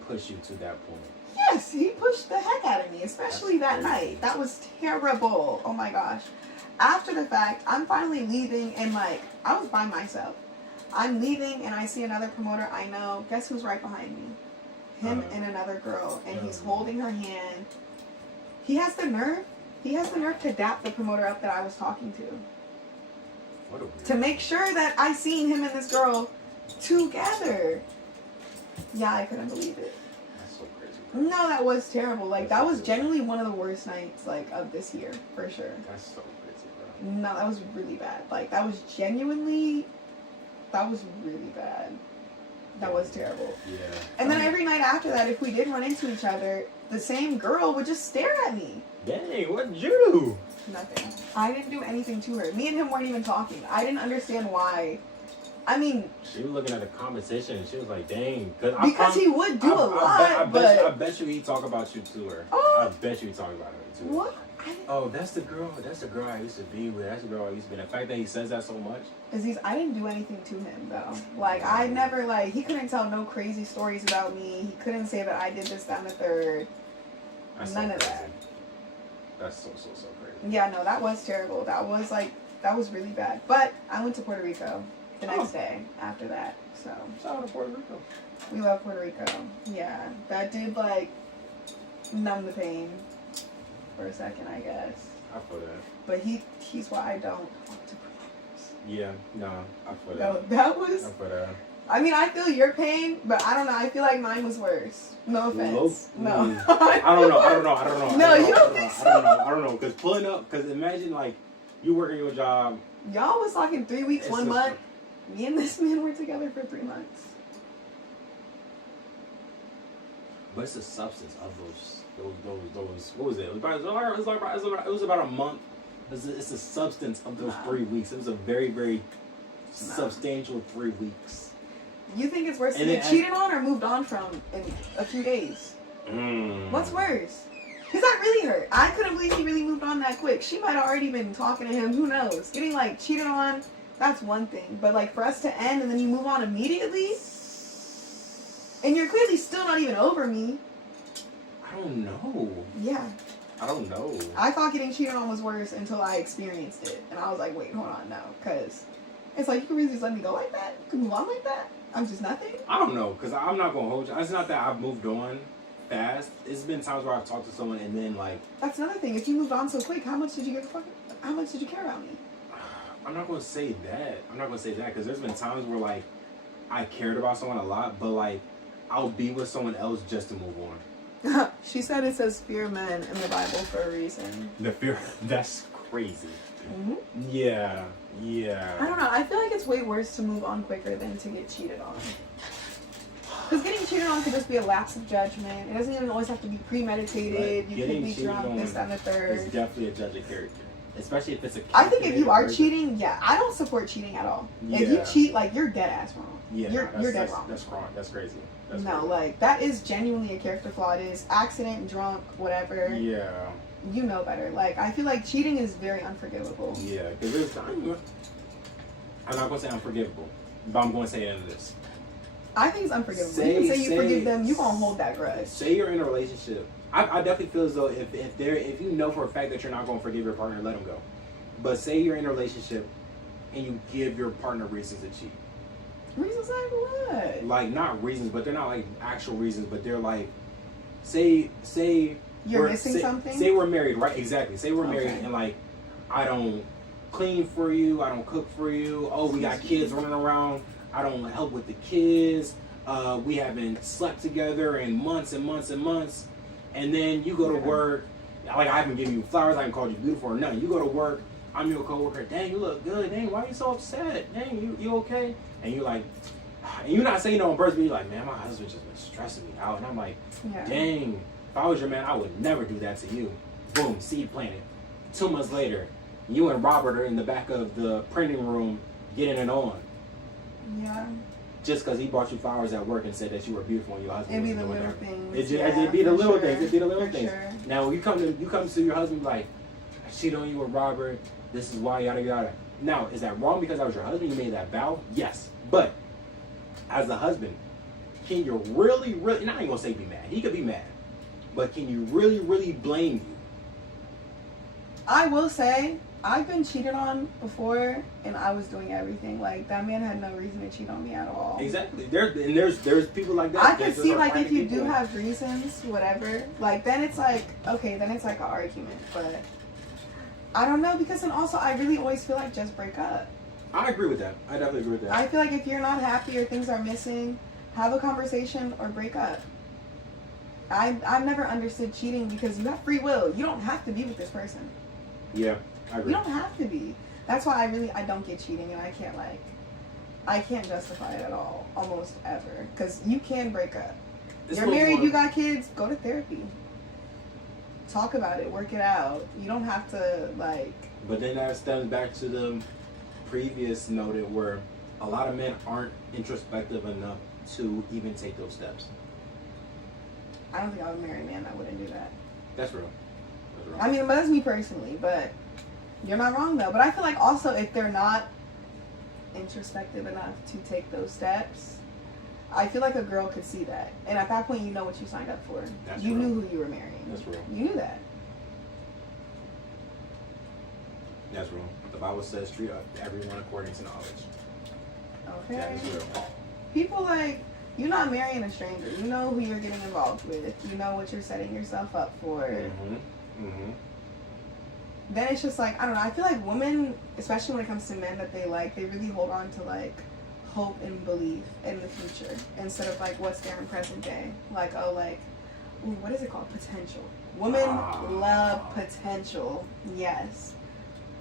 push you to that point. Yes, he pushed the heck out of me, especially that night. That was terrible. Oh, my gosh. After the fact, I'm finally leaving, and, like, I was by myself. I'm leaving, and I see another promoter I know. Guess who's right behind me? Him and another girl, and he's holding her hand. He has the nerve to dap the promoter up that I was talking to. What a weird to make sure that I seen him and this girl together. Yeah, I couldn't believe it. That's so crazy. No, that was terrible. Like, that was genuinely one of the worst nights, like, of this year, for sure. That's so crazy, bro. No, that was really bad. Like, that was really bad. That was terrible. Yeah. And then every night after that, if we did run into each other, the same girl would just stare at me. Dang, what did you do? Nothing. I didn't do anything to her. Me and him weren't even talking. I didn't understand why. I mean... She was looking at the conversation and she was like, dang. Because he would do a lot, I but... bet you he talk about you to her. Oh. I bet you he talk about her to her. What? Oh, that's the girl I used to be with. That's the girl I used to be. The fact that he says that so much. Aziz, I didn't do anything to him, though. Like, I never, like, he couldn't tell no crazy stories about me. He couldn't say that I did this, that, and the third. That's None so of crazy. that. That's so crazy. Yeah, no, that was terrible. That was really bad. But I went to Puerto Rico the next day after that, so. Shout out to Puerto Rico. We love Puerto Rico. Yeah, that did, like, numb the pain for a second, I guess. I feel that. But he's why I don't talk to promoters. Yeah, no, I feel that. No, that was... I feel that. I mean, I feel your pain, but I don't know. I feel like mine was worse. No offense. No. I don't know. No, you don't think so? I don't know. Because pulling up, because imagine, like, you working your job. Y'all was talking 3 weeks, 1 month. Me and this man were together for 3 months. But it's the substance of those. What was it? It was about a month. It's the substance of those 3 weeks. It was a very, very substantial 3 weeks. You think it's worse to get cheated on or moved on from in a few days? What's worse? Because that really hurt. I couldn't believe he really moved on that quick. She might have already been talking to him. Who knows? Getting, like, cheated on, that's one thing. But, like, for us to end and then you move on immediately, and you're clearly still not even over me. I don't know. Yeah. I don't know. I thought getting cheated on was worse until I experienced it. And I was like, wait, hold on, no. Because it's like, you can really just let me go like that? You can move on like that? I'm just nothing? I don't know, because I'm not going to hold you. It's not that I've moved on fast. It's been times where I've talked to someone and then, like... That's another thing. If you moved on so quick, how much did you give a fuck? How much did you care about me? I'm not gonna say that. I'm not gonna say that because there's been times where like I cared about someone a lot, but like I'll be with someone else just to move on. She said it says fear men in the Bible for a reason. The fear, that's crazy. Mm-hmm. Yeah. I don't know. I feel like it's way worse to move on quicker than to get cheated on. Because getting cheated on could just be a lapse of judgment. It doesn't even always have to be premeditated. Right. You could be drunk, this, that, and the third. It's definitely a judge of character. Especially if it's a I think if you are cheating, yeah, I don't support cheating at all. Yeah. If you cheat, like, you're dead ass wrong. Yeah, you're dead wrong. That's wrong. That's crazy. That's no, crazy. like, that is genuinely a character flaw. It is accident, drunk, whatever. Yeah. You know better. Like, I feel like cheating is very unforgivable. Yeah, because I'm not going to say unforgivable, but I'm going to say it in this. I think it's unforgivable. You can say you forgive them, you're going to hold that grudge. Say you're in a relationship. I definitely feel as though if you know for a fact that you're not going to forgive your partner, let them go. But say you're in a relationship and you give your partner reasons to cheat. Reasons like what? Like, not reasons, but they're not like actual reasons, but they're like, say you're missing something? Say we're married, right? Exactly. Say we're married Okay. and like, I don't clean for you, I don't cook for you, oh, we got kids running around, I don't help with the kids, we haven't slept together in months and months and months, and then you go to work, like I haven't given you flowers, I haven't called you beautiful or nothing, you go to work, I'm your coworker, dang, you look good, dang, why are you so upset, dang, you okay? And you're like, and you're not saying no on purpose, but you're like, man, my husband just been stressing me out, and I'm like, dang, if I was your man, I would never do that to you. Boom, seed planted. 2 months later, you and Robert are in the back of the printing room getting it on. Yeah. Just because he bought you flowers at work and said that you were beautiful and your husband It'd be wasn't the doing little that. things. It'd be the little things. It'd be the little For things. sure. Now, when you come to your husband like, I cheated on you with Robert. This is why, yada yada. Now, is that wrong because I was your husband? You made that vow? Yes. But as a husband, can you really, and I ain't gonna say be mad. He could be mad, but can you really, really blame you? I will say, I've been cheated on before, and I was doing everything. Like, that man had no reason to cheat on me at all. Exactly. There's people like that. I can see, like, if you do people. have reasons, whatever, like, then it's like, okay, then it's like an argument. But I don't know, because then also I really always feel like just break up. I agree with that. I definitely agree with that. I feel like if you're not happy or things are missing, have a conversation or break up. I've never understood cheating because you have free will. You don't have to be with this person. Yeah, I agree. You don't have to be. That's why I don't get cheating, and I can't justify it at all, almost ever, because you can break up. You're married, you got kids, go to therapy. Talk about it, work it out. You don't have to like. But then that stems back to the previous noted where a lot of men aren't introspective enough to even take those steps. I don't think I would marry a man that wouldn't do that. That's real. That's real. I mean, but that's me personally, but you're not wrong though. But I feel like also if they're not introspective enough to take those steps, I feel like a girl could see that. And at that point, you know what you signed up for. That's you real. knew who you were marrying. That's real. You knew that. That's real. The Bible says treat everyone according to knowledge. Okay. That is real. People like, you're not marrying a stranger. You know who you're getting involved with. You know what you're setting yourself up for. Mm-hmm. Mm-hmm. Then it's just like, I don't know. I feel like women, especially when it comes to men that they like, they really hold on to like hope and belief in the future instead of like what's there in present day. Like, oh, like, ooh, what is it called? Potential. Women love potential. Yes.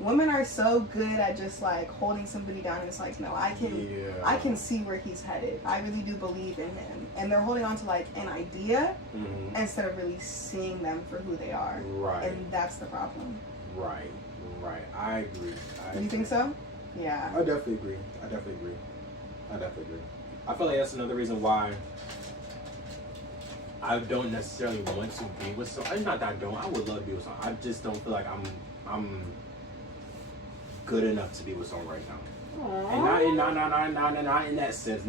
Women are so good at just like holding somebody down and it's like, no, I can see where he's headed. I really do believe in him. And they're holding on to like an idea instead of really seeing them for who they are. Right. And that's the problem. Right. I agree. You think so? Yeah. I definitely agree. I feel like that's another reason why I don't necessarily want to be with someone. It's not that I don't. I would love to be with someone. I just don't feel like I'm good enough to be with someone right now. Aww. And not in that sense.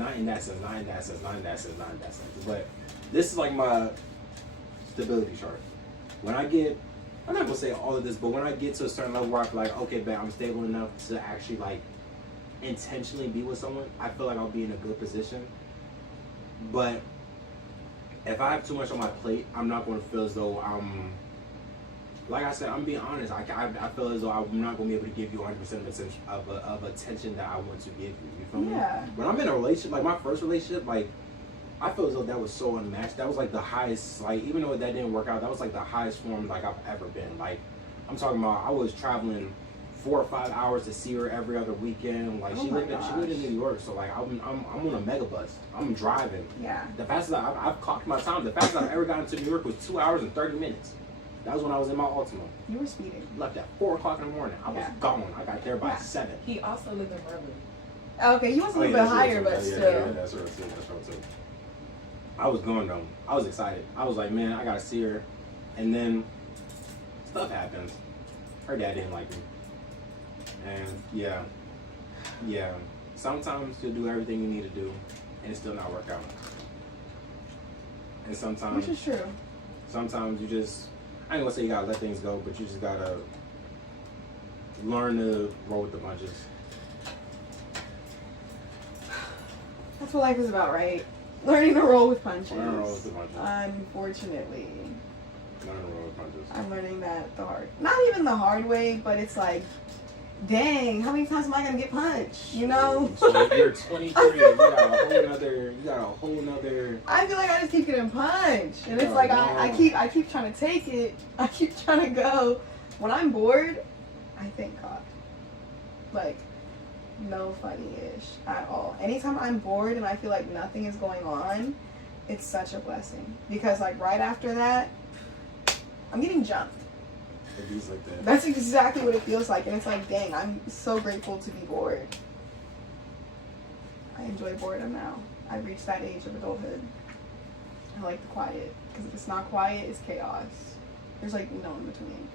But this is like my stability chart. When I get, I'm not gonna say all of this, but when I get to a certain level where I feel like, okay, man, I'm stable enough to actually like intentionally be with someone, I feel like I'll be in a good position. But if I have too much on my plate, I'm not going to feel as though I'm like I said, I'm being honest. I feel as though I'm not gonna be able to give you 100% of attention that I want to give you. You feel me? Yeah. When I'm in a relationship, like my first relationship, like I feel as though that was so unmatched. That was like the highest, like even though that didn't work out, that was like the highest form like I've ever been. Like I'm talking about, I was traveling 4 or 5 hours to see her every other weekend. Like she lived in New York, so like I'm on a mega bus. I'm driving. Yeah. The fastest I've clocked my time. The fastest I've ever gotten to New York was 2 hours and 30 minutes. That was when I was in my Ultima. You were speeding. Left at 4 o'clock in the morning. I was gone. I got there by 7. He also lived in Berlin. Okay, you was a little bit higher, but still. Yeah, that's right too. That's right too. I was going though. I was excited. I was like, man, I gotta see her. And then stuff happens. Her dad didn't like me. And yeah. Sometimes you'll do everything you need to do, and it still not work out. And sometimes, which is true. Sometimes you just, I ain't gonna say you gotta let things go, but you just gotta learn to roll with the punches. That's what life is about, right? Learning to roll with punches. Learn to roll with the punches. Unfortunately. Learn to roll with punches. I'm learning that not even the hard way, but it's like, dang, how many times am I gonna get punched? You know? So you're 23, you got a whole nother. I feel like I just keep getting punched. And it's like I keep trying to take it. I keep trying to go. When I'm bored, I thank God. Like, no funny-ish at all. Anytime I'm bored and I feel like nothing is going on, it's such a blessing. Because like right after that, I'm getting jumped. It feels like that. That's exactly what it feels like. And it's like, dang, I'm so grateful to be bored. I enjoy boredom now. I've reached that age of adulthood. I like the quiet. Because if it's not quiet, it's chaos. There's like no in between.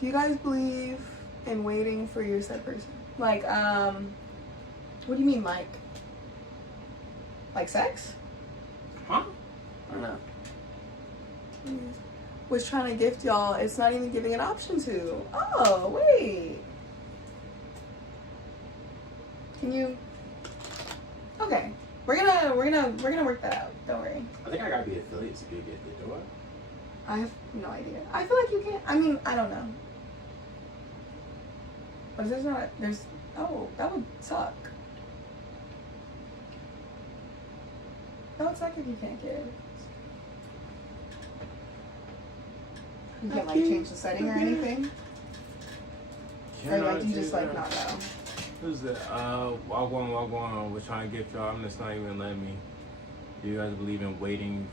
Do you guys believe in waiting for your said person? Like, what do you mean, like? Like sex? Huh? I don't know. Was trying to gift y'all. It's not even giving an option to. Oh, wait. Can you? Okay. We're gonna work that out. Don't worry. I think I gotta be affiliate to be gifted, do I? I have no idea. I feel like you can't. I mean, I don't know. But there's. Oh, that would suck. That would suck if you can't give. You can't like change the setting or anything? Or like you just like not know? Who's that? Wagwan, we're trying to get y'all. I'm just not even letting me. Do you guys believe in waiting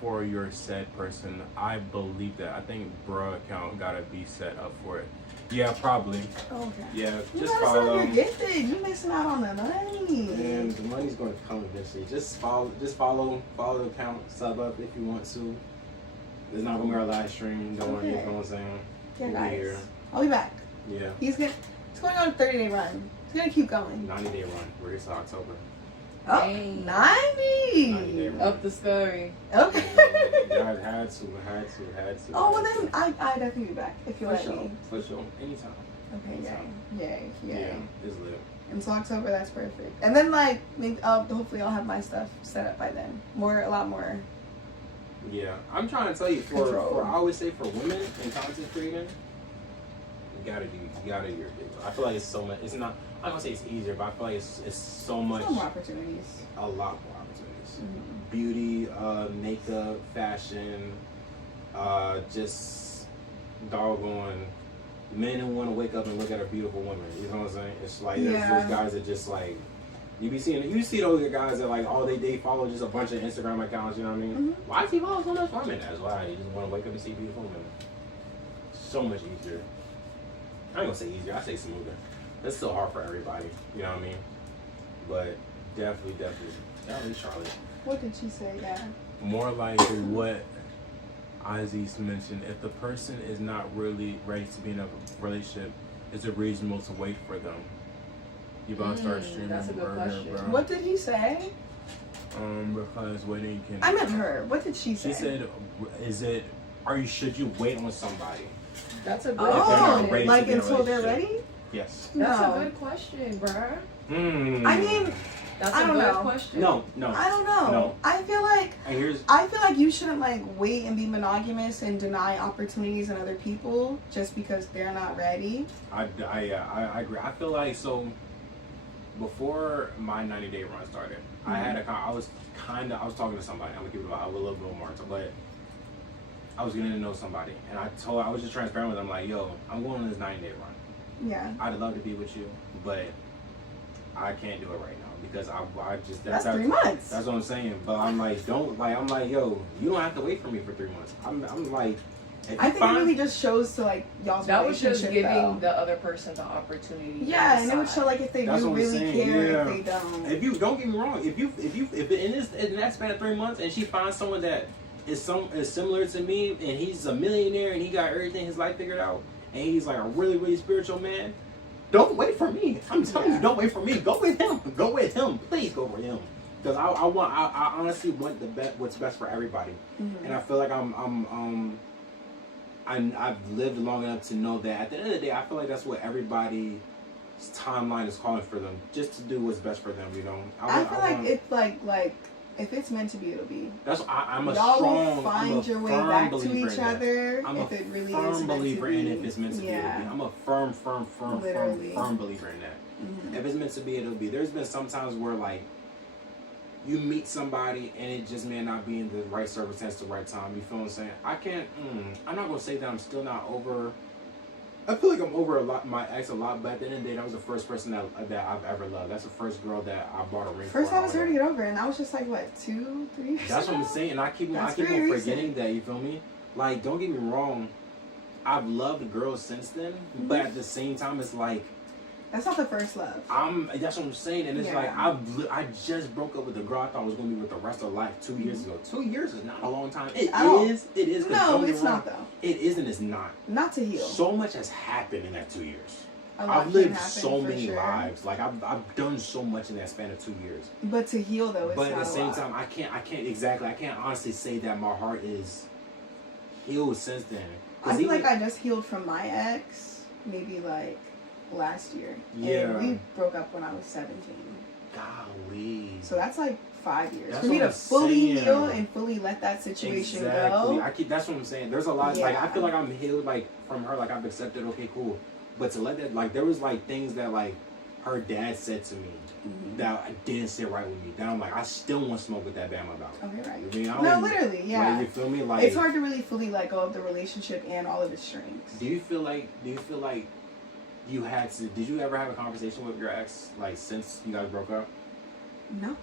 for your said person? I believe that. I think bro account gotta be set up for it. Yeah, probably. Okay. Yeah, You just gotta follow. you're gifted. You missing out on the money. And the money's going to come eventually. Just follow the account, sub up if you want to. It's not gonna be our live stream. Don't worry, you know what I'm saying? Yeah, We'll be guys. here. I'll be back. Yeah. He's going on a 30-day run. He's gonna keep going. 90-day run. We're here till October. Oh, Dang. 90. 90-day run. Up the story. Okay. Yeah, had to. Oh, well then I definitely be back if you For let sure. me. For sure. Anytime. Okay, yay. Yeah, it's lit. Until October, that's perfect. And then like, maybe, hopefully I'll have my stuff set up by then. A lot more. Yeah, I'm trying to tell you, for I always say for women in content creating, you gotta do your thing. I feel like it's so much. It's not. I'm not gonna say it's easier, but I feel like it's so much. Some more opportunities. A lot more opportunities. Mm-hmm. Beauty, makeup, fashion, just doggone men who want to wake up and look at a beautiful woman. You know what I'm saying? It's like there's those guys that just like. You see those guys that like all they follow just a bunch of Instagram accounts, you know what I mean? Mm-hmm. Why does he follow so much women? That's why you just want to wake up and see beautiful women. So much easier. I ain't gonna say easier, I say smoother. It's still hard for everybody, you know what I mean? But definitely Charlotte. What did she say, yeah? More like what Azizz mentioned. If the person is not really ready to be in a relationship, is it reasonable to wait for them? You about to start streaming that's a good murder, question. bro. What did he say? Because waiting can. I meant her. What did she say? She said, should you wait on somebody? That's a good they're not Oh, ready to like be in a until they're relationship. ready? Yes. That's No. a good question, bruh. I mean, That's I a don't good know. question. No. I don't know. No. I feel like And you shouldn't like wait and be monogamous and deny opportunities in other people just because they're not ready. I agree. I feel like so. Before my 90-day run started, I was talking to somebody. I'm gonna keep it a little bit more, but I was getting to know somebody, and I was just transparent with them, like, yo, I'm going on this 90-day run. Yeah. I'd love to be with you, but I can't do it right now because I just That's 3 months. That's what I'm saying. But I'm like, yo, you don't have to wait for me for 3 months. I'm like, I think it really just shows to like y'all's That was relationship. just giving though. the other person the opportunity. Yeah, and it would show like if they That's do what I'm really saying, care, yeah. if they don't. If you don't get me wrong, if in that span of 3 months and she finds someone that is similar to me and he's a millionaire and he got everything his life figured out and he's like a really, really spiritual man, don't wait for me. I'm telling you, don't wait for me. Go with him. Go with him. Please go with him. Because I honestly want what's best for everybody. Mm-hmm. And I feel like I've lived long enough to know that at the end of the day, I feel like that's what everybody's timeline is calling for them, just to do what's best for them, you know. I feel like it's like if it's meant to be, it'll be. That's I'm a y'all strong. will find I'm a your way firm back to believer each in that. other I'm if a it really firm is meant believer to be. in if it's meant to be. It'll be. I'm a firm believer in that. Mm-hmm. If it's meant to be, it'll be. There's been some times where like you meet somebody and it just may not be in the right circumstance, the right time. You feel what I'm saying? I'm not gonna say that I'm still not over. I feel like I'm over my ex a lot, but at the end of the day, that was the first person that I've ever loved. That's the first girl that I bought a ring for. First time I was ready to get over, and I was just like, what, 2, 3 years That's ago? what I'm saying, and I keep on very forgetting that. You feel me? Like, don't get me wrong, I've loved girls since then, but at the same time, it's like that's not the first love. That's what I'm saying, and it's like I just broke up with a girl I thought was gonna be with the rest of life 2 years ago. 2 years is not a long time. It is. No, it's not though. It is and it's not. Not to heal. So much has happened in that 2 years. I've lived so many lives. Like I've done so much in that span of 2 years. But to heal though, it's but not at the same a lot. time, I can't honestly say that my heart is healed since then. I feel like I just healed from my ex maybe like last year. Yeah. And we broke up when I was 17. Golly. So that's like 5 years. That's For me what to I'm fully saying. heal and fully let that situation go. That's what I'm saying. There's a lot, like, I Yeah. feel like I'm healed, like, from her, like, I've accepted, okay, cool. But to let that, like, there was, like, things that, like, her dad said to me that didn't sit right with me. That I'm like, I still want to smoke with that Bama about. Okay, right. You know, No, literally, yeah. Like, you feel me? Like, it's hard to really fully let go of the relationship and all of its strings. Do you feel like you had to? Did you ever have a conversation with your ex, like, since you guys broke up? No.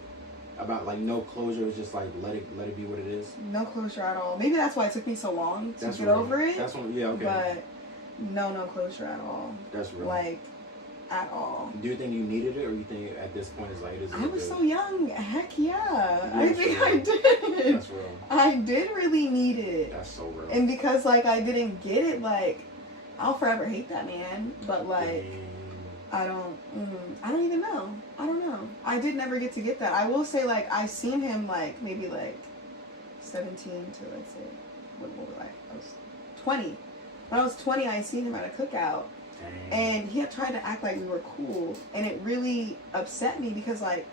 About like no closure? It was just like let it be what it is. No closure at all. Maybe that's why it took me so long to get real. over it. That's what, yeah, okay. But no closure at all. That's real. Like, at all. Do you think you needed it, or you think at this point it's like it is? I was so young. Heck yeah. Yeah, I think real. I did. That's real. I did really need it. That's so real. And because like I didn't get it, like I'll forever hate that man. But like I don't even know. I don't know. I did never get to get that. I will say like I seen him like maybe like 17 to let's say what was I? I was 20. When I was 20, I seen him at a cookout. And he had tried to act like we were cool, and it really upset me because, like,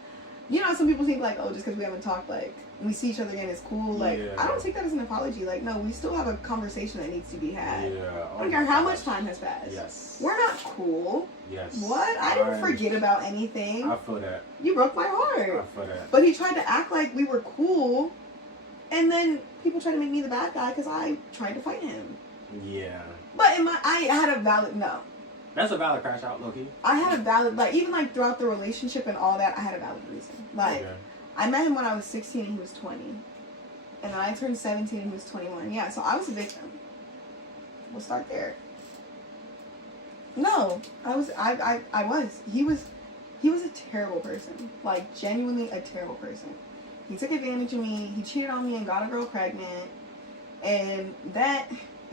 you know, some people think like, oh, just because we haven't talked, like, we see each other again, it's cool. Like, Yeah. I don't take that as an apology. Like, no, we still have a conversation that needs to be had. Yeah. I don't care how much time has passed. Yes. We're not cool. Yes. What? I didn't forget about anything. I feel that. You broke my heart. I feel that. But he tried to act like we were cool, and then people tried to make me the bad guy because I tried to fight him. Yeah. But I had a valid no. That's a valid crash out, Loki. I had a valid, like, even, like, throughout the relationship and all that, I had a valid reason. Like, Okay. I met him when I was 16 and he was 20. And then I turned 17 and he was 21. Yeah, so I was a victim. We'll start there. No, I was. He was a terrible person. Like, genuinely a terrible person. He took advantage of me. He cheated on me and got a girl pregnant. And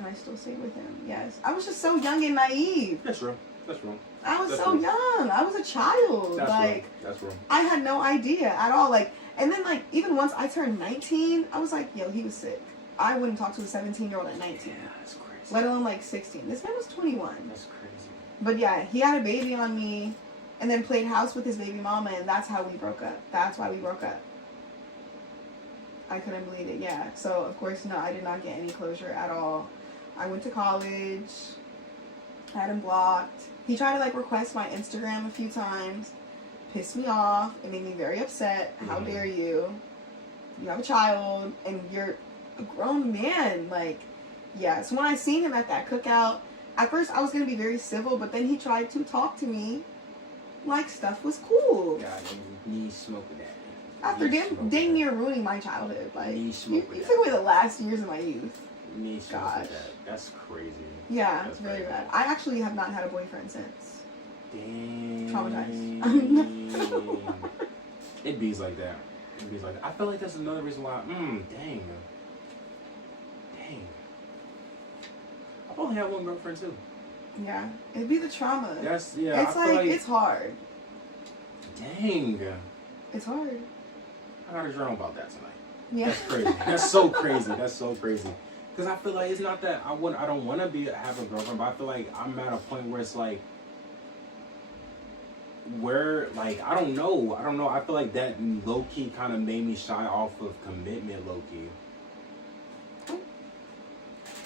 I still stay with him. Yes. I was just so young and naive. That's real. That's real. I was That's so real. young. I was a child. That's like, real. That's real. I had no idea at all. Like, and then, like, even once I turned 19, I was like, yo, he was sick. I wouldn't talk to a 17-year-old at 19. Yeah, that's crazy. Let alone, like, 16. This man was 21. That's crazy. But, yeah, he had a baby on me. and then played house with his baby mama, and that's how we broke up. That's why we broke up. I couldn't believe it, yeah. So, of course, no, I did not get any closure at all. I went to college, had him blocked. He tried to, like, request my Instagram a few times. Pissed me off. It made me very upset. How dare you? You have a child, and you're a grown man. Like, yeah. So when I seen him at that cookout, at first I was going to be very civil, but then he tried to talk to me like stuff was cool. God, you need smoke with that. After dang near ruining my childhood. Like, you took away the last years of my youth. You need smoke with that. That's crazy. Yeah, That's it's very crazy. bad. I actually have not had a boyfriend since. Dang. Traumatized. It bees like that. It bees like that. I feel like that's another reason why. Dang. I've only had one girlfriend too. Yeah, it'd be the trauma. That's yeah. It's like it's hard. Dang. It's hard. I got a journal about that tonight. Yeah. That's crazy. That's so crazy. That's so crazy. Because I feel like it's not that I don't want to have a girlfriend, but I feel like I'm at a point where it's like, where like I don't know. I feel like that low key kind of made me shy off of commitment, low key.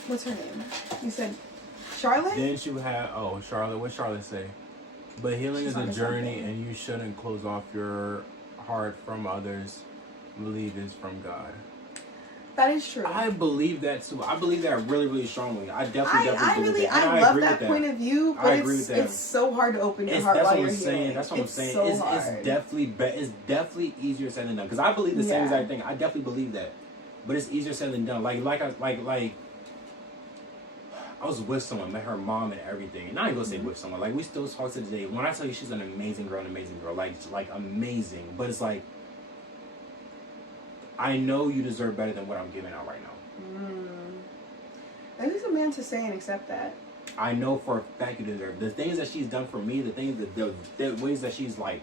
What's her name? You said Charlotte? Then she would have, Charlotte, what Charlotte say? But healing She's is a on journey something. and you shouldn't close off your heart from others. Believe is from God. That is true. I believe that too. I believe that really, really strongly. I definitely believe that. And I love agree that with point of view, I but agree with that. it's so hard to open your heart That's while what you're I'm saying. healing. That's what I'm It's saying. so It's hard. definitely easier said than done. Because I believe the same Yeah. exact thing. I definitely believe that, but it's easier said than done. I was with someone, met her mom and everything, and I ain't gonna say with someone. Like we still talk to today. When I tell you she's an amazing girl, like amazing. But it's like, I know you deserve better than what I'm giving out right now. At least a man to say and accept that. I know for a fact you deserve the things that she's done for me, the things that the ways that she's like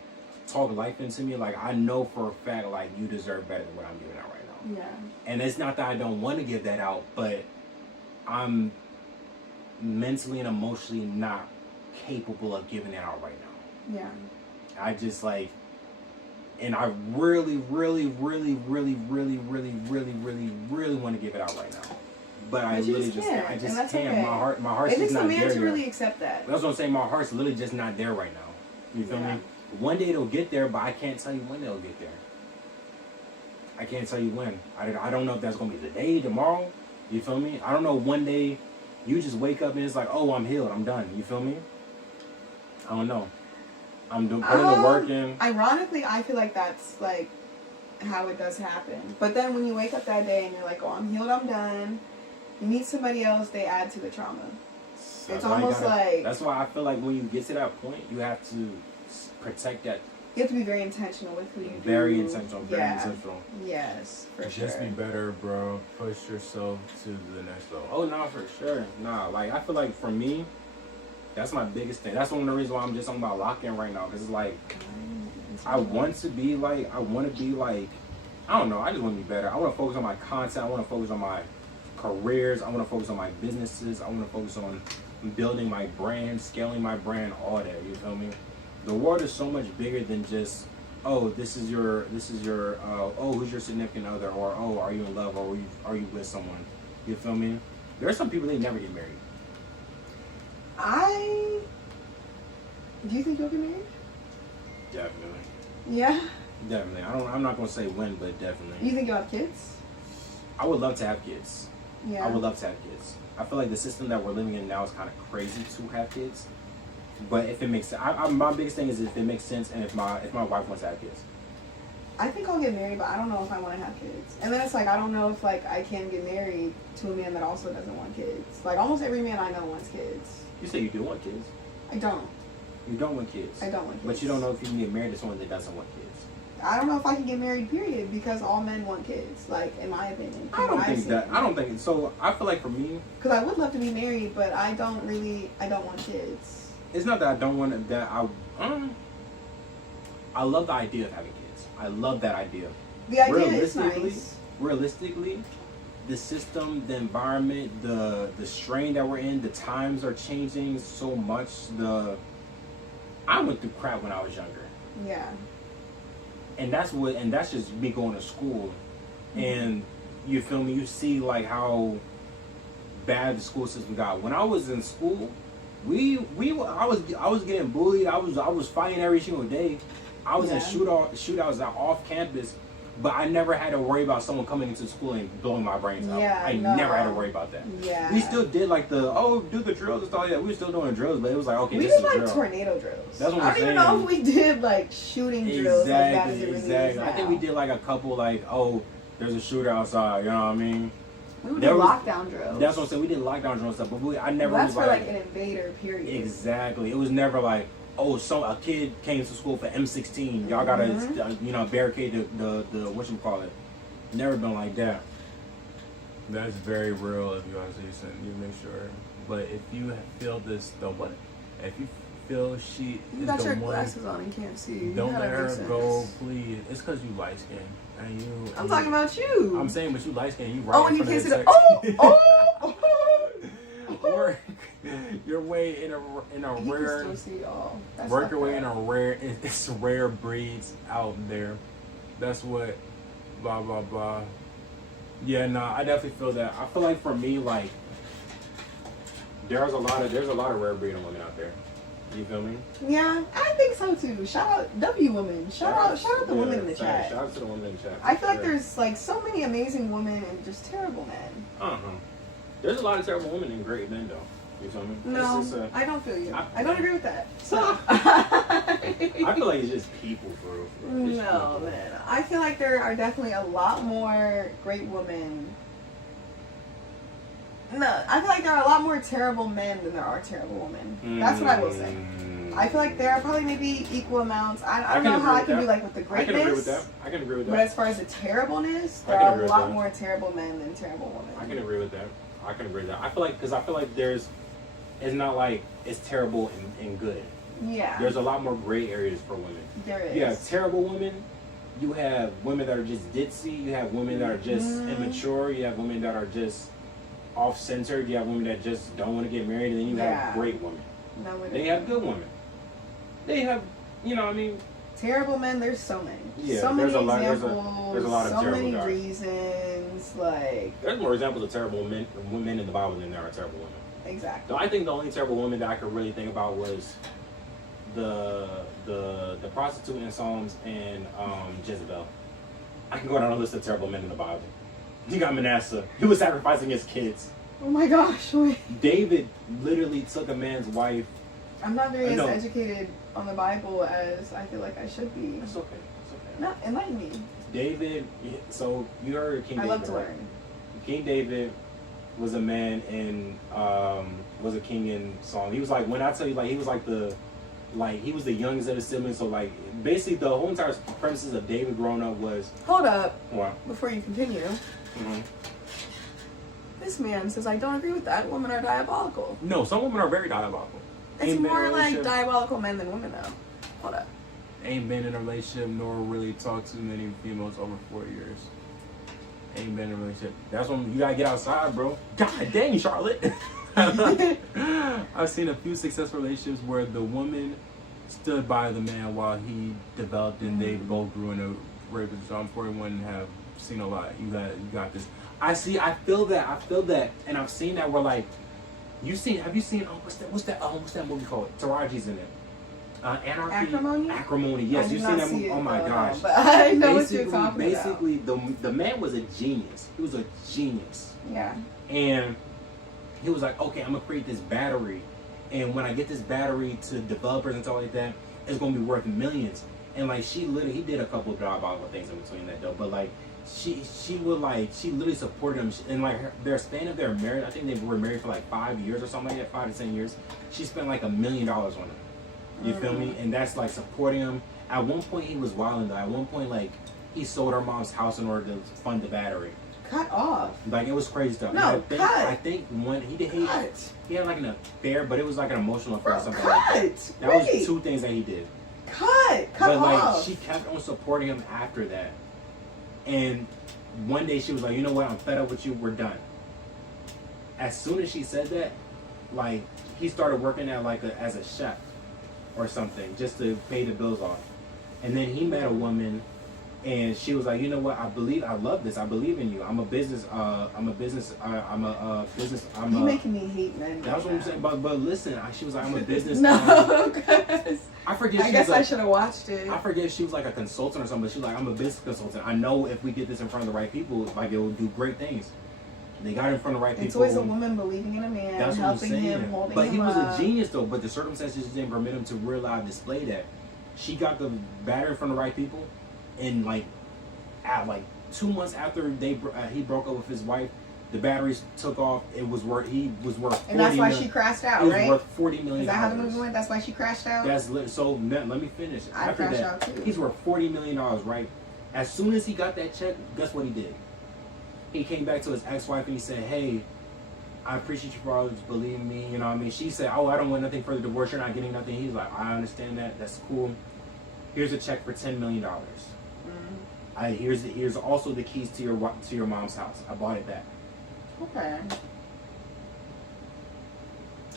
talked life into me. Like I know for a fact, like you deserve better than what I'm giving out right now. Yeah. And it's not that I don't want to give that out, but I'm mentally and emotionally not capable of giving it out right now. Yeah. I just like, and I really want to give it out right now. But I you literally just I can't, just and that's can't. okay. My heart's It just takes a not man there to yet. really accept that. That's what I'm saying. My heart's literally just not there right now. You feel Yeah. me? One day it'll get there, but I can't tell you when it'll get there. I can't tell you when. I don't know if that's gonna be today, tomorrow. You feel me? I don't know. One day you just wake up and it's like, oh, I'm healed. I'm done. You feel me? I don't know. I'm putting the work in. Ironically, I feel like that's like how it does happen. But then when you wake up that day and you're like, oh, I'm healed, I'm done. You meet somebody else, they add to the trauma. It's almost like... That's why I feel like when you get to that point, you have to protect that. You have to be very intentional with who you do. Very intentional. Yes, for sure. Just be better, bro. Push yourself to the next level. Oh, no, for sure. Nah, like, I feel like for me, that's my biggest thing. That's one of the reasons why I'm just on my lock-in right now. Because it's like, I want to be like, I don't know, I just want to be better. I want to focus on my content. I want to focus on my careers. I want to focus on my businesses. I want to focus on building my brand, scaling my brand, all that. You feel me? The world is so much bigger than just, oh, who's your significant other, or oh, are you in love, or are you with someone? You feel me? There are some people that never get married. Do you think you'll get married? Definitely. Yeah. Definitely. I'm not gonna say when, but definitely. You think you'll have kids? I would love to have kids. Yeah. I would love to have kids. I feel like the system that we're living in now is kind of crazy to have kids. But if it makes sense, my biggest thing is if it makes sense and if my wife wants to have kids. I think I'll get married, but I don't know if I want to have kids. And then it's like, I don't know if like I can get married to a man that also doesn't want kids. Like almost every man I know wants kids. You say you do want kids. I don't. You don't want kids. I don't want kids. But you don't know if you can get married to someone that doesn't want kids. I don't know if I can get married, period, because all men want kids, like, in my opinion. I don't think so. I feel like for me, because I would love to be married, but I don't want kids. It's not that I don't want that. I love the idea of having kids. I love that idea. The idea is nice. Realistically, the system, the environment, the strain that we're in, the times are changing so much. I went through crap when I was younger. Yeah. And that's just me going to school. And you feel me? You see like how bad the school system got. When I was in school, I was getting bullied. I was fighting every single day. I was in shootouts off campus, but I never had to worry about someone coming into school and blowing my brains out. I never had to worry about that. Yeah. We still did like do the drills and stuff like that. We were still doing drills, but it was like, okay, we this did is like drill. tornado drills. That's what I I'm don't saying. even know if we did like shooting drills as bad as it really is now. I think we did like a couple like, there's a shooter outside, you know what I mean? We would do lockdown drills. That's what I'm saying. We did lockdown drills stuff, but I never was for like an invader period. Exactly. It was never like, a kid came to school for M16. Y'all gotta, barricade the whatchamacallit. Never been like that. That's very real of you, Azizz, and you make sure. But if you feel this, if you feel she you is got the your one, glasses on and can't see. don't let her go, please. It's because you light skinned. And I'm talking about you. I'm saying, but you light skinned. You right. Oh, and you can't see the. Work your way in a rare. Can still see all. Work your way in a rare. It's rare breeds out there. That's what. Blah blah blah. Yeah, nah. I definitely feel that. I feel like for me, like there's a lot of rare breeding women out there. You feel me? Yeah, I think so too. Shout out W women. Shout out the women in the chat. Shout out to the women in the chat. I feel like there's like so many amazing women and just terrible men. There's a lot of terrible women and great men though. You feel me? No, I don't feel you. I don't agree with that. So I feel like it's just people for real. No, man. I feel like there are definitely a lot more great women. No, I feel like there are a lot more terrible men than there are terrible women. That's what I will say. I feel like there are probably maybe equal amounts. I don't know how I can do like with the greatness. I can agree with that. I can agree with that. But as far as the terribleness, there are a lot more terrible men than terrible women. I can agree with that. I can agree with that. I feel like it's not like it's terrible and good. Yeah. There's a lot more gray areas for women. There is. You have terrible women. You have women that are just ditzy. You have women that are just immature. You have women that are just off-centered. You have women that just don't want to get married. And then you have great women. They have good women. They have, what I mean? Terrible men, there's so many. Yeah, so many examples. There's a lot of so terrible many guys. Reasons. Like, there's more examples of terrible women in the Bible than there are terrible women. Exactly. So I think the only terrible woman that I could really think about was the prostitute in Psalms and Jezebel. I can go down a list of terrible men in the Bible. You got Manasseh. He was sacrificing his kids. Oh my gosh. Wait. David literally took a man's wife. I'm not very as educated on the Bible as I feel like I should be. It's okay. It's okay. No, enlighten me. David, so you heard King David. I love to learn. King David was a man and was a king in song. He was like, when I tell you, like, he was like he was the youngest of the siblings. So like, basically the whole entire premises of David growing up was. Hold up. What? Before you continue. This man says I don't agree with that. Women are diabolical. No, some women are very diabolical. It's more like diabolical men than women though. Hold up. Ain't been in a relationship nor really talked to many females over 4 years. Ain't been in a relationship. That's when you gotta get outside, bro. God dang, Charlotte. I've seen a few successful relationships where the woman stood by the man while he developed and they both grew in a relationship. So I'm 41 and have seen a lot. You got this. I feel that, and I've seen that where like, have you seen, what's that movie called? Taraji's in it. Anarchy. Acrimony. Yes, you've seen that movie. Oh my gosh. But I know what you're talking about. Basically, the man was a genius. He was a genius. Yeah. And he was like, okay, I'm gonna create this battery, and when I get this battery to developers and stuff like that, it's gonna be worth millions. And like he did a couple of diabolical things in between that though. But like she literally supported him, and like their span of their marriage, I think they were married for like 5 years or something like that, 5 to 10 years. She spent like $1 million on him. You feel me? And that's like supporting him. At one point he was wilding though. At one point like he sold her mom's house in order to fund the battery. Cut off. Like it was crazy stuff. No, I think when he had like an affair, but it was like an emotional affair or something. Cut. Like that. That was 2 things that he did. Cut but off. Like she kept on supporting him after that. And one day she was like, you know what, I'm fed up with you, we're done. As soon as she said that, like he started working at as a chef. or something just to pay the bills off. And then he met a woman, and she was like, you know what? I love this. I believe in you. I'm a business. You're making me hate men. That's what I'm saying. But listen, she was like, I'm a business. No, because I forget. I guess I should have watched it. I forget if she was like a consultant or something. But she was like, I'm a business consultant. I know if we get this in front of the right people, like it will do great things. They got it in front of the right people. It's always a woman believing in a man, that's helping him, holding him But he was up. a genius though. But the circumstances didn't permit him to real live display that. She got the battery in front of the right people, and like at like 2 months after he broke up with his wife, the batteries took off. He was worth and that's why she crashed out, right? It was worth $40 million. Is that how the movie went? That's why she crashed out? So let me finish. I After crashed that, out too. he's worth $40 million, right? As soon as he got that check, guess what he did? He came back to his ex-wife and he said, hey, I appreciate you for always believing me. You know what I mean? She said, oh, I don't want nothing for the divorce. You're not getting nothing. He's like, I understand that. That's cool. Here's a check for $10 million. Here's also the keys to your mom's house. I bought it back. Okay.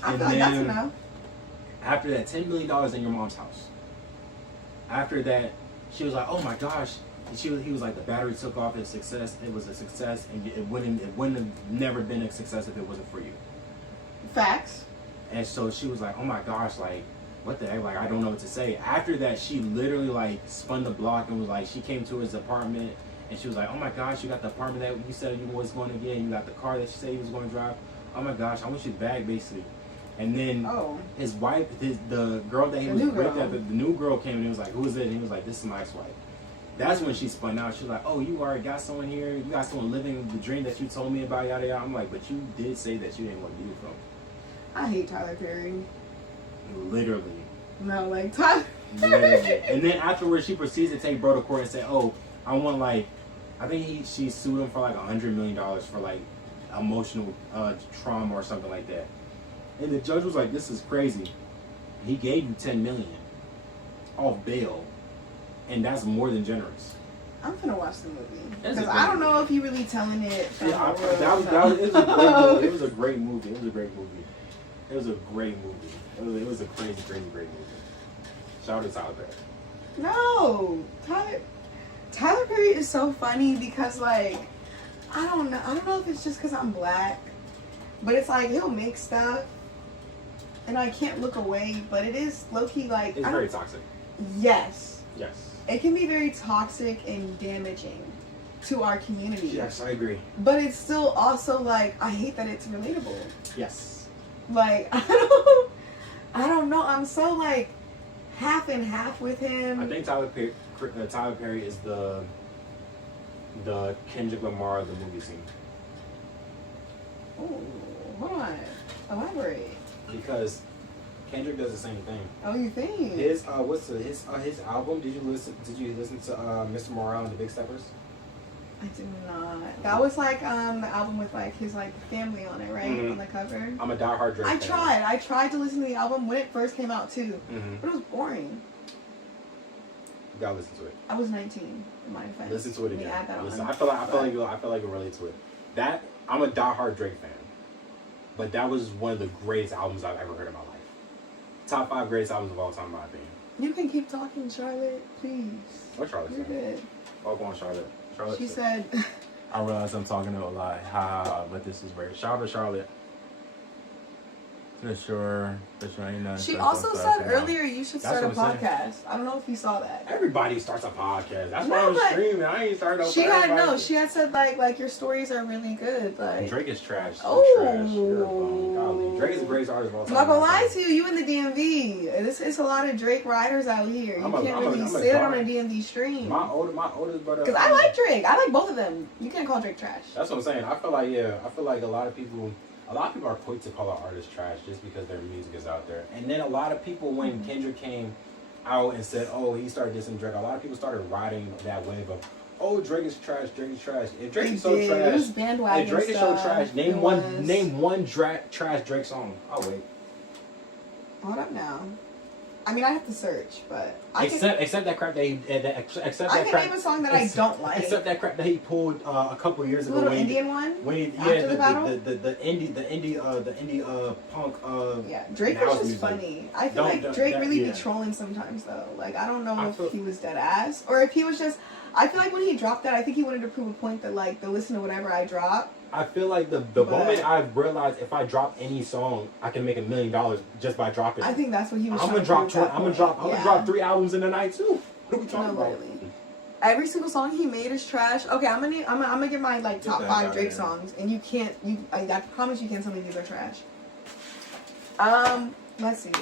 I And feel like that's then enough. after that, $10 million in your mom's house. After that, she was like, oh my gosh. He was like, the battery took off. It's success. It was a success, and it wouldn't have never been a success if it wasn't for you. Facts. And so she was like, oh my gosh, like, what the heck? Like, I don't know what to say. After that, she literally like spun the block and was like, she came to his apartment and she was like, oh my gosh, you got the apartment that you said you was going to get, and you got the car that you said you was going to drive. Oh my gosh, I want you back, basically. And then his wife, the girl that he was with, the new girl came and he was like, who is it? And he was like, this is my ex-wife. That's when she spun out. She was like, oh, you already got someone here. You got someone living the dream that you told me about, yada, yada. I'm like, but you did say that you didn't want to be with him. I hate Tyler Perry. Literally. No, like Tyler Literally. And then afterwards, she proceeds to take bro to court and say, oh, I want like, I think she sued him for like $100 million for like emotional trauma or something like that. And the judge was like, this is crazy. He gave you $10 million off bail. And that's more than generous. I'm gonna watch the movie because I don't know if he really telling it. It was a great movie. It was a great movie. It was a crazy, crazy, great movie. Shout out to Tyler Perry. No, Tyler Perry is so funny because like I don't know if it's just because I'm black, but it's like he'll make stuff and I can't look away, but it is low-key like it's very toxic. Yes. It can be very toxic and damaging to our community. Yes, I agree. But it's still also like I hate that it's relatable. Yes. Like I don't know. I'm so like half and half with him. I think Tyler Perry is the Kendrick Lamar of the movie scene. Oh, hold on. Elaborate. Because Kendrick does the same thing. Oh, you think? His his album? Did you listen to Mr. Morale and the Big Steppers? I did not. That was like the album with like his like family on it, right? On the cover. I'm a diehard Drake fan. I tried to listen to the album when it first came out too, but it was boring. You gotta listen to it. I was 19 in my defense. Listen to it again. Add that Listen, on. I feel like you relate to it. That I'm a diehard Drake fan, but that was one of the greatest albums I've ever heard in my life. Top 5 greatest albums of all time, in my opinion. You can keep talking, Charlotte, please. What Charlotte You're said? good. Oh, go on, Charlotte. She said, I realize I'm talking to a lie. Ha ha ha, but this is weird. Shout out to Charlotte. Sure, but you ain't nothing. she also said earlier you should start a what I'm podcast. I don't know if you saw that. Everybody starts a podcast. That's No, why but I'm streaming. I ain't starting no She podcast. had said like your stories are really good. Like Drake is trash. Oh. Trash. You're a bum. Golly. Drake is the greatest artist of all I'm time. not gonna lie to you. You in the DMV. It's a lot of Drake riders out here. You can't really sit on a DMV stream. My oldest brother. Because I like Drake. I like both of them. You can't call Drake trash. That's what I'm saying. I feel like a lot of people are quick to call an artist trash just because their music is out there. And then a lot of people, when Kendrick came out and said, oh, he started dissing Drake, a lot of people started riding that wave of, oh, Drake is trash, Drake is trash. If Drake is so trash, it was bandwagon if Drake is so stuff. trash, name one trash Drake song. Oh, wait. Hold up now. I mean, I have to search, but except that crap that he I can name a song that I don't like. Except that crap that he pulled a couple years ago. Little Indian one. The indie punk. Yeah, Drake was just funny. I feel like Drake really be trolling sometimes though. Like I don't know if he was dead ass or if he was just. I feel like when he dropped that, I think he wanted to prove a point that like they'll listen to whatever I drop. I feel like the moment I realized if I drop any song, I can make $1 million just by dropping it. I think that's what he was. I'm gonna drop 3 albums in a night too. What are we talking about? Every single song he made is trash. Okay, I'm gonna get my like top 5 Drake songs, and I promise you can't tell me these are trash. Let's see.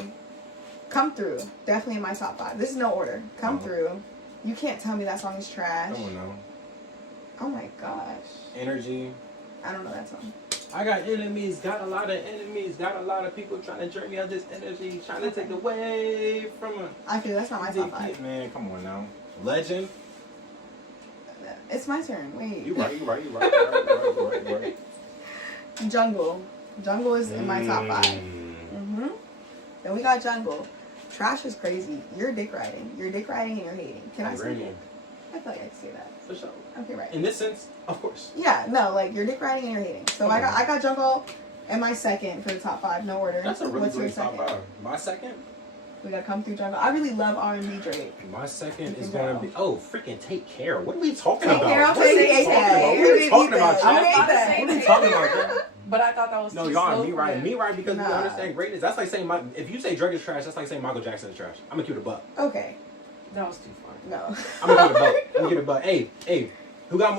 Come Through, definitely in my top 5. This is no order. Come Through. You can't tell me that song is trash. I don't know. Oh my gosh. Energy. I don't know that song. I got enemies, got a lot of enemies, got a lot of people trying to drink me of this energy, trying to take away from her. I feel that's not my top 5. Man, come on now. Legend. It's my turn. Wait. You right. Jungle. Jungle is in my top 5. Mm-hmm. Then we got Jungle. Trash is crazy. You're dick riding. You're dick riding and you're hating. Can I say that? I feel like I can say that. For sure. Okay, right. In this sense, of course. Yeah, no, like you're dick riding and you're hating. So I got Jungle in my second for the top 5, no order. That's a really What's your great top second? 5. My second? We gotta Come Through Jungle. I really love R&B Drake. My second is going to be freaking Take Care. What are we talking about? Take Care. What are we talking about? What are we talking about? But I thought that was no, y'all are me right. Me right because we understand greatness. That's like saying if you say Drake is trash, that's like saying Michael Jackson is trash. I'm gonna keep it a buck. Okay. That was too far. No. I'm gonna keep it a buck. Hey. Who got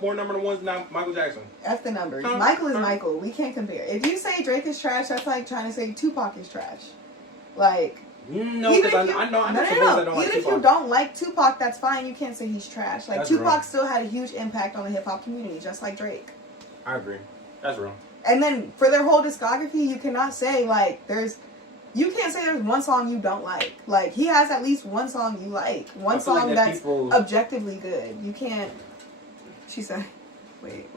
more number ones than Michael Jackson? That's the numbers. Michael is Michael. We can't compare. If you say Drake is trash, that's like trying to say Tupac is trash. Like. No, because I know. Even if you don't like Tupac, that's fine. You can't say he's trash. Like Tupac still had a huge impact on the hip hop community, just like Drake. I agree. That's real. And then for their whole discography, you cannot say like you can't say there's one song you don't like. Like he has at least one song you like, one song that's objectively good. You can't. She said, "Wait.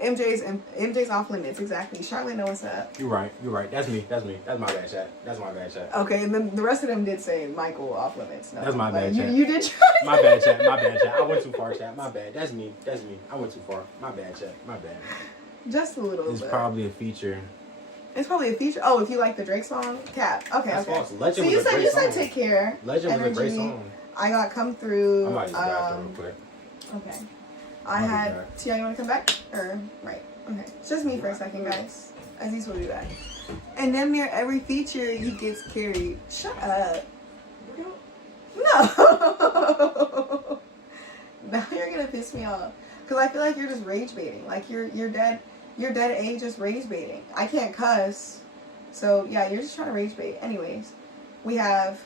MJ's off limits. Exactly. Charlotte, know what's up." You're right. That's me. That's my bad chat. Okay, and then the rest of them did say Michael off limits. No, that's my bad chat. You did try. My bad chat. I went too far, chat. My bad. That's me. I went too far. My bad, chat. My bad. Just a little bit. It's probably a feature. It's probably a feature. Oh, if you like the Drake song, Cap. Okay, that's okay. False. Legend so was a great song. You said Take Care. Legend was a great song. I got Come Through. I might just back real quick. Okay. I had. Tia, you want to come back? Right. Okay. It's just me for a second, guys. Azizz will be back. And then near every feature, he gets carried. Shut up. No. Now you're gonna piss me off. Because I feel like you're just rage baiting. Like you're dead A just rage baiting. I can't cuss. So yeah, you're just trying to rage bait. Anyways, we have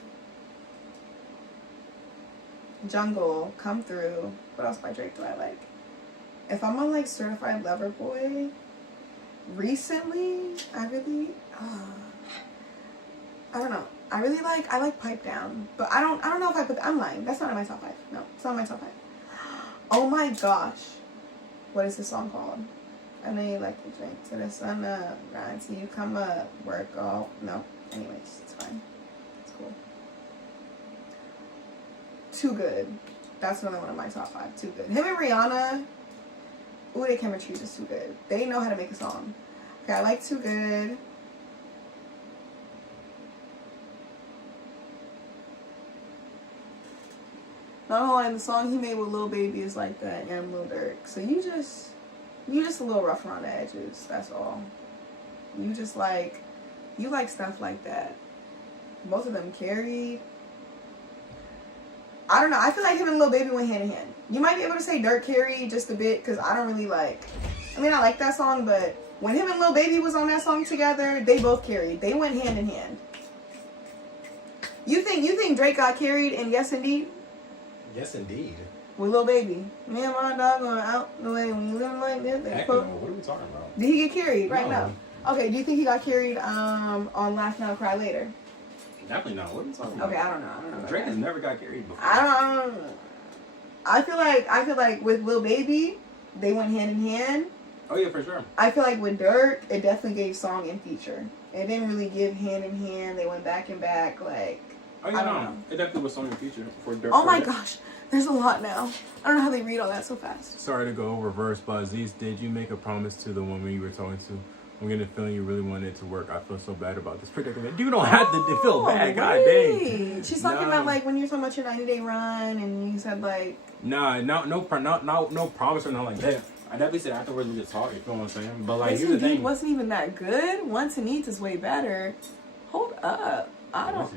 Jungle, Come Through. What else by Drake do I like? If I'm on like Certified Lover Boy, recently, I don't know. I like Pipe Down. But I don't know if I put I'm lying. That's not in my top 5. No, it's not in my top 5. Oh my gosh. What is this song called? I know you like to drink to the sun up, right till you come up, work all. No. Anyways, it's fine. It's cool. Too Good. That's another one of my top 5. Too Good. Him and Rihanna, ooh, their chemistry is just too good. They know how to make a song. Okay, I like Too Good. Not only the song he made with Lil Baby is like that, and Lil Durk. So you just a little rough around the edges. That's all. You like stuff like that. Both of them carried. I don't know. I feel like him and Lil Baby went hand in hand. You might be able to say Durk carried just a bit because I don't really like. I mean, I like that song, but when him and Lil Baby was on that song together, they both carried. They went hand in hand. You think Drake got carried in Yes Indeed? Yes, indeed. With Lil Baby. Me and my dog going out the way when you live like this. Heck no. What are we talking about? Did he get carried right now? Okay, do you think he got carried on Laugh Now, Cry Later? Definitely not. What are we talking about? Okay, I don't know. Drake has never got carried before. I don't know. I feel like with Lil Baby, they went hand in hand. Oh yeah, for sure. I feel like with Durk, it definitely gave song and feature. It didn't really give hand in hand. They went back and back. Like, Oh, yeah, I don't no. know. It definitely was song in the future. Oh my gosh, there's a lot now. I don't know how they read all that so fast. Sorry to go reverse, but Azizz, did you make a promise to the woman you were talking to? I'm getting a feeling you really wanted it to work. I feel so bad about this predicament. You don't have to feel bad, god dang. She's talking about like when you're talking about your 90-day run, and you said like. No promise or nothing like that. I definitely said afterwards we could talk. You feel what I'm saying? But like, Yes here's the Indeed thing. wasn't even that good. Once and Needs is way better. Hold up. I don't. Was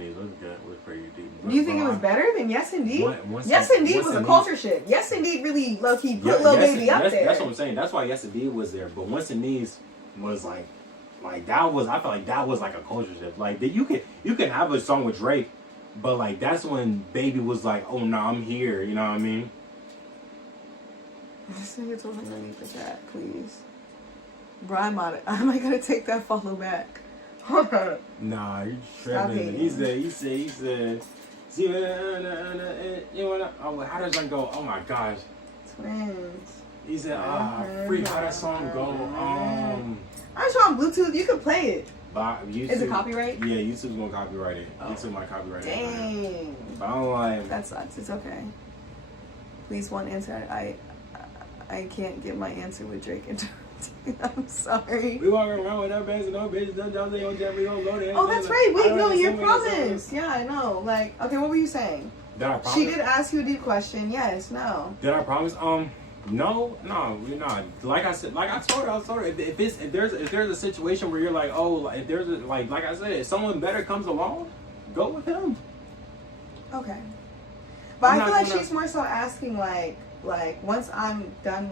pretty deep. Do you think it was better than Yes Indeed? Once Yes Indeed was a culture shift. Yes Indeed really low key put Lil Baby up there. That's what I'm saying. That's why Yes Indeed was there. But Once and Needs was like that was. I feel like that was like a culture shift. Like that you can have a song with Drake, but like that's when Baby was like, oh no, I'm here. You know what I mean? This nigga told him underneath the chat, please. Bro, am I gonna take that follow back? Nah, you Stop tripping. hating. He said. See, you wanna? Oh, how does that go? Oh my gosh. Twins. He said, freak, how that song go? I'm sure on Bluetooth you can play it. YouTube, Is it copyright? Yeah, YouTube's gonna copyright it. Oh. YouTube might copyright it. Dang. But I'm like, That sucks. It's okay. Please one answer. I can't get my answer with Drake and I'm sorry. we walking around with that bass and no bitches, no jobs, they on jam, we gon' go there. Oh, that's right. Wait, no, your promise. Yeah, I know. Like, okay, what were you saying? Did I promise? She did ask you a deep question. Yes, no. Did I promise? No, we're not. Like I told her, if there's a situation where you're like, oh, like, if there's a, like I said, if someone better comes along, go with him. Okay. But I'm I feel not like gonna- she's more so asking like once I'm done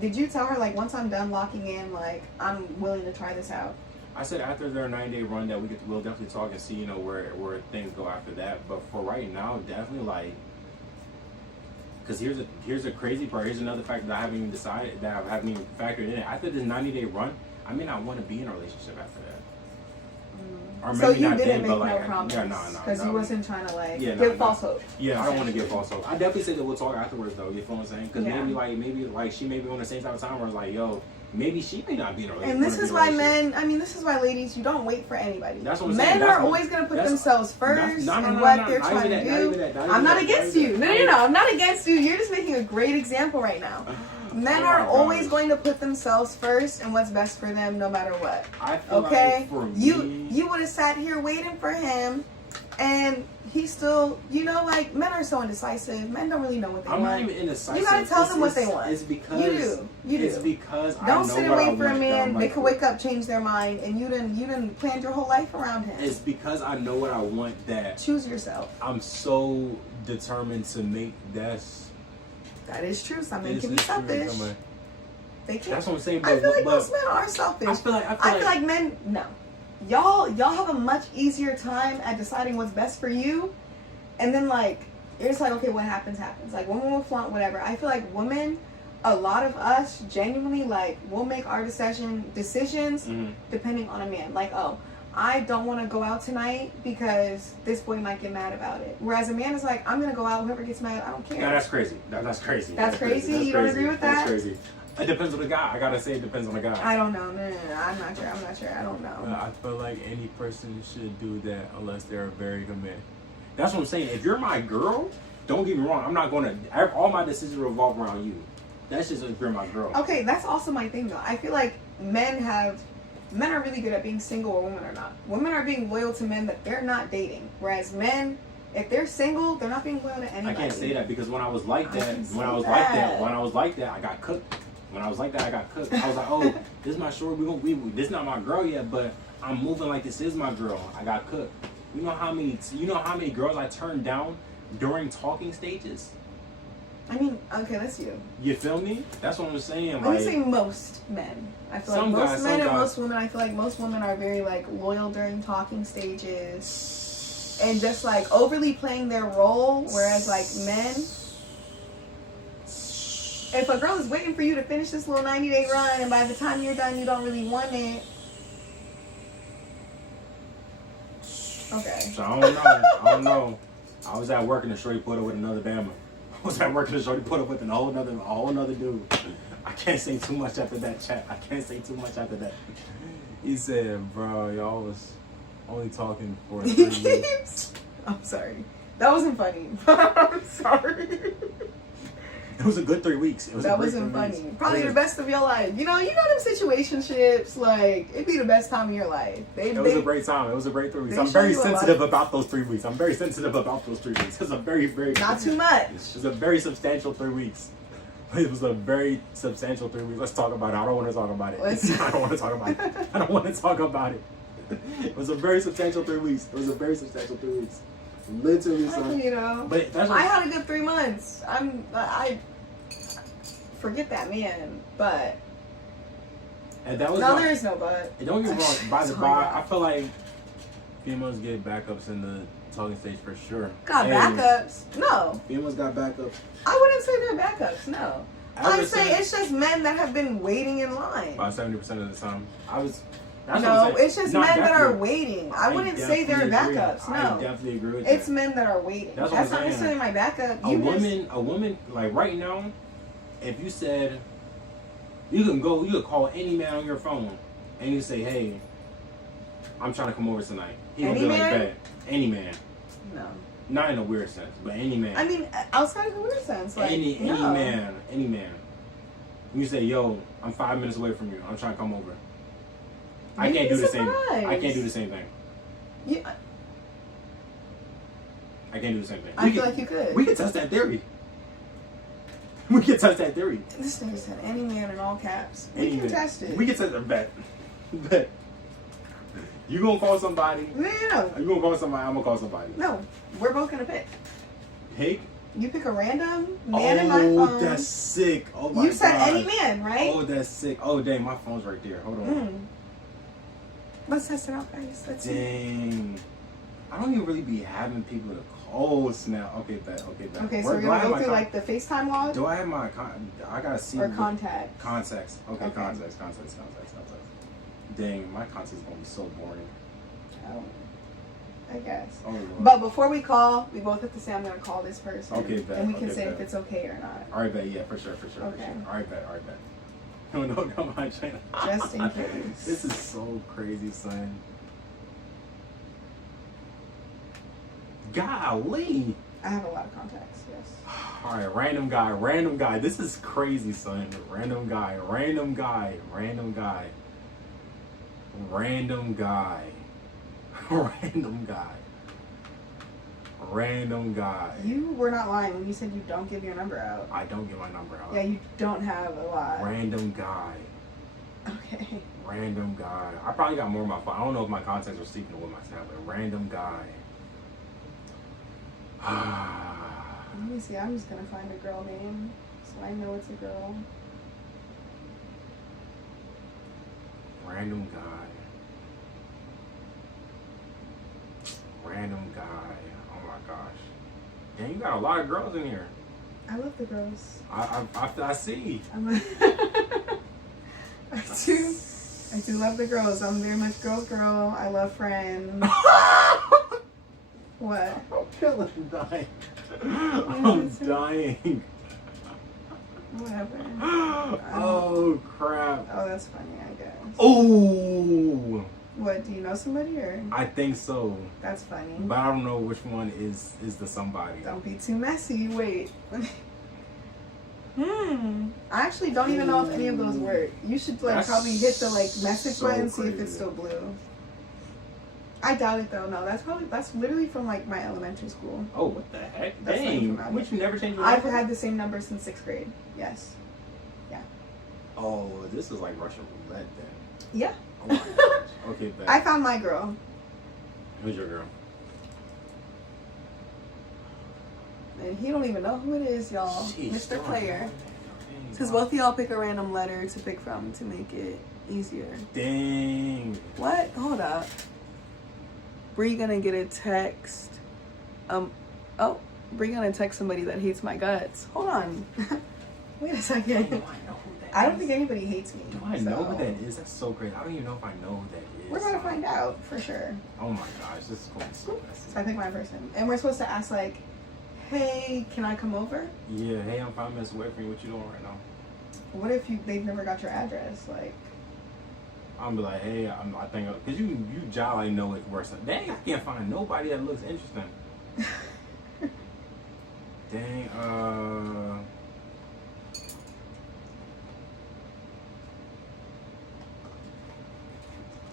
did you tell her like once I'm done locking in, like I'm willing to try this out? I said after their 9-day run that we'll definitely talk and see, you know, where things go after that. But for right now, definitely like, because here's a crazy part. Here's another factor that I haven't even decided, that I haven't even factored in. After this 90-day run, I may not want to be in a relationship after that. Or So maybe you not didn't then, make but no like, promise yeah, no, because you wasn't trying to like Yeah, give no. false hope. Yeah, I don't want to give false hope. I definitely said that we'll talk afterwards though. You feel what I'm saying? Because Yeah. maybe like she may be on the same type of time where it's like, yo, maybe she may not be in a relationship. And this is why this is why ladies, you don't wait for anybody. That's what I'm Men saying. are always going to put themselves first and what they're trying to do. I'm not against you. No, I'm not against you. You're just making a great example right now. Men are always going to put themselves first and what's best for them no matter what. I feel Okay? like for You me, would have sat here waiting for him and he still, like men are so indecisive. Men don't really know what they I'm want. not even indecisive. You gotta tell them what they want. It's because You do. It's because I Don't know sit and what I wait for a want, man. girl. They Like, could wake up, change their mind, and you didn't planned your whole life around him. It's because I know what I want that Choose yourself. I'm so determined to make That is true. Some men this can be is true. selfish. I'm like, They can. that's what I'm saying. I feel like but most men are selfish. I feel I feel like men. No, y'all have a much easier time at deciding what's best for you, and then like you're just like, okay, what happens. Like women will flaunt whatever. I feel like women, a lot of us genuinely like will make our decisions depending on a man. Like, oh, I don't want to go out tonight because this boy might get mad about it. Whereas a man is like, I'm gonna go out. Whoever gets mad, I don't care. Yeah, that's crazy. That's crazy. That's crazy? That's You don't crazy. agree with that? That's crazy. It depends on the guy. I gotta say, it depends on the guy. I don't know. No. I'm not sure. I don't know. I feel like any person should do that unless they're very committed. That's what I'm saying. If you're my girl, don't get me wrong. I'm not gonna. All my decisions revolve around you. That's just if you're my girl. Okay, that's also my thing though. I feel like men are really good at being single or women are not. Women are being loyal to men that they're not dating. Whereas men, if they're single, they're not being loyal to anybody. I can't say that because when I was like that, I got cooked. When I was like that, I got cooked. I was like, oh, this is my short. This is not my girl yet, but I'm moving like this is my girl. I got cooked. You know how many girls I turned down during talking stages? I mean, okay, that's you. You feel me? That's what I'm saying. Let me say most men. I feel like Some most guys, men some and guys. most women. I feel like most women are very like loyal during talking stages, and just like overly playing their role. Whereas like men, if a girl is waiting for you to finish this little 90-day run, and by the time you're done, you don't really want it. Okay. So I don't know. I was at work and the shorty put up with another Bama. I was at work and the shorty put up with a whole nother dude. I can't say too much after that chat. I can't say too much after that. He said, bro, y'all was only talking for 3 weeks. I'm sorry. That wasn't funny. I'm sorry. It was a good 3 weeks. That wasn't funny. Probably the best of your life. You know them situationships, like, it'd be the best time of your life. It was a great time. It was a great 3 weeks. I'm show very you a sensitive lot. about those 3 weeks. I'm very sensitive about those 3 weeks. It's a very, very... Not too much. It was a very substantial 3 weeks. It was a very substantial 3 weeks. Let's talk about it. I don't want to talk about it. I don't want to talk about it. I don't want to talk about it. It was a very substantial 3 weeks. It was a very substantial 3 weeks. Literally, son. You know, But that's what I had a good 3 months. I forget that man, but and that was no, there is no but. And don't get me wrong. By the Sorry, by, God. I feel like females get backups in the talking stage for sure. Got And backups? No, Females got backups. I wouldn't say they're backups. No, I I'd say it's just men that have been waiting in line. about 70% of the time. That's what No, I'm saying. it's just No, men that are definitely. waiting. I wouldn't say they're definitely agree. backups. I No, definitely agree with it's that. men that are waiting. That's That's, what I'm not saying. necessarily my backup. A woman, like right now, if you said, you could call any man on your phone and you say, hey, I'm trying to come over tonight. He gonna Any be like, man? bet. Any man. No, Not in a weird sense, but any man. I mean outside of the weird sense, like any no. man. You say, yo, I'm 5 minutes away from you. I'm trying to come over. I You'd can't be do the same. surprised. I can't do the same thing. Yeah, I can't do the same thing. I feel like you could. We can test that theory. We can test that theory. This nigga said any man in all caps. Any We can man. test it. We can test a bet. Bet. You gonna call somebody? No, You gonna call somebody? I'm gonna call somebody. no, we're both gonna pick. Pick. You pick a random man in my phone. Oh, that's sick. Oh my god. You said any man, right? Oh, that's sick. Oh, dang, my phone's right there. Hold on. Let's test it out, guys. Let's see. Dang. I don't even really be having people to call. Oh, snap. Okay, bet. Okay, so Where- we're do I gonna have go my through like the FaceTime log Do I have my I gotta see or what- contact. Contacts. Okay, Okay. contacts. Dang, my contacts is gonna be so boring. Oh, I guess. Oh Lord. But before we call, we both have to say I'm gonna call this person. Okay, bet. And we can Okay, say bet. if it's okay or not, All right, bet. Yeah, for sure. Okay. All right, bet. No, my channel. just in case. This is so crazy, son. Golly. I have a lot of contacts. Yes. All right, random guy. This is crazy, son. Random guy. You were not lying when you said you don't give your number out. I don't get my number out. Yeah, you don't have a lot. Random guy. Okay. Random guy. I probably got more on my phone. I don't know if my contacts are sleeping with my tablet. Random guy. Let me see. I'm just gonna find a girl name so I know it's a girl. Random guy. Oh my gosh. Dang, you got a lot of girls in here. I love the girls. I see. I do love the girls. I'm very much girl. I love friends. What? I'm dying. I'm dying. Whatever. Oh crap. Oh, that's funny, I guess. Oh, What, do you know somebody or? I think so, That's funny. but I don't know which one is the somebody. Don't be too messy. Wait. I actually don't even know if any of those work. You should like That's probably hit the like message so button and see if crazy. it's still blue. I doubt it though. No, that's literally from like my elementary school. Oh, what the heck? That's Dang, not from would you never change your I've number? had the same number since 6th grade. Yes. Oh, this is like Russian roulette then. Yeah. Oh my gosh. Okay, bet. I found my girl. Who's your girl? And he don't even know who it is, y'all. Jeez, Mr. darn. Player. Dang, Because both of y'all pick a random letter to pick from to make it easier. Dang. What? Hold up. Bree gonna get a text. Bree gonna text somebody that hates my guts. Hold on. Wait a Do second. I know who that I don't is? think anybody hates me. Do I know so who that is? That's so crazy. I don't even know if I know who that is. We're gonna find out for sure. Oh my gosh, this is going to be so messy. So I pick my person. And we're supposed to ask like, hey, can I come over? Yeah, hey, I'm 5 minutes away from you. What you doing right now? What if they've never got your address? Like, I'm be like, hey, I think, because you jolly know it's worse. Dang, I can't find nobody that looks interesting. Dang,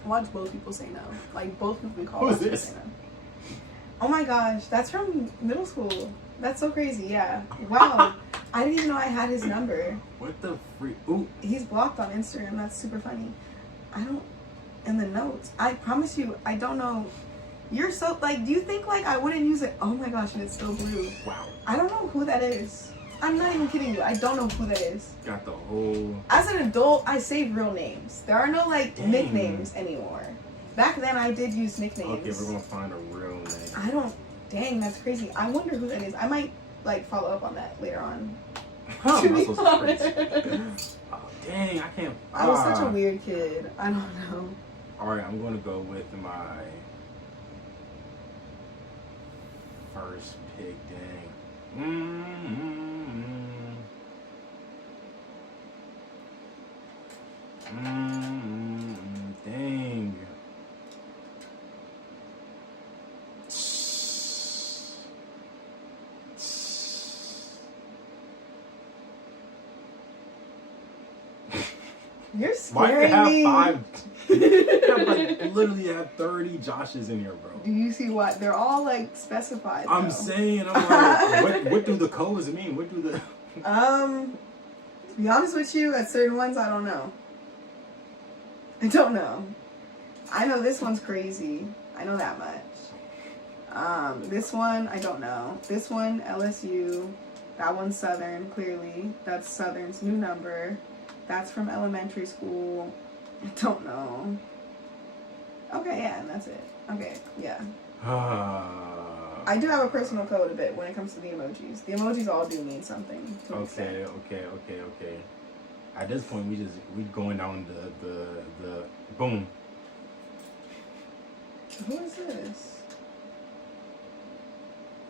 Watch both people say no. Like, both people we call Who's watch people this? say no. Oh my gosh, that's from middle school. That's so crazy, yeah. Wow. I didn't even know I had his number. What the freak? Ooh. He's blocked on Instagram. That's super funny. I don't, in the notes, I promise you, I don't know. You're so, like, do you think, like, I wouldn't use it? Oh my gosh, and it's still blue. Wow. I don't know who that is. I'm not even kidding you. I don't know who that is. Got the whole... As an adult, I save real names. There are no, like, Dang. nicknames anymore. Back then, I did use nicknames. Okay, we're going to find a real name. I don't, dang, that's crazy. I wonder who that is. I might, like, follow up on that later on. How To am I be supposed to honest. Oh, dang, I can't... I was such a weird kid. I don't know. Alright, I'm going to go with my first pick, dang. Dang. You're Why do you scaring have me. 5? You have, like, literally have 30 Joshes in here, bro. Do you see what? They're all, like, specified, I'm though. saying, I'm like, what do the codes mean? What do the... To be honest with you, at certain ones, I don't know. I don't know. I know this one's crazy. I know that much. This one, I don't know. This one, LSU. That one's Southern, clearly. That's Southern's new number. That's from elementary school. I don't know. Okay, yeah, and that's it. Okay, yeah. I do have a personal code a bit when it comes to the emojis. The emojis all do mean something to an extent. Okay. At this point, we going down the boom. Who is this?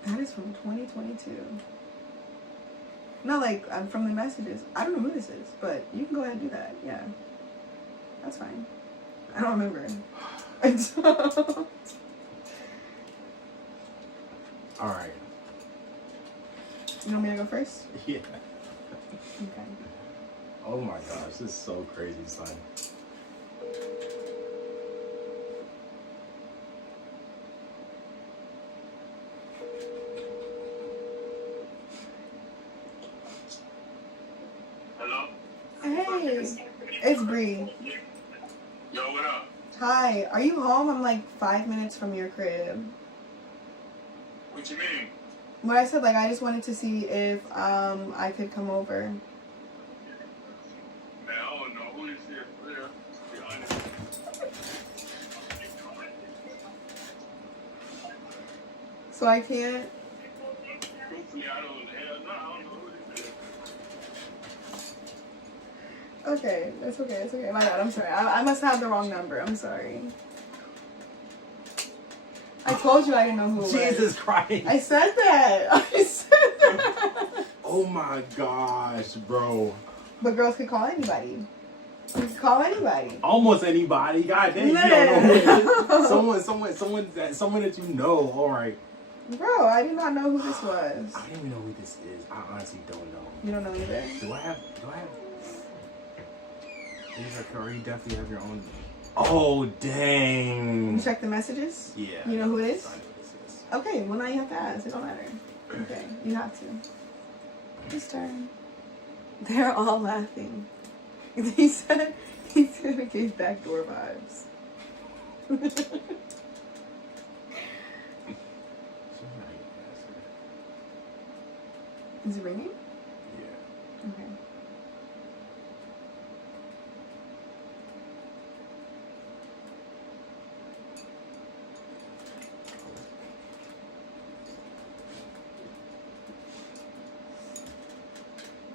That is from 2022. No, like, I'm from the messages. I don't know who this is, but you can go ahead and do that. Yeah. That's fine. I don't remember. Alright. You want me to go first? Yeah. Okay. Oh my gosh, this is so crazy, son. Hello? Hey, it's Bree. Yo, what up? Hi, are you home? I'm like 5 minutes from your crib. What you mean? What I said, like, I just wanted to see if I could come over. Man, I don't know who this is for real, to be honest. So I can't. Truthfully, I don't know who this is. Okay, it's okay, it's okay. My bad, I'm sorry. I must have the wrong number. I'm sorry. I told you I didn't know who it was. Jesus Christ. I said that. I said that. Oh my gosh, bro. But girls could call anybody. You could call anybody. Almost anybody. God dang, you Man. don't know who it is. Someone that you know. All right. Bro, I did not know who this was. I don't even know who this is. I honestly don't know. You don't know either? Do I have? Or you definitely have your own. Oh dang. You check the messages? Yeah. You know who it is? I know who this is. Okay, well now you have to ask. It don't matter. Okay, you have to. His turn. They're all laughing. He said he's gonna give backdoor vibes. Is it ringing? Yeah. Okay.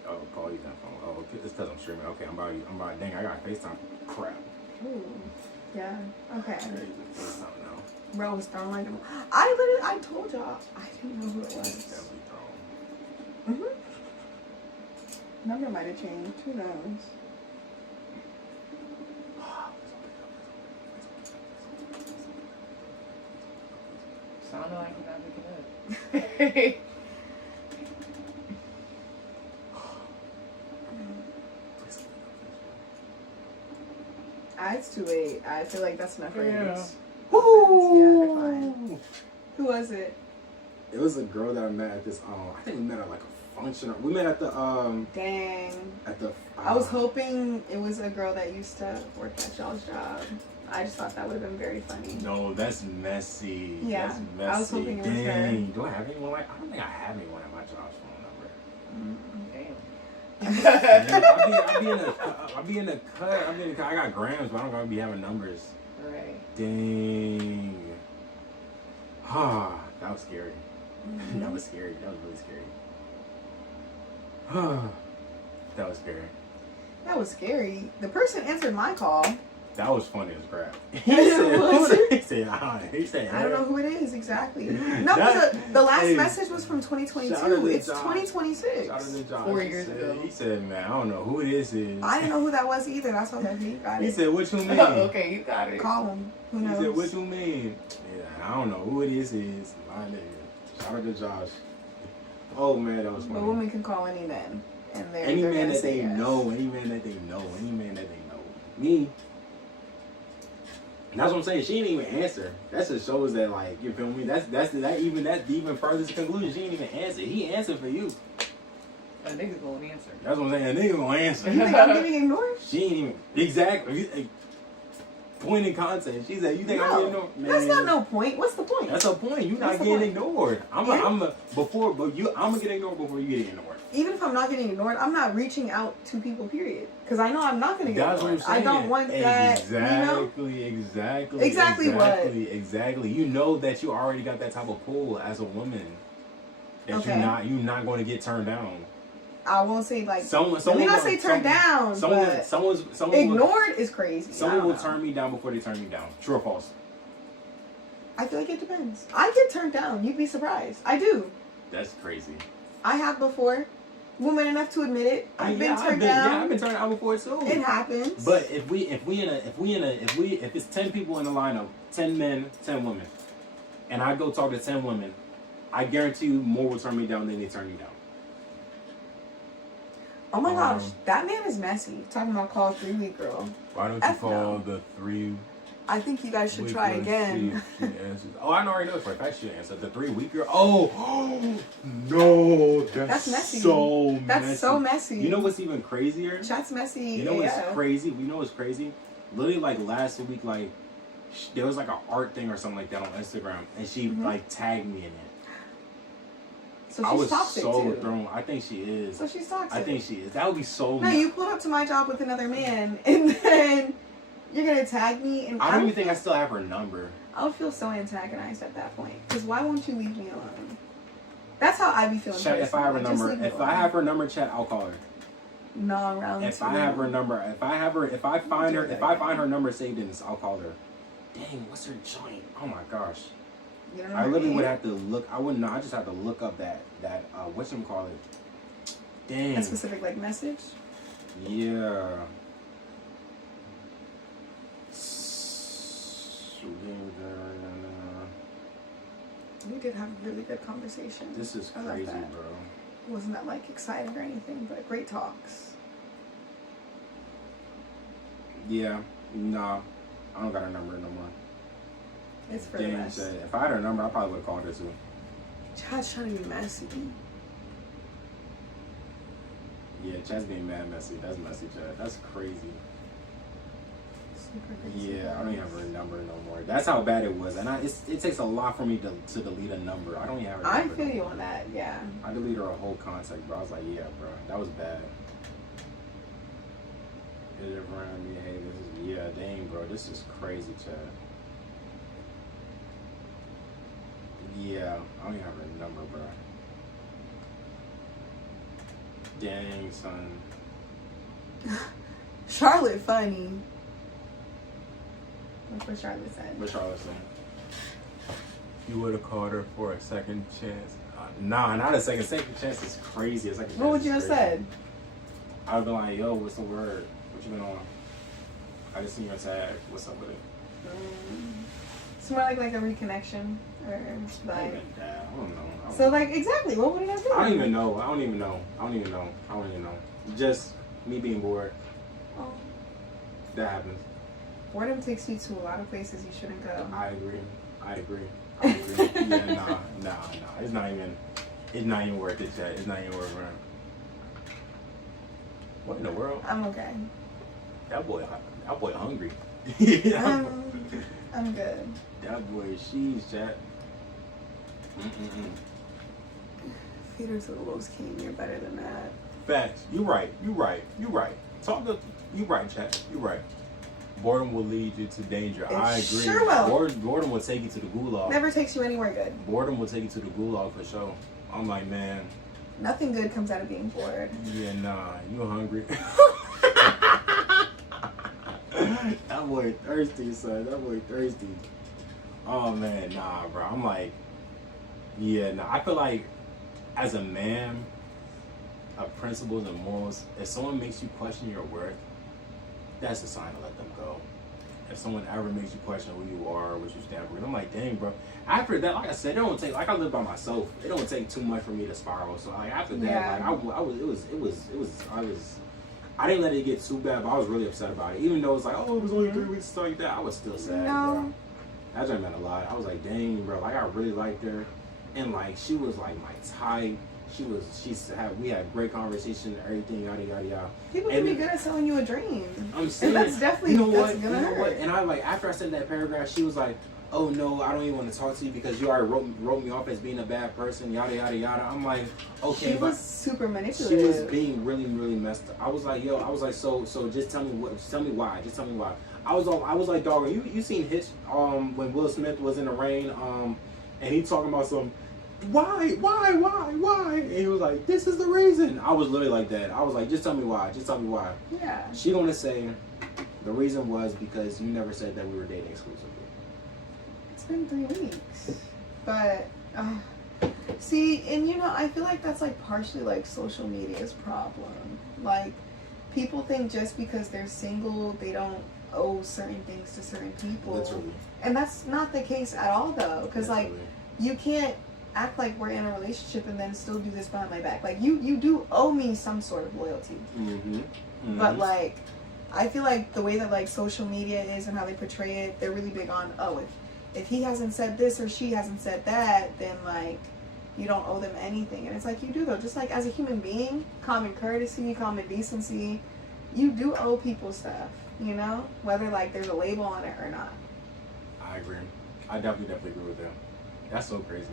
Oh, call you that phone. Oh, it's because I'm streaming. Okay, I'm about. Dang, I got FaceTime. Crap. Ooh. Yeah. Okay. I gotta use FaceTime now. Bro was throwing like I told y'all I didn't know who it It's was. definitely thrown. Number might have changed. Who knows? Sounding like you're not looking up. It's too late. I feel like that's enough ratings. Yeah. Yeah, they're fine. Who was it? It was a girl that I met at this. I think we met at like a function. We met at the Dang. At the. I was hoping it was a girl that used to work at y'all's job. I just thought that would have been very funny. No, that's messy. Yeah, That's messy. I was hoping it was her. Dang. Do I have anyone like? I don't think I have anyone at my job's phone number. I'll be in the cut. I got grams, but I don't gotta be having numbers. Right. Dang. That was scary. That was scary. That was really scary. That was scary. That was scary. The person answered my call. That was funny as crap. Was it? He said, I don't know who it is exactly. No, but the last message was from 2022. It's 2026. 4 years ago. He said, man, I don't know who this is. I didn't know who that was either. That's why he got it. He said, what you mean? Okay, you got it. Call him. Who knows? He said, what you mean? Yeah, I don't know who this is. My nigga. Shout out to Josh. Oh, man, that was funny. But women can call any man. And Any man that they yes. know. Any man that they know. Any man that they know. Me. And that's what I'm saying. She didn't even answer. That just shows that, like, you feel me? That's even further to conclusion. She didn't even answer. He answered for you. A nigga gonna answer. That's what I'm saying. A nigga gonna answer. You think I'm getting ignored? She ain't even exactly. Point in context. She said, "You think I'm getting ignored?" That's not no point. What's the point? That's a point. You not getting ignored. I'm gonna get ignored before you get ignored. Even if I'm not getting ignored, I'm not reaching out to people. Period. Because I know I'm not gonna get That's ignored. what I'm saying. I don't want that. Exactly. You know that you already got that type of pull as a woman. That you're not going to get turned down. I won't say like. Someone let me not say turned down. Someone ignored is crazy. Someone will turn me down before they turn me down. True or false? I feel like it depends. I get turned down. You'd be surprised. I do. That's crazy. I have before. Woman enough to admit it. I've been turned down. Yeah, I've been turned down before too. It happens. But if it's 10 people in the lineup, 10 men, 10 women, and I go talk to 10 women, I guarantee you more will turn me down than they turn you down. Oh my gosh, that man is messy. Talking about call 3 week girl. Why don't you call the 3? I think you guys should try again. Oh, I already know for a fact she answered. The 3 week girl. Oh no, that's messy. So messy. That's so messy. You know what's even crazier? That's messy. You know what's crazy? You know what's crazy? Literally, like last week, like there was like an art thing or something like that on Instagram, and she like tagged me in it. So she's toxic too. Thrown. I think she is. So she's toxic. I think she is. That would be so. No, you pulled up to my job with another man, and then you're gonna tag me, and I don't even think I still have her number. I would feel so antagonized at that point. Because why won't you leave me alone? That's how I be feeling. Chat, if I have her number, I have her number, chat, I'll call her. No, round If two. I have her number, if I find her number saved in this, I'll call her. Dang, what's her joint? Oh my gosh. You don't know I literally name? would have to look. I wouldn't know. I just have to look up that whatchamacallit. Dang. A specific like message. Yeah. We did have a really good conversation. This is I love crazy, that. bro. It wasn't that like exciting or anything, but great talks. Yeah. Nah. I don't got her number no more. It's for the Dang, best. shit. If I had her number, I probably would have called her too. Chad's trying to be messy. Yeah, Chad's being mad messy. That's messy, Chad. That's crazy. Super crazy. Yeah, I don't even have her number no more. That's how bad it was. And it takes a lot for me to delete a number. I don't even have her number. I feel you on that, yeah. I deleted her whole contact, bro. I was like, yeah, bro. That was bad. Is it around me? Hey, this is, yeah, dang, bro. This is crazy, Chad. Yeah, I don't even have her number, bro. Dang, son. Charlotte funny. That's what Charlotte said. What Charlotte saying? You would have called her for a second chance. Nah, not a second. Second chance is crazy. It's like What would you have said? I would be like, yo, what's the word? What you been on? I just seen your tag. What's up with it? It's more like a reconnection. Or like, I don't know. so like exactly, what would it have been? I don't even know. Just me being bored. Oh. That happens. Boredom takes you to a lot of places you shouldn't go. I agree. Yeah, nah. It's not even worth it, chat. It's not even worth it. What in the world? I'm okay. That boy hungry. I'm good. That boy, she's chat. Feeder to the Wolves King, you're better than that. Facts. You right. You right, chat. You right. Boredom will lead you to danger. I agree. Sure will. Boredom will take you to the gulag. Never takes you anywhere good. Boredom will take you to the gulag for sure. I'm like, man. Nothing good comes out of being bored. Yeah, nah. You hungry? That boy thirsty, son. That boy thirsty. Oh man, nah, bro. I'm like, yeah, nah. I feel like as a man of principles and morals, if someone makes you question your worth, that's a sign to let them go. If someone ever makes you question who you are, what you stand for, I'm like, dang, bro. After that, like I said, it don't take. Like I live by myself. It don't take too much for me to spiral. So like after that, Yeah. like I didn't let it get too bad, but I was really upset about it. Even though it's like, oh, it was only 3 weeks, stuff like that. I was still sad, bro. That just meant a lot. I was like, dang, bro. Like I really liked her, and like she was like my type. We had great conversation, everything, yada yada yada. People can be good at selling you a dream. I'm saying, and that's definitely that's gonna hurt. And I like after I said that paragraph, she was like, oh no, I don't even want to talk to you because you already wrote me off as being a bad person, yada yada yada. I'm like, okay, she was super manipulative. She was being really messed up. I was like, so just tell me why. I was like, dog, you seen Hitch when Will Smith was in the rain and he talking about some why? And he was like, this is the reason. I was literally like that. I was like, just tell me why. Yeah. She gonna say the reason was because you never said that we were dating exclusively. It's been 3 weeks. But see, and I feel like that's like partially like social media's problem. Like people think just because they're single, they don't owe certain things to certain people. Literally. And that's not the case at all though. Because like you can't act like we're in a relationship and then still do this behind my back. Like you do owe me some sort of loyalty. But like I feel like the way that like social media is and how they portray it, they're really big on, oh, if he hasn't said this or she hasn't said that, then like you don't owe them anything. And it's like you do though. Just like as a human being, common courtesy, common decency, you do owe people stuff, whether like there's a label on it or not. I agree. I definitely agree with that. That's so crazy.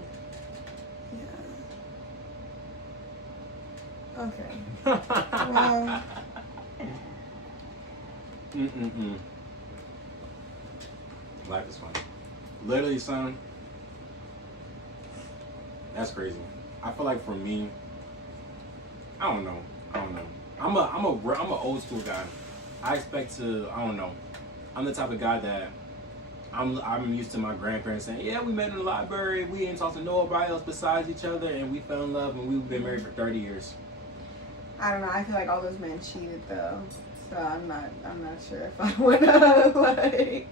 Yeah. Okay. Well. Life is fun. Literally, son. That's crazy. I feel like for me, I don't know. I'm a old school guy. I expect to. I don't know. I'm the type of guy that I'm used to my grandparents saying, yeah, we met in the library. We ain't talked to nobody else besides each other, and we fell in love, and we've been married for 30 years. I don't know. I feel like all those men cheated though, so I'm not sure if I would like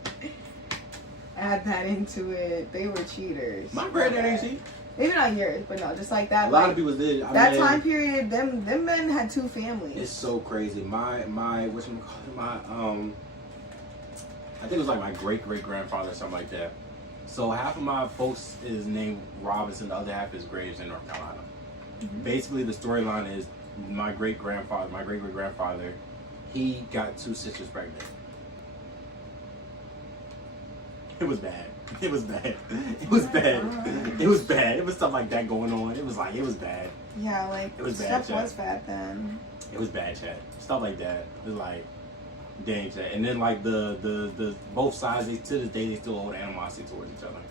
add that into it. They were cheaters. My granddad ain't cheat. Maybe not yours, but no, just like that. A lot of people did. Time period, them men had 2 families. It's so crazy. My I think it was like my great grandfather or something like that. So half of my folks is named Robinson, the other half is Graves in North Carolina. Basically, the storyline is my great great grandfather, he got 2 sisters pregnant. It was bad. It was stuff like that going on. It was bad. Yeah, like it was stuff bad, was bad then. It was bad, chat. Stuff like that. It was like, dang, chat. And then like the both sides, to this day they still hold animosity towards each other.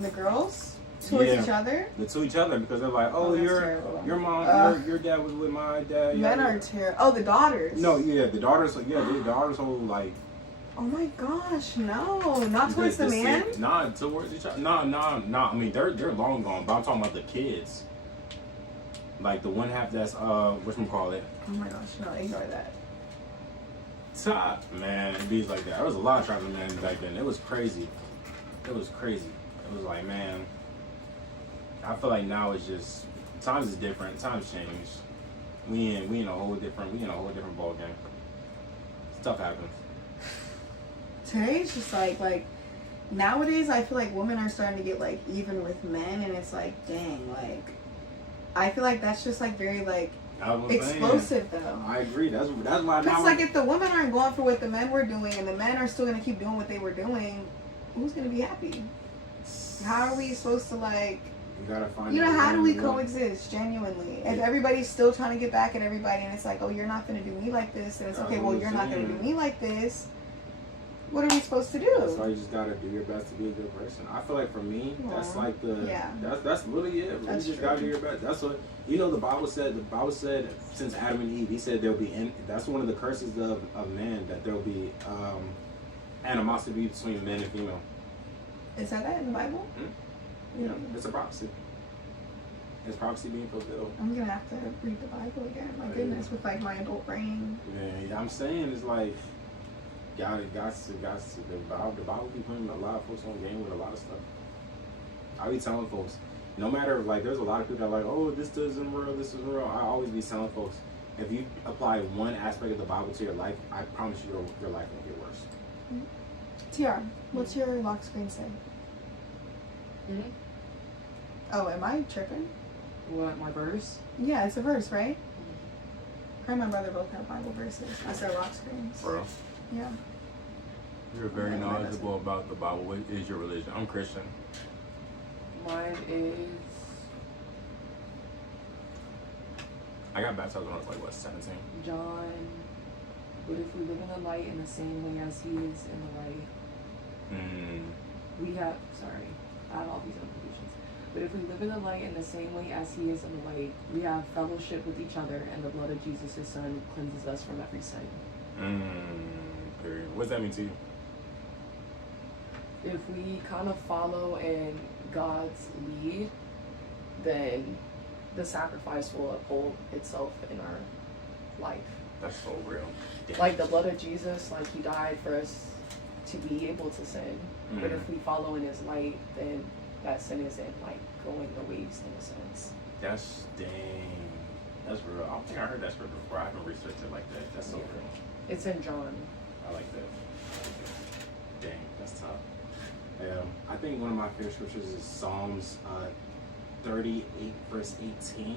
The girls towards each other. To each other because they're like, oh, your mom, your dad was with my dad. Men are terrible. Oh, the daughters. No, yeah, the daughters. Yeah, the daughters hold like. Oh my gosh, no, not towards the man. Nah, towards each other. Nah. I mean, they're long gone, but I'm talking about the kids. Like the one half that's whatchamacallit. Oh my gosh, no, ignore that. Top man, it be like that. There was a lot of tribal men back then. It was crazy. It was like, man, I feel like now it's just times is different. Times changed. We in a whole different ball game. Stuff happens. Today's just like nowadays I feel like women are starting to get like even with men, and it's like, dang, like I feel like that's just like very like explosive though. I agree. That's why. Because like if the women aren't going for what the men were doing, and the men are still gonna keep doing what they were doing, who's gonna be happy? How are we supposed to like? You gotta find. You know, how do we coexist genuinely? If everybody's still trying to get back at everybody, and it's like, oh, you're not gonna do me like this, and it's okay, well, you're not gonna do me like this. What are we supposed to do? That's why you just gotta do your best to be a good person. I feel like for me, that's like that's literally it. You just gotta do your best. That's what the Bible said. The Bible said since Adam and Eve, he said there'll be that's one of the curses of man, that there'll be animosity between men and female. Is that in the Bible? Mm-hmm. Yeah, it's a prophecy. It's prophecy being fulfilled. I'm gonna have to read the Bible again. My goodness, with like my adult brain. Yeah, I'm saying it's like. The Bible be putting a lot of folks on game with a lot of stuff. I be telling folks, no matter, like, there's a lot of people that are like, oh, this isn't real, this isn't real. I always be telling folks, if you apply one aspect of the Bible to your life, I promise you your life won't get worse. Mm-hmm. TR, what's your lock screen say? Mm-hmm. Oh, am I tripping? What, my verse? Yeah, it's a verse, right? Her and my brother both have Bible verses. That's their lock screens. Bro. Yeah. You're very knowledgeable about the Bible. What is your religion? I'm Christian. Mine is... I got baptized when I was like, what, 17? John. But if we live in the light in the same way as he is in the light, we have... Sorry, I have all these implications. But if we live in the light in the same way as he is in the light, we have fellowship with each other, and the blood of Jesus, his son, cleanses us from every sin. Period. What does that mean to you? If we kind of follow in God's lead, then the sacrifice will uphold itself in our life. That's so real. Like the blood of Jesus, like he died for us to be able to sin. But if we follow in his light, then that sin isn't like going to waste in a sense. That's That's real. I don't think I heard that scripture before. I haven't researched it like that. That's so real. It's in John. I like that. Dang, that's tough. I think one of my favorite scriptures is Psalms 38, verse 18.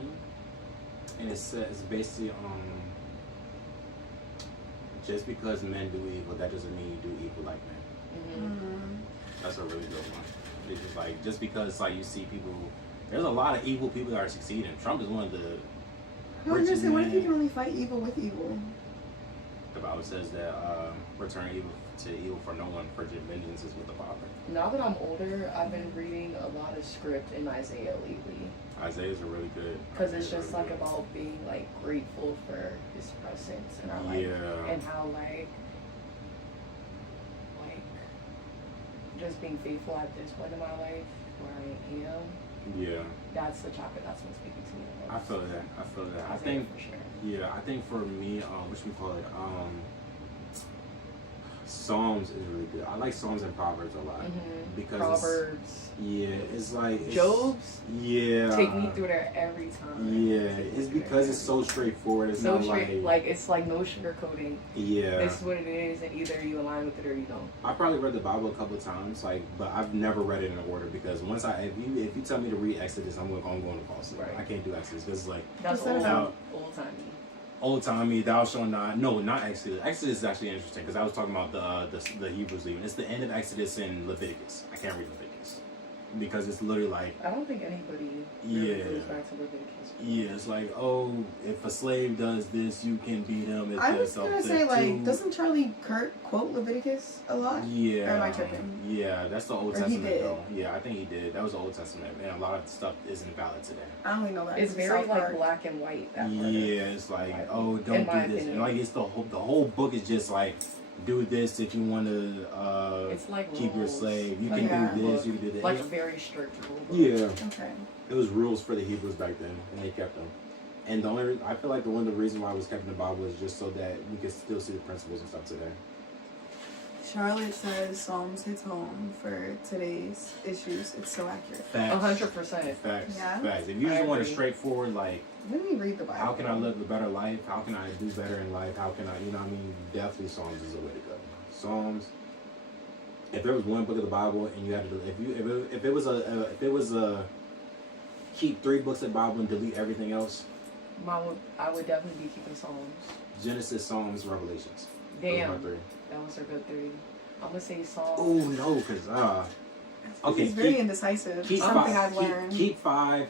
And it says basically, just because men do evil, that doesn't mean you do evil like men. Mm-hmm. That's a really good one. It's just like, just because like you see people, there's a lot of evil people that are succeeding. Trump is one of the richest men. What if you can only fight evil with evil? The Bible says that return evil to evil for no one, for vengeance is with the Father. Now that I'm older, I've been reading a lot of script in Isaiah lately. Isaiah's a really good. Because it's just like about being like grateful for his presence in our life. And how like just being faithful at this point in my life where I am. Yeah. That's the chapter that's been speaking to me the most. I feel that. I Isaiah think for sure. Yeah, I think for me, what we call it, Psalms is really good. I like Psalms and Proverbs a lot because Proverbs. It's like Job's. Yeah. Take me through there every time. Yeah, it's because it's so straightforward. It's so not like it's like no sugarcoating. Yeah. This is what it is, and either you align with it or you don't. I probably read the Bible a couple of times, but I've never read it in order because once if you tell me to read Exodus, I'm going to fall asleep. Right. I can't do Exodus because it's like that's old timey. Old timey, thou shalt not. No, not Exodus. Exodus is actually interesting because I was talking about the Hebrews leaving. It's the end of Exodus in Leviticus. I can't read Leviticus because it's literally like I don't think anybody really goes back to Leviticus. Yeah, it's like, oh, if a slave does this, you can beat him. I was gonna say, like, doesn't Charlie Kirk quote Leviticus a lot? Yeah. Or am I tripping? Yeah, that's the Old Or Testament. he did. Though. Yeah, I think he did. That was the Old Testament, and a lot of stuff isn't valid today. I only know that it's very like black and white. That it's like, oh, don't do this. And like, it's the whole book is just like, do this if you want to it's like keep your slave. You can do this. You can do that. Like very strict rule book. Yeah. Okay. It was rules for the Hebrews back then, and they kept them. And I feel like the reason why it was kept in the Bible is just so that we could still see the principles and stuff today. Charlotte says Psalms hits home for today's issues. It's so accurate. Facts. 100%. Facts. Yeah. Facts. If you just I want a agree. straightforward, like, When we read the Bible. how can I live a better life? How can I do better in life? How can I, you know what I mean? Definitely Psalms is the way to go. Psalms. If there was one book of the Bible and you had to, if it was a keep 3 books of the Bible and delete everything else, I would definitely be keeping Psalms. Genesis, Psalms, Revelations. Damn. Those are my 3. That was a good 3. I'm gonna say Psalms. Oh no, because okay, It's very indecisive. keep Something 5, I've learned. keep 5,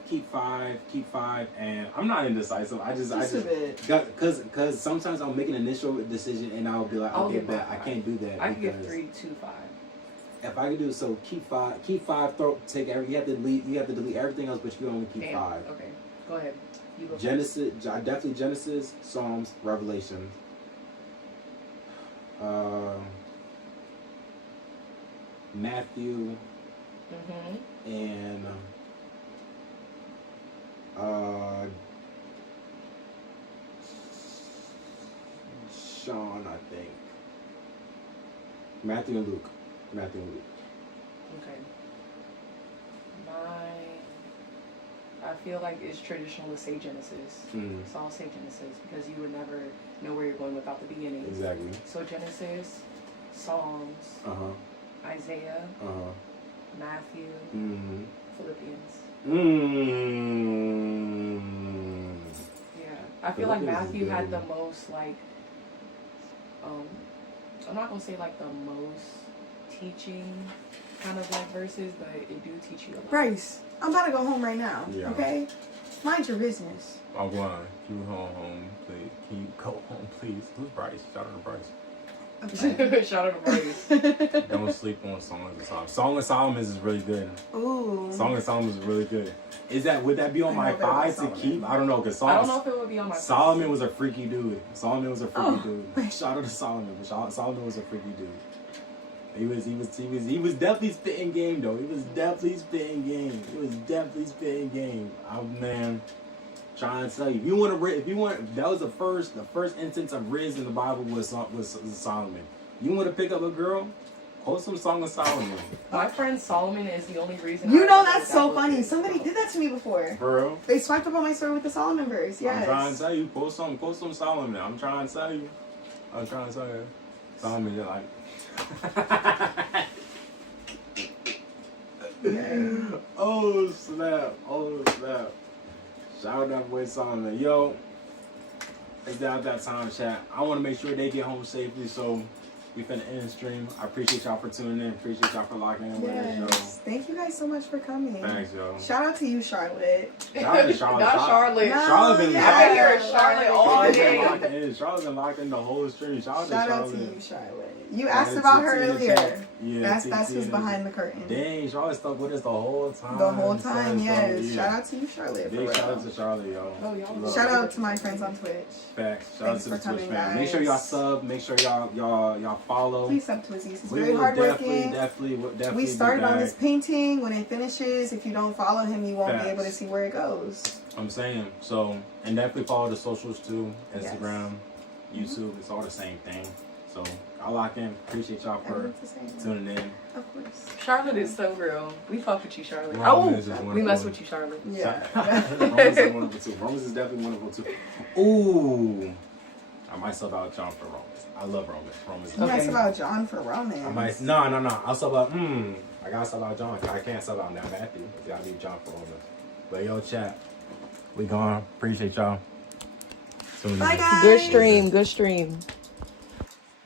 and I'm not indecisive. I just a bit. because sometimes I'll make an initial decision and I'll be like, I'll okay, give but I 5. can't do that. I can give because 3, 2, 5. If I could do so, keep 5. Take every. You have to delete everything else, but you can only keep Damn. 5. Okay, go ahead. You go Genesis, definitely Genesis, Psalms, Revelation. Matthew Mm-hmm. and Sean, I think. Matthew and Luke. Okay. I feel like it's traditional to say Genesis. Mm. So I'll say Genesis because you would never know where you're going without the beginning. Exactly. So Genesis, Psalms, Isaiah, Matthew, Philippians. Yeah. I feel like Philippians is Matthew had good. the most like I'm not gonna say like the most teaching kind of like verses, but it do teach you a lot. Bryce, I'm about to go home right now. Yeah. Okay? Mind your business. I'm going. Can you go home, please? Can you go home, please? Who's Bryce? Shout out to Bryce. Okay. Shout out to Bryce. Don't sleep on Song of Solomon. Song of Solomon is really good. Ooh. Song of Solomon is really good. Would that be on I my know that about 5 to Solomon. keep? I don't know, because I don't know if it would be on my Solomon was a freaky dude. Oh. Shout out to Solomon. But Solomon was a freaky dude. He was definitely spitting game though. He was definitely spitting game. Oh man, trying to tell you, if you want, that was the first instance of Riz in the Bible was Solomon. You want to pick up a girl? Post some Song of Solomon. My friend Solomon is the only reason. You I know ever that's did so that funny. book. Somebody did that to me before. For real? They swiped up on my story with the Solomon verse. Yes. I'm trying to tell you, post some Solomon. I'm trying to tell you. Solomon, you're like. Oh snap! Shout out that boy Solomon. Yo, it's that time, chat. I want to make sure they get home safely, so we finna end the stream. I appreciate y'all for tuning in. Appreciate y'all for locking in with us, yo. Yes. Thank you guys so much for coming. Thanks, yo. Shout out to you, Charlotte. Shout out to Charlotte. Not Charlotte. No, Charlotte been yeah. I've been hearing Charlotte all Charlotte's been day. locked in. Charlotte's been locked in the whole stream. Shout out to Shout out Charlotte. to you, Charlotte. You Shout asked out about to her T in the earlier. chat. Yeah, That's TT who's in the- behind the curtain. Dang, Charlotte stuck with us the whole time. The whole time, yes. Yeah. Shout out to you, Charlotte. For Big shout real. out to Charlotte, yo. Oh, y'all Love Shout it. out to my friends on Twitch. Facts. Shout Thanks out to the for Twitch coming, fam. Make sure y'all guys. sub. Make sure y'all follow. Please sub to Azizz. He's We very will hardworking. definitely. We be started on back. this painting. When it finishes, if you don't follow him, you won't be able to Facts. see where it goes. I'm saying so, and definitely follow the socials too. Instagram, Yes. YouTube. It's all the same thing. So I'll lock in. Appreciate y'all for Everyone's the same. tuning in. Of course. Charlotte is so real. We fuck with you, Charlotte. Roman Oh, is just we wonderful. mess with you, Charlotte. Yeah. Romans is wonderful too. Romans is definitely wonderful too. Ooh, I might sub out John for Romans. I love Romans. Romans. Is You Okay. asked about John for romance. I might no. I'll sub out. I gotta sub out John. 'Cause I can't sub out now Matthew. It's gotta be John for Romans. But yo, chat, we gone. Appreciate y'all. Tuning in. Bye, guys. Good stream. Good stream.